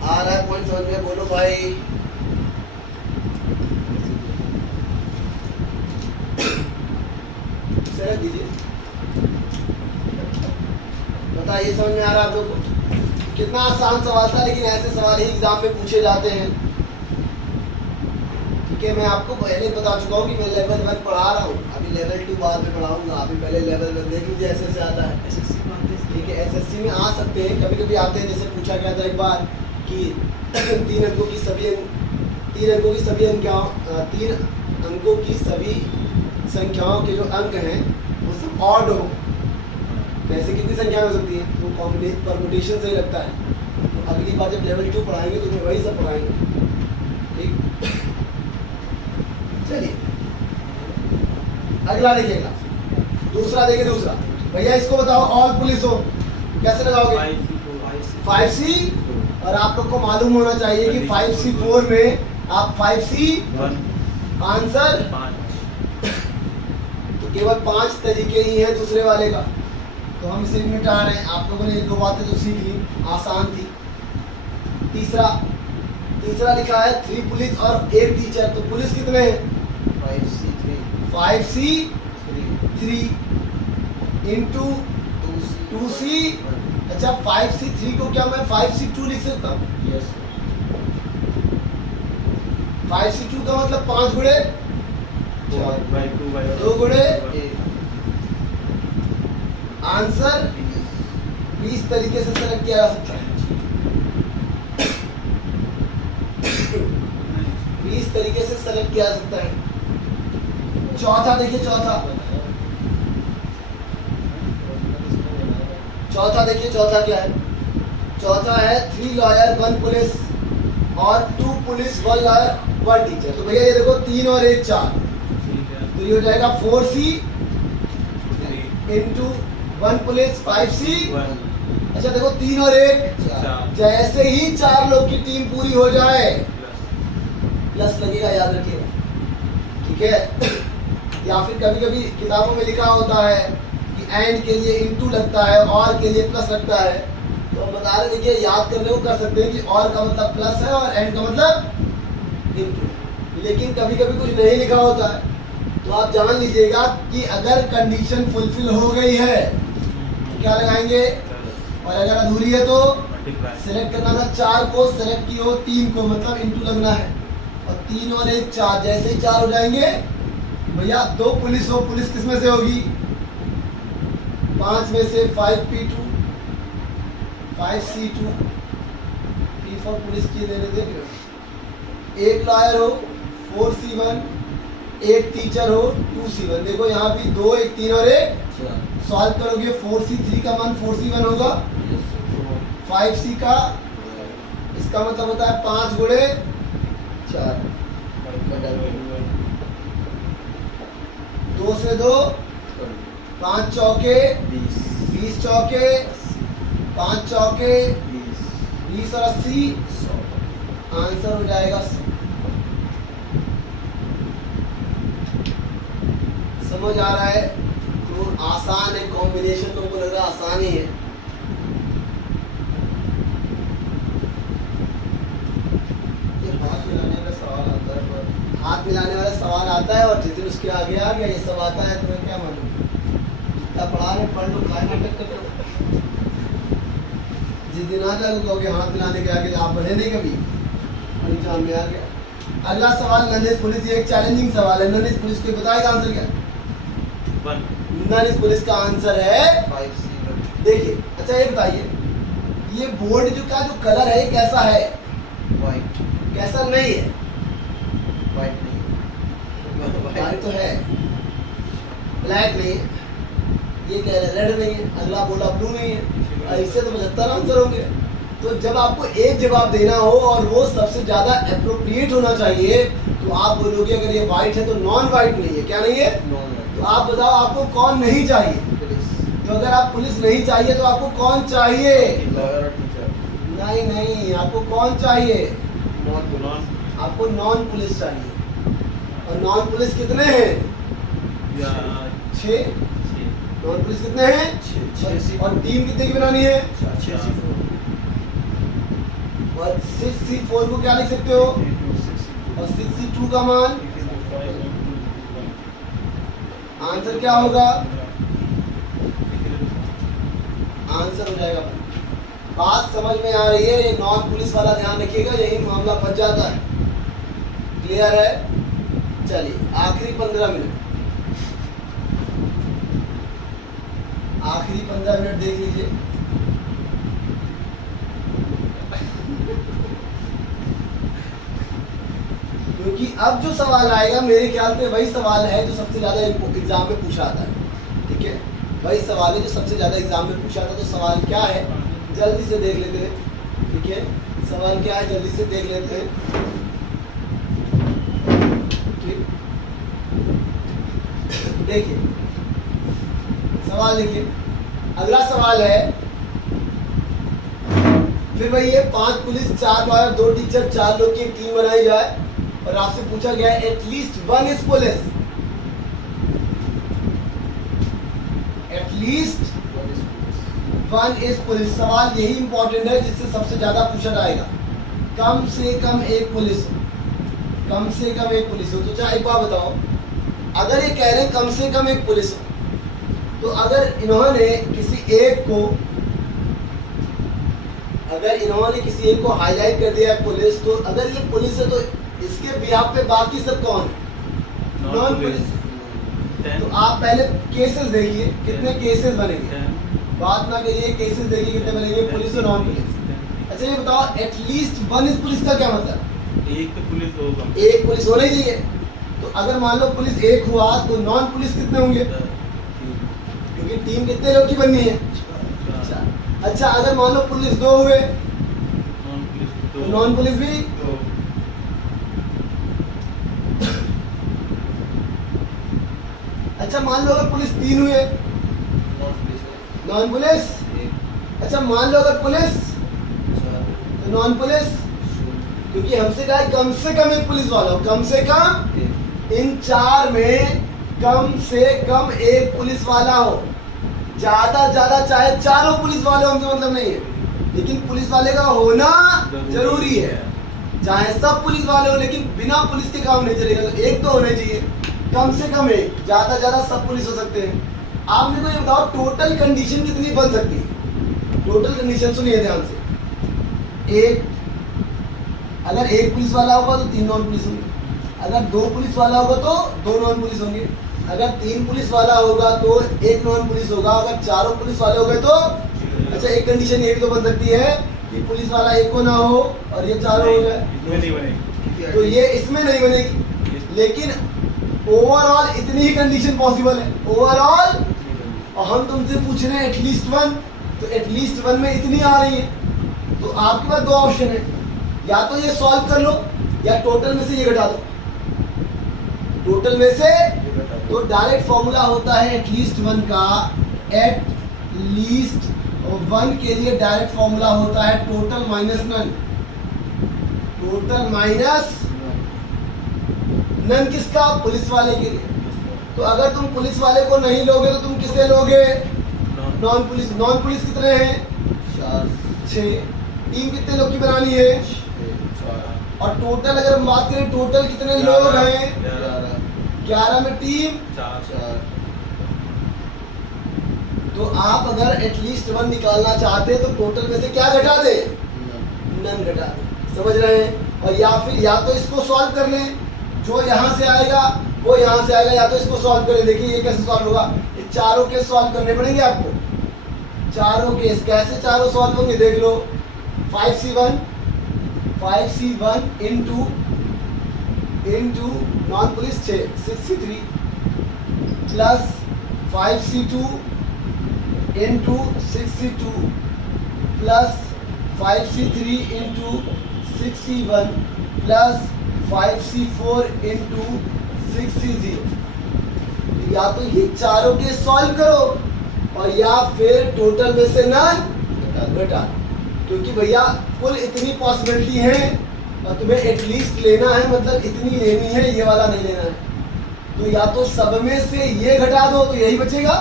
आ रहा है पॉइंट समझ में, बोलो भाई। सेलेक्ट दीजिए, बताइए समझ में आ रहा है आप लोगों को। कितना आसान सवाल था, लेकिन ऐसे सवाल ही एग्जाम में पूछे जाते हैं। ठीक है, मैं आपको पहले बता चुका हूँ कि मैं लेवल 1 पढ़ा रहा हूँ, अभी लेवल 2 बाद में पढ़ाऊंगा। अभी पहले लेवल 1 देख लीजिए ऐसे से आता है। ठीक है, एसएससी में आ सकते हैं, कभी कभी आते हैं। जैसे पूछा गया था एक बार कि 3 अंकों की सभी 3 अंकों की सभी अंकों 3 अंकों की सभी संख्याओं के जो अंक हैं वो सब ऑड हो, तो ऐसे कितनी संख्या हो सकती है, तो कॉम्बिनेशन परम्यूटेशन सही लगता है। तो अगली बार जब लेवल 2 पढ़ाएंगे तो वही सब पढ़ाएंगे। ठीक, चलिए अगला देखिएगा, दूसरा देखिए। दूसरा भैया इसको बताओ, ऑल पुलिस हो कैसे लगाओगे, 5C। और आप लोग को मालूम होना चाहिए कि 5C4 में आप 5C1 आंसर, तो केवल 5 तरीके ही हैं दूसरे वाले का, तो हम इसे मिटा रहे हैं। आप लोगों ने 1-2 बातें तो सीख ली, आसान थी। तीसरा लिखा है 3 पुलिस और 1 टीचर, तो पुलिस कितने हैं, 5C3 इंटू 2C। अच्छा 5C3 को क्या मैं 5C2 लिख सकता हूँ, 5C2 का मतलब 5 गुणे 2 गुणे आंसर 20 तरीके से सेलेक्ट किया जा सकता है, 20 तरीके से सेलेक्ट किया जा सकता है। चौथा देखिए, चौथा देखिए, चौथा क्या है, चौथा है 3 लॉयर 1 पुलिस और 2 पुलिस 1 लॉयर 1 टीचर। तो भैया ये देखो 3 और 1 4, तो ये हो जाएगा 4C इंटू 1 पुलिस 5C1। अच्छा देखो 3 और 1 जैसे ही 4 लोग की टीम पूरी हो जाए प्लस लगेगा, याद रखिएगा। ठीक है, या फिर कभी कभी किताबों में लिखा होता है कि एंड के लिए इंटू लगता है, और के लिए प्लस लगता है। तो हम बता रहे, देखिए याद करने को कर सकते हैं कि और का मतलब प्लस है और एंड का मतलब इंटू। लेकिन कभी कभी कुछ नहीं लिखा होता है, तो आप जान लीजिएगा कि अगर कंडीशन फुलफिल हो गई है तो क्या लगाएंगे, और अगर अधूरी है तो सिलेक्ट करना था 4 को, सिलेक्ट किए हो 3 को, मतलब इंटू लगना है। और 3 और 1 4, जैसे ही 4 हो जाएंगे भैया 2 पुलिस हो, पुलिस किस में से होगी, 5 में से 5P2 5C2 P for police की देने दे। 1 लॉयर हो 4C1, 1 टीचर हो 2C1। देखो यहाँ भी 2 1 3 और 1 सॉल्व करोगे, 4C3 का मान 4C1 होगा, 5C का इसका मतलब होता है 5 गुणे 4, 2 से 2 5 चौके 20 20 चौके 5 चौके 20 20 और 80 100 आंसर हो जाएगा 100। समझ आ रहा है? तो आसान है कॉम्बिनेशन, तुमको लग रहा है आसान ही है। ये हाथ मिलाने का सवाल आता है पर हाथ मिलाने वाला सवाल आता है और जिस दिन उसके आगे आ गया ये सब आता है, तुम्हें क्या मालूम? जितना पढ़ा रहे पढ़ लो, काय नाटक कर लो। जिस दिन आ जाओगे कहोगे हाथ मिलाने के आगे आप बढ़े नहीं कभी, एग्जाम में आ गया। अगला सवाल नॉलेज पुलिस, ये एक चैलेंजिंग सवाल है। नॉलेज पुलिस को बताएगा आंसर क्या? 1 नॉलेज पुलिस का आंसर है 5C देखिए। अच्छा ये बताइए, ये बोर्ड जो का जो कलर है ये कैसा है? वाइट कैसा नहीं है? वाइट नहीं वाइट तो है, ब्लैक नहीं है, ये कह रहे रेड नहीं है, अगला बोला ब्लू नहीं है। इससे तो 75 आंसर होंगे। तो जब आपको एक जवाब देना हो और वो सबसे ज्यादा अप्रोप्रिएट होना चाहिए, तो आप बोलोगे अगर ये व्हाइट है तो नॉन व्हाइट नहीं है। क्या नहीं है? नॉन तो आप बताओ आपको कौन नहीं चाहिए? पुलिस तो अगर आप पुलिस नहीं चाहिए तो आपको कौन चाहिए? लॉयर और टीचर नहीं नहीं, आपको कौन चाहिए? नॉन आपको नॉन पुलिस चाहिए। और नॉन पुलिस कितने हैं? 6। नॉन पुलिस कितने हैं? 6 और टीम कितने की बनानी है? 6C4 और 6C4 को क्या लिख सकते हो? और 6C2 का मान आंसर क्या होगा? आंसर हो जाएगा। बात समझ में आ रही है? ये नॉन पुलिस वाला ध्यान रखिएगा, यही मामला फंस जाता है। क्लियर है? चलिए आखिरी 15 मिनट, आखिरी 15 मिनट देख लीजिए। क्योंकि अब जो सवाल आएगा मेरे ख्याल से वही सवाल है जो सबसे ज्यादा एग्जाम में पूछा आता है। ठीक है, वही सवाल है जो सबसे ज्यादा एग्जाम में पूछा आता है। तो सवाल क्या है जल्दी से देख लेते हैं। ठीक है, सवाल क्या है जल्दी से देख लेते हैं। ठीक, देखिए सवाल देखिए। अगला सवाल है फिर वही है, 5 पुलिस 4 लॉयर 2 टीचर 4 लोग की एक टीम बनाई जाए और आपसे पूछा गया है at least 1 is police. At least 1 is police. सवाल यही इंपॉर्टेंट है जिससे सबसे ज्यादा पूछा जाएगा। कम से कम एक पुलिस हो, कम से कम एक पुलिस हो। तो चाहे एक बात बताओ, अगर ये कह रहे हैं कम से कम एक पुलिस हो, तो अगर इन्होंने किसी एक को हाईलाइट कर दिया पुलिस, तो अगर ये पुलिस है तो इसके बिहाफ पे बाकी सब कौन है? Non police. तो आप पहले केसेस देखिए कितने केसेस बनेंगे। बात ना करिए, केसेस देखिए कितने बनेंगे पुलिस और नॉन पुलिस। अच्छा ये बताओ एटलीस्ट 1 इज पुलिस का क्या मतलब? एक तो पुलिस होगा, एक पुलिस होना ही चाहिए। तो अगर मान लो पुलिस 1 हुआ तो नॉन पुलिस कितने होंगे? क्योंकि टीम कितने लोग की बननी है? अच्छा अगर मान लो पुलिस 2 हुए तो नॉन पुलिस भी। अच्छा मान लो अगर पुलिस 3 हुए, नॉन पुलिस। अच्छा मान लो अगर पुलिस तो नॉन पुलिस, क्योंकि हमसे कहा है कम से कम एक पुलिस वाला हो, कम से कम इन 4 में कम से कम एक पुलिस वाला हो। ज्यादा ज्यादा चाहे चारों पुलिस वाले हो, हमसे मतलब नहीं है, लेकिन पुलिस वाले का होना जरूरी है। चाहे सब पुलिस वाले हो लेकिन बिना पुलिस के काम नहीं चलेगा, तो एक तो होना चाहिए, कम से कम एक। ज्यादा ज्यादा सब पुलिस हो सकते हैं। आप मेरे को ये बताओ टोटल कंडीशन कितनी बन सकती है? टोटल कंडीशन सुनिए ध्यान से। एक, अगर एक पुलिस वाला होगा तो 3 नॉन पुलिस होंगे। अगर 2 पुलिस वाला होगा तो 2 नॉन पुलिस होंगे। अगर 3 पुलिस वाला होगा तो 1 नॉन पुलिस होगा। अगर चारों पुलिस वाले हो गए तो अच्छा एक कंडीशन ये भी तो बन सकती है कि पुलिस वाला 1 को ना हो और ये चारों हो जाए। इसमें नहीं बनेगी, तो ये इसमें नहीं बनेगी, लेकिन ओवरऑल इतनी ही कंडीशन पॉसिबल है ओवरऑल। और हम तुमसे पूछ रहे हैं एटलीस्ट 1, तो एटलीस्ट 1 में इतनी आ रही है। तो आपके पास 2 ऑप्शन है, या तो ये सॉल्व कर लो या टोटल में से ये घटा दो। टोटल में से तो डायरेक्ट फॉर्मूला होता है एटलीस्ट वन का, एट लीस्ट वन के लिए डायरेक्ट फॉर्मूला होता है total minus none, total minus none किसका, पुलिस वाले के लिए। तो अगर तुम पुलिस वाले को नहीं लोगे तो तुम किसे लोगे, नॉन पुलिस। नॉन पुलिस कितने हैं, 6। टीम कितने लोग की बनानी है, 4। और टोटल अगर हम बात करें टोटल कितने लोग हैं, 11 में टीम 4। तो आप अगर एटलीस्ट वन निकालना चाहते हैं तो टोटल में से क्या घटा दे, नन घटा दे, समझ रहे हैं। और या फिर या तो इसको सॉल्व कर लें, जो यहाँ से आएगा वो यहाँ से आएगा, या तो इसको सॉल्व करें। देखिए ये कैसे सॉल्व होगा, ये चारों केस सॉल्व करने पड़ेंगे आपको, चारों केस। कैसे चारों सॉल्व होंगे देख लो, 5C1 into non police 663 plus 5C2 into 62 plus 5C3 into 6C1 plus 5C4 into 6C0। या तो ये चारों के सॉल्व करो और या फिर टोटल में से नन घटा, क्योंकि भैया कुल इतनी पॉसिबिलिटी है और तुम्हें एटलीस्ट लेना है, मतलब इतनी लेनी है, ये वाला नहीं लेना है। तो या तो सब में से ये घटा दो तो यही बचेगा,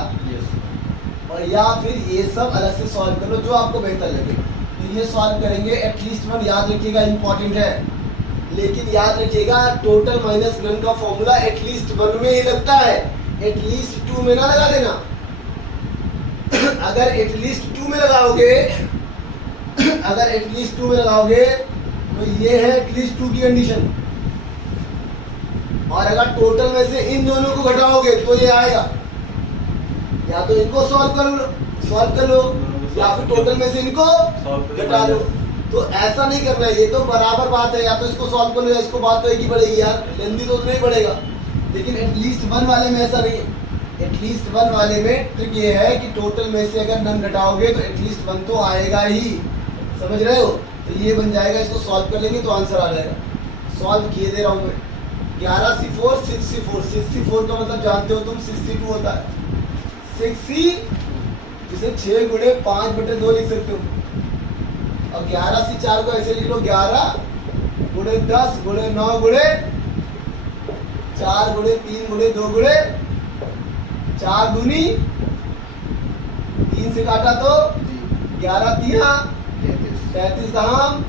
और या फिर ये सब अलग से सॉल्व कर लो, जो आपको बेहतर लगे। तो ये सॉल्व करेंगे। एटलीस्ट वन याद रखिएगा, इंपॉर्टेंट है, लेकिन याद रखिएगा टोटल माइनस नन का फॉर्मूला एटलीस्ट वन में ही लगता है, एटलीस्ट टू में ना लगा देना। अगर एटलीस्ट टू में लगाओगे, अगर एटलीस्ट टू में लगाओगे तो ये है एटलीस्ट टू की कंडीशन, और अगर टोटल में से इन दोनों को घटाओगे तो ये आएगा। या तो इनको सॉल्व कर लो या फिर टोटल में से इनको घटा लो। तो ऐसा नहीं करना है, ये तो बराबर बात है, या तो इसको सॉल्व कर लो या इसको, बात तो एक ही पड़ेगी यार, लेंदी तो उतना ही पड़ेगा। लेकिन एटलीस्ट वन वाले में ऐसा नहीं है। एटलीस्ट वन वाले में ट्रिक ये है कि टोटल में से अगर नन घटाओगे तो एटलीस्ट वन तो आएगा ही, समझ रहे हो। तो ये बन जाएगा, इसको सॉल्व कर लेंगे तो आंसर आ जाएगा। सॉल्व किए दे रहा हूँ मैं, 11C4 6C4, 6C4 का मतलब जानते हो तुम, 6C2 होता है 6C, जिसे 6 गुणे 5/2 लिख सकते हो। और 11C4 को ऐसे लिख लो, 11 गुणे 10 गुणे 9 गुणे 4 गुणे 3 गुणे 2 गुणे 4 दूनी 3 से काटा तो 11 3 33 धाम,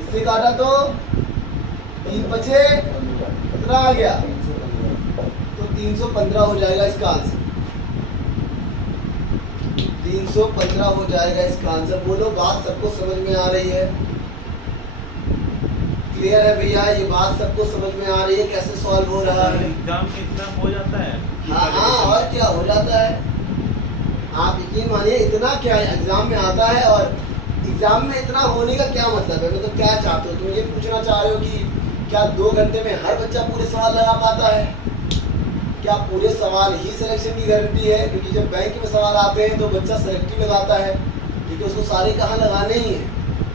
इससे काटा तो 3 बचे, कितना आ गया, तो 315 हो जाएगा इसका आंसर। 315 हो जाएगा इसका आंसर। बोलो बात सबको समझ में आ रही है, क्लियर है भैया, ये बात सबको समझ में आ रही है कैसे सॉल्व हो रहा है। एग्जाम में इतना हो जाता है। हाँ, और क्या हो जाता है, आप यकीन मानिए इतना क्या एग्जाम में आता है। और एग्जाम में इतना होने का क्या मतलब है, मतलब क्या चाहते हो तुम, ये पूछना चाह रहे हो कि क्या 2 घंटे में हर बच्चा पूरे सवाल लगा पाता है, क्या पूरे सवाल ही सिलेक्शन की गारंटी है। क्योंकि जब बैंक में सवाल आते हैं तो बच्चा सेलेक्टिव लगाता है, क्योंकि उसको सारे कहाँ लगाने ही हैं,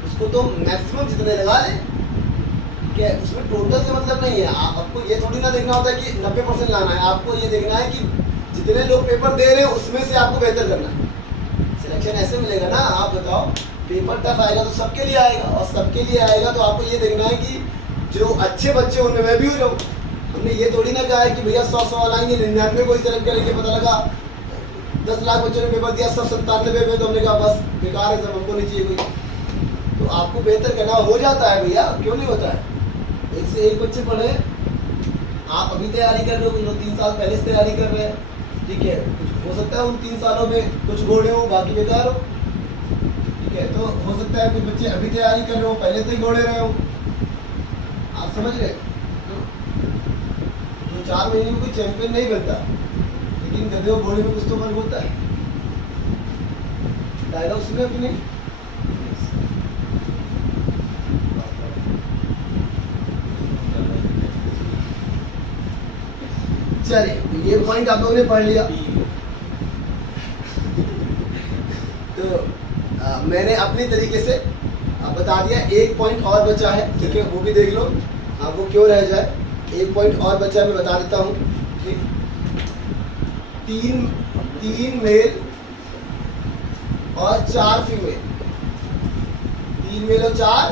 उसको तो मैक्सिमम जितने लगा ले, ठीक है, उसमें टोटल से मतलब नहीं है। आपको ये थोड़ी ना देखना होता है कि 90% लाना है, आपको ये देखना है कि जितने लोग पेपर दे रहे हैं उसमें से आपको बेहतर करना है। सिलेक्शन ऐसे मिलेगा ना, आप बताओ, पेपर टफ आएगा तो सबके लिए आएगा, और सबके लिए आएगा तो आपको ये देखना है कि जो अच्छे बच्चे उनमें मैं भी हो जाऊँ। हमने ये थोड़ी ना कहा है कि भैया 100 सवाल आएंगे 99 को ही सेलेक्ट करेंगे, पता लगा 10 लाख बच्चों ने पेपर दिया, 197 में तो हमने कहा बस बेकार है, सब हमको नहीं चाहिए कोई। तो आपको बेहतर करना हो जाता है भैया, क्यों नहीं होता है। एक से एक बच्चे पढ़े, आप अभी तैयारी कर रहे हो, कुछ लोग 3 साल पहले से तैयारी कर रहे हैं, ठीक है, कुछ हो सकता है उन 3 सालों में कुछ गोड़े हो बाकी बेकार हो, ठीक है। तो हो सकता है कुछ बच्चे अभी तैयारी कर रहे हो, पहले से ही गोड़े रहे हो, आप समझ रहे। तो 4 महीने में कोई चैंपियन नहीं बनता, लेकिन गधे और घोड़े में कुछ तो फर्क होता है। डायलॉग सुने कि नहीं। चलिए, ये पॉइंट आप लोगों ने पढ़ लिया। तो मैंने अपने तरीके से बता दिया। एक पॉइंट और बचा है, ठीक है, वो भी देख लो, वो क्यों रह जाए। एक पॉइंट और बचा है, मैं बता देता हूँ। ठीक, तीन मेल और 4 फीमेल, 3 मेल और 4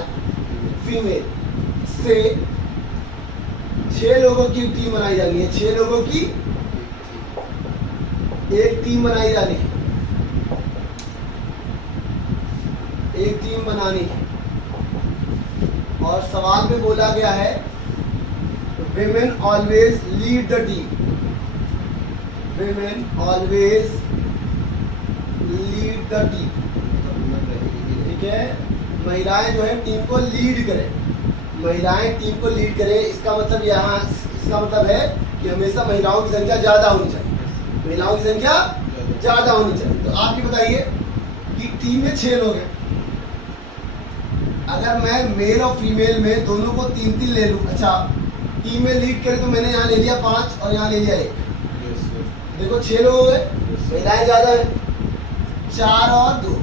फीमेल से 6 लोगों की टीम बनाई जानी है। 6 लोगों की एक टीम बनाई जानी है, एक टीम बनानी है। और सवाल में बोला गया है women always lead the team, women always lead the team, ठीक है। महिलाएं जो है टीम को लीड करें, महिलाएं टीम को लीड करें। इसका मतलब यहाँ, इसका मतलब है कि हमेशा महिलाओं की संख्या ज्यादा होनी चाहिए, महिलाओं की संख्या ज्यादा होनी चाहिए। तो आप ये बताइए कि टीम में 6 लोग हैं, अगर मैं मेल और फीमेल में दोनों को 3-3 ले लूं, अच्छा टीम में लीड करे तो मैंने यहाँ ले लिया 5 और यहाँ ले लिया 1, देखो 6 लोग हो गए, महिलाएं ज्यादा है, 4 और 2,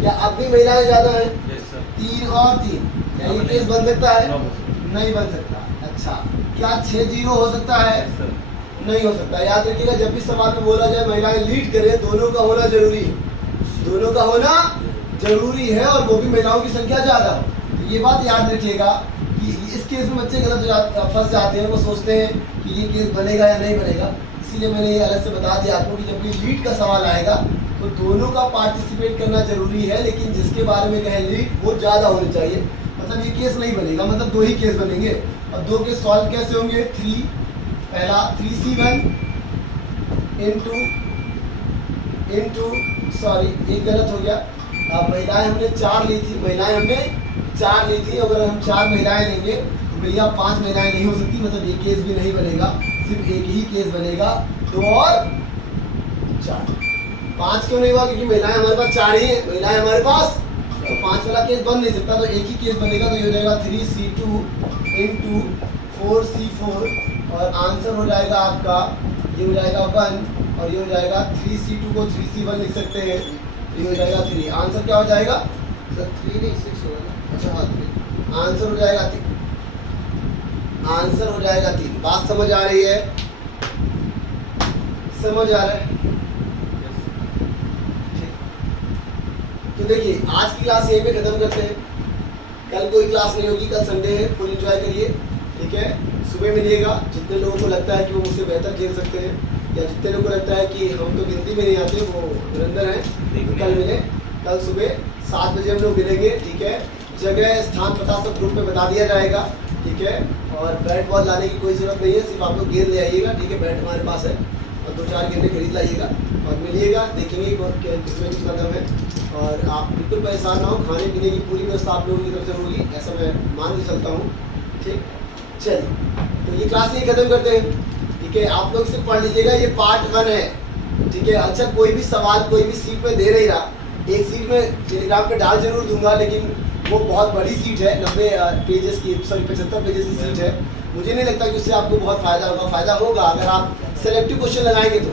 क्या अब भी महिलाएं ज्यादा है? 3 और 3, क्या ये केस बन सकता है? नहीं बन सकता। अच्छा, क्या 6-0 हो सकता है? नहीं हो सकता। याद रखिएगा, जब भी सवाल में बोला जाए महिलाएं लीड करें, दोनों का होना जरूरी है, दोनों का होना जरूरी है, और वो भी महिलाओं की संख्या ज्यादा हो। तो ये बात याद रखिएगा कि इस केस में बच्चे गलत फंस जाते हैं, वो सोचते हैं कि ये केस बनेगा या नहीं बनेगा। इसीलिए मैंने ये अलग से बता दिया आपको कि जब भी लीड का सवाल आएगा तो दोनों का पार्टिसिपेट करना जरूरी है, लेकिन जिसके बारे में कहें लीड वो ज्यादा होनी चाहिए। मतलब ये केस नहीं बनेगा, मतलब 2 ही केस बनेंगे। और 2 केस सॉल्व कैसे होंगे? पहला 3C1 इंटू सॉरी, एक गलत हो गया। अब महिलाएं हमने 4 ली थी, अगर हम 4 महिलाएं लेंगे तो भैया 5 महिलाएं नहीं हो सकती, मतलब ये केस भी नहीं बनेगा, सिर्फ एक ही केस बनेगा। 2 और 4, 5 क्यों नहीं हुआ? क्योंकि महिलाएं हमारे पास 4 ही है, महिलाएं हमारे पास, तो 5 वाला केस बन नहीं सकता, तो एक ही केस बनेगा। तो ये हो जाएगा 3C2 इंटू 4C4, और आंसर हो जाएगा आपका, ये हो जाएगा 1, और ये हो जाएगा 3C2 को 3C1 लिख सकते हैं, ये हो जाएगा 3। आंसर क्या हो जाएगा? सर 3 नहीं 6 होगा ना? अच्छा हाँ 3, आंसर हो जाएगा 3, आंसर हो जाएगा 3। बात समझ आ रही है? समझ आ रहा है? तो देखिए, आज की क्लास यहीं पे खत्म करते हैं। कल कोई क्लास नहीं होगी, कल संडे है, फुल एंजॉय करिए, ठीक है। सुबह मिलिएगा, जितने लोगों को लगता है कि वो मुझसे बेहतर खेल सकते हैं, या जितने लोगों को लगता है कि हम तो गिनती में नहीं आते, वो धुरंधर हैं, तो कल मिले। कल सुबह 7 बजे हम लोग मिलेंगे, ठीक है। जगह, स्थान, पता सब ग्रुप में बता दिया जाएगा, ठीक है। और बैट बॉल लाने की कोई ज़रूरत नहीं है, सिर्फ आप लोग गेंद ले आइएगा, ठीक है। बैट हमारे पास है, और 2-4 गेंदें खरीद लाइएगा और मिलिएगा, देखेंगे किसमें कितना दम है। और आप बिल्कुल परेशान ना हो, खाने पीने की पूरी व्यवस्था आप लोगों की तरफ से होगी, ऐसा मैं मान के चलता हूँ, ठीक। चलिए, तो ये क्लास यही खत्म करते हैं, ठीक है। आप लोग सिर्फ पढ़ लीजिएगा, ये पार्ट 1 है, ठीक है। अच्छा, कोई भी सवाल कोई भी सीट में दे नहीं रहा, एक सीट में टेलीग्राम पे डाल जरूर दूंगा, लेकिन वो बहुत बड़ी सीट है, 90 पेजेस की, सॉरी 75 पेजेस की सीट है। मुझे नहीं लगता कि उससे आपको बहुत फ़ायदा होगा। फ़ायदा होगा अगर आप सेलेक्टिव क्वेश्चन लगाएंगे तो।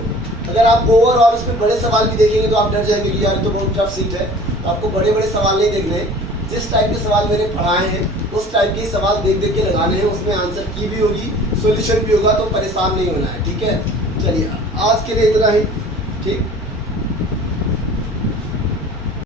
अगर आप ओवरऑल उसमें बड़े सवाल भी देखेंगे तो आप डर जाएंगे कि यार तो बहुत टफ सीट है, तो आपको बड़े बड़े सवाल नहीं देखने हैं। जिस टाइप के सवाल मैंने पढ़ाए हैं उस टाइप के सवाल देख देख के लगाने हैं, उसमें आंसर की भी होगी, सॉल्यूशन भी होगा, तो परेशान नहीं होना है, ठीक है। चलिए, आज के लिए इतना ही, ठीक।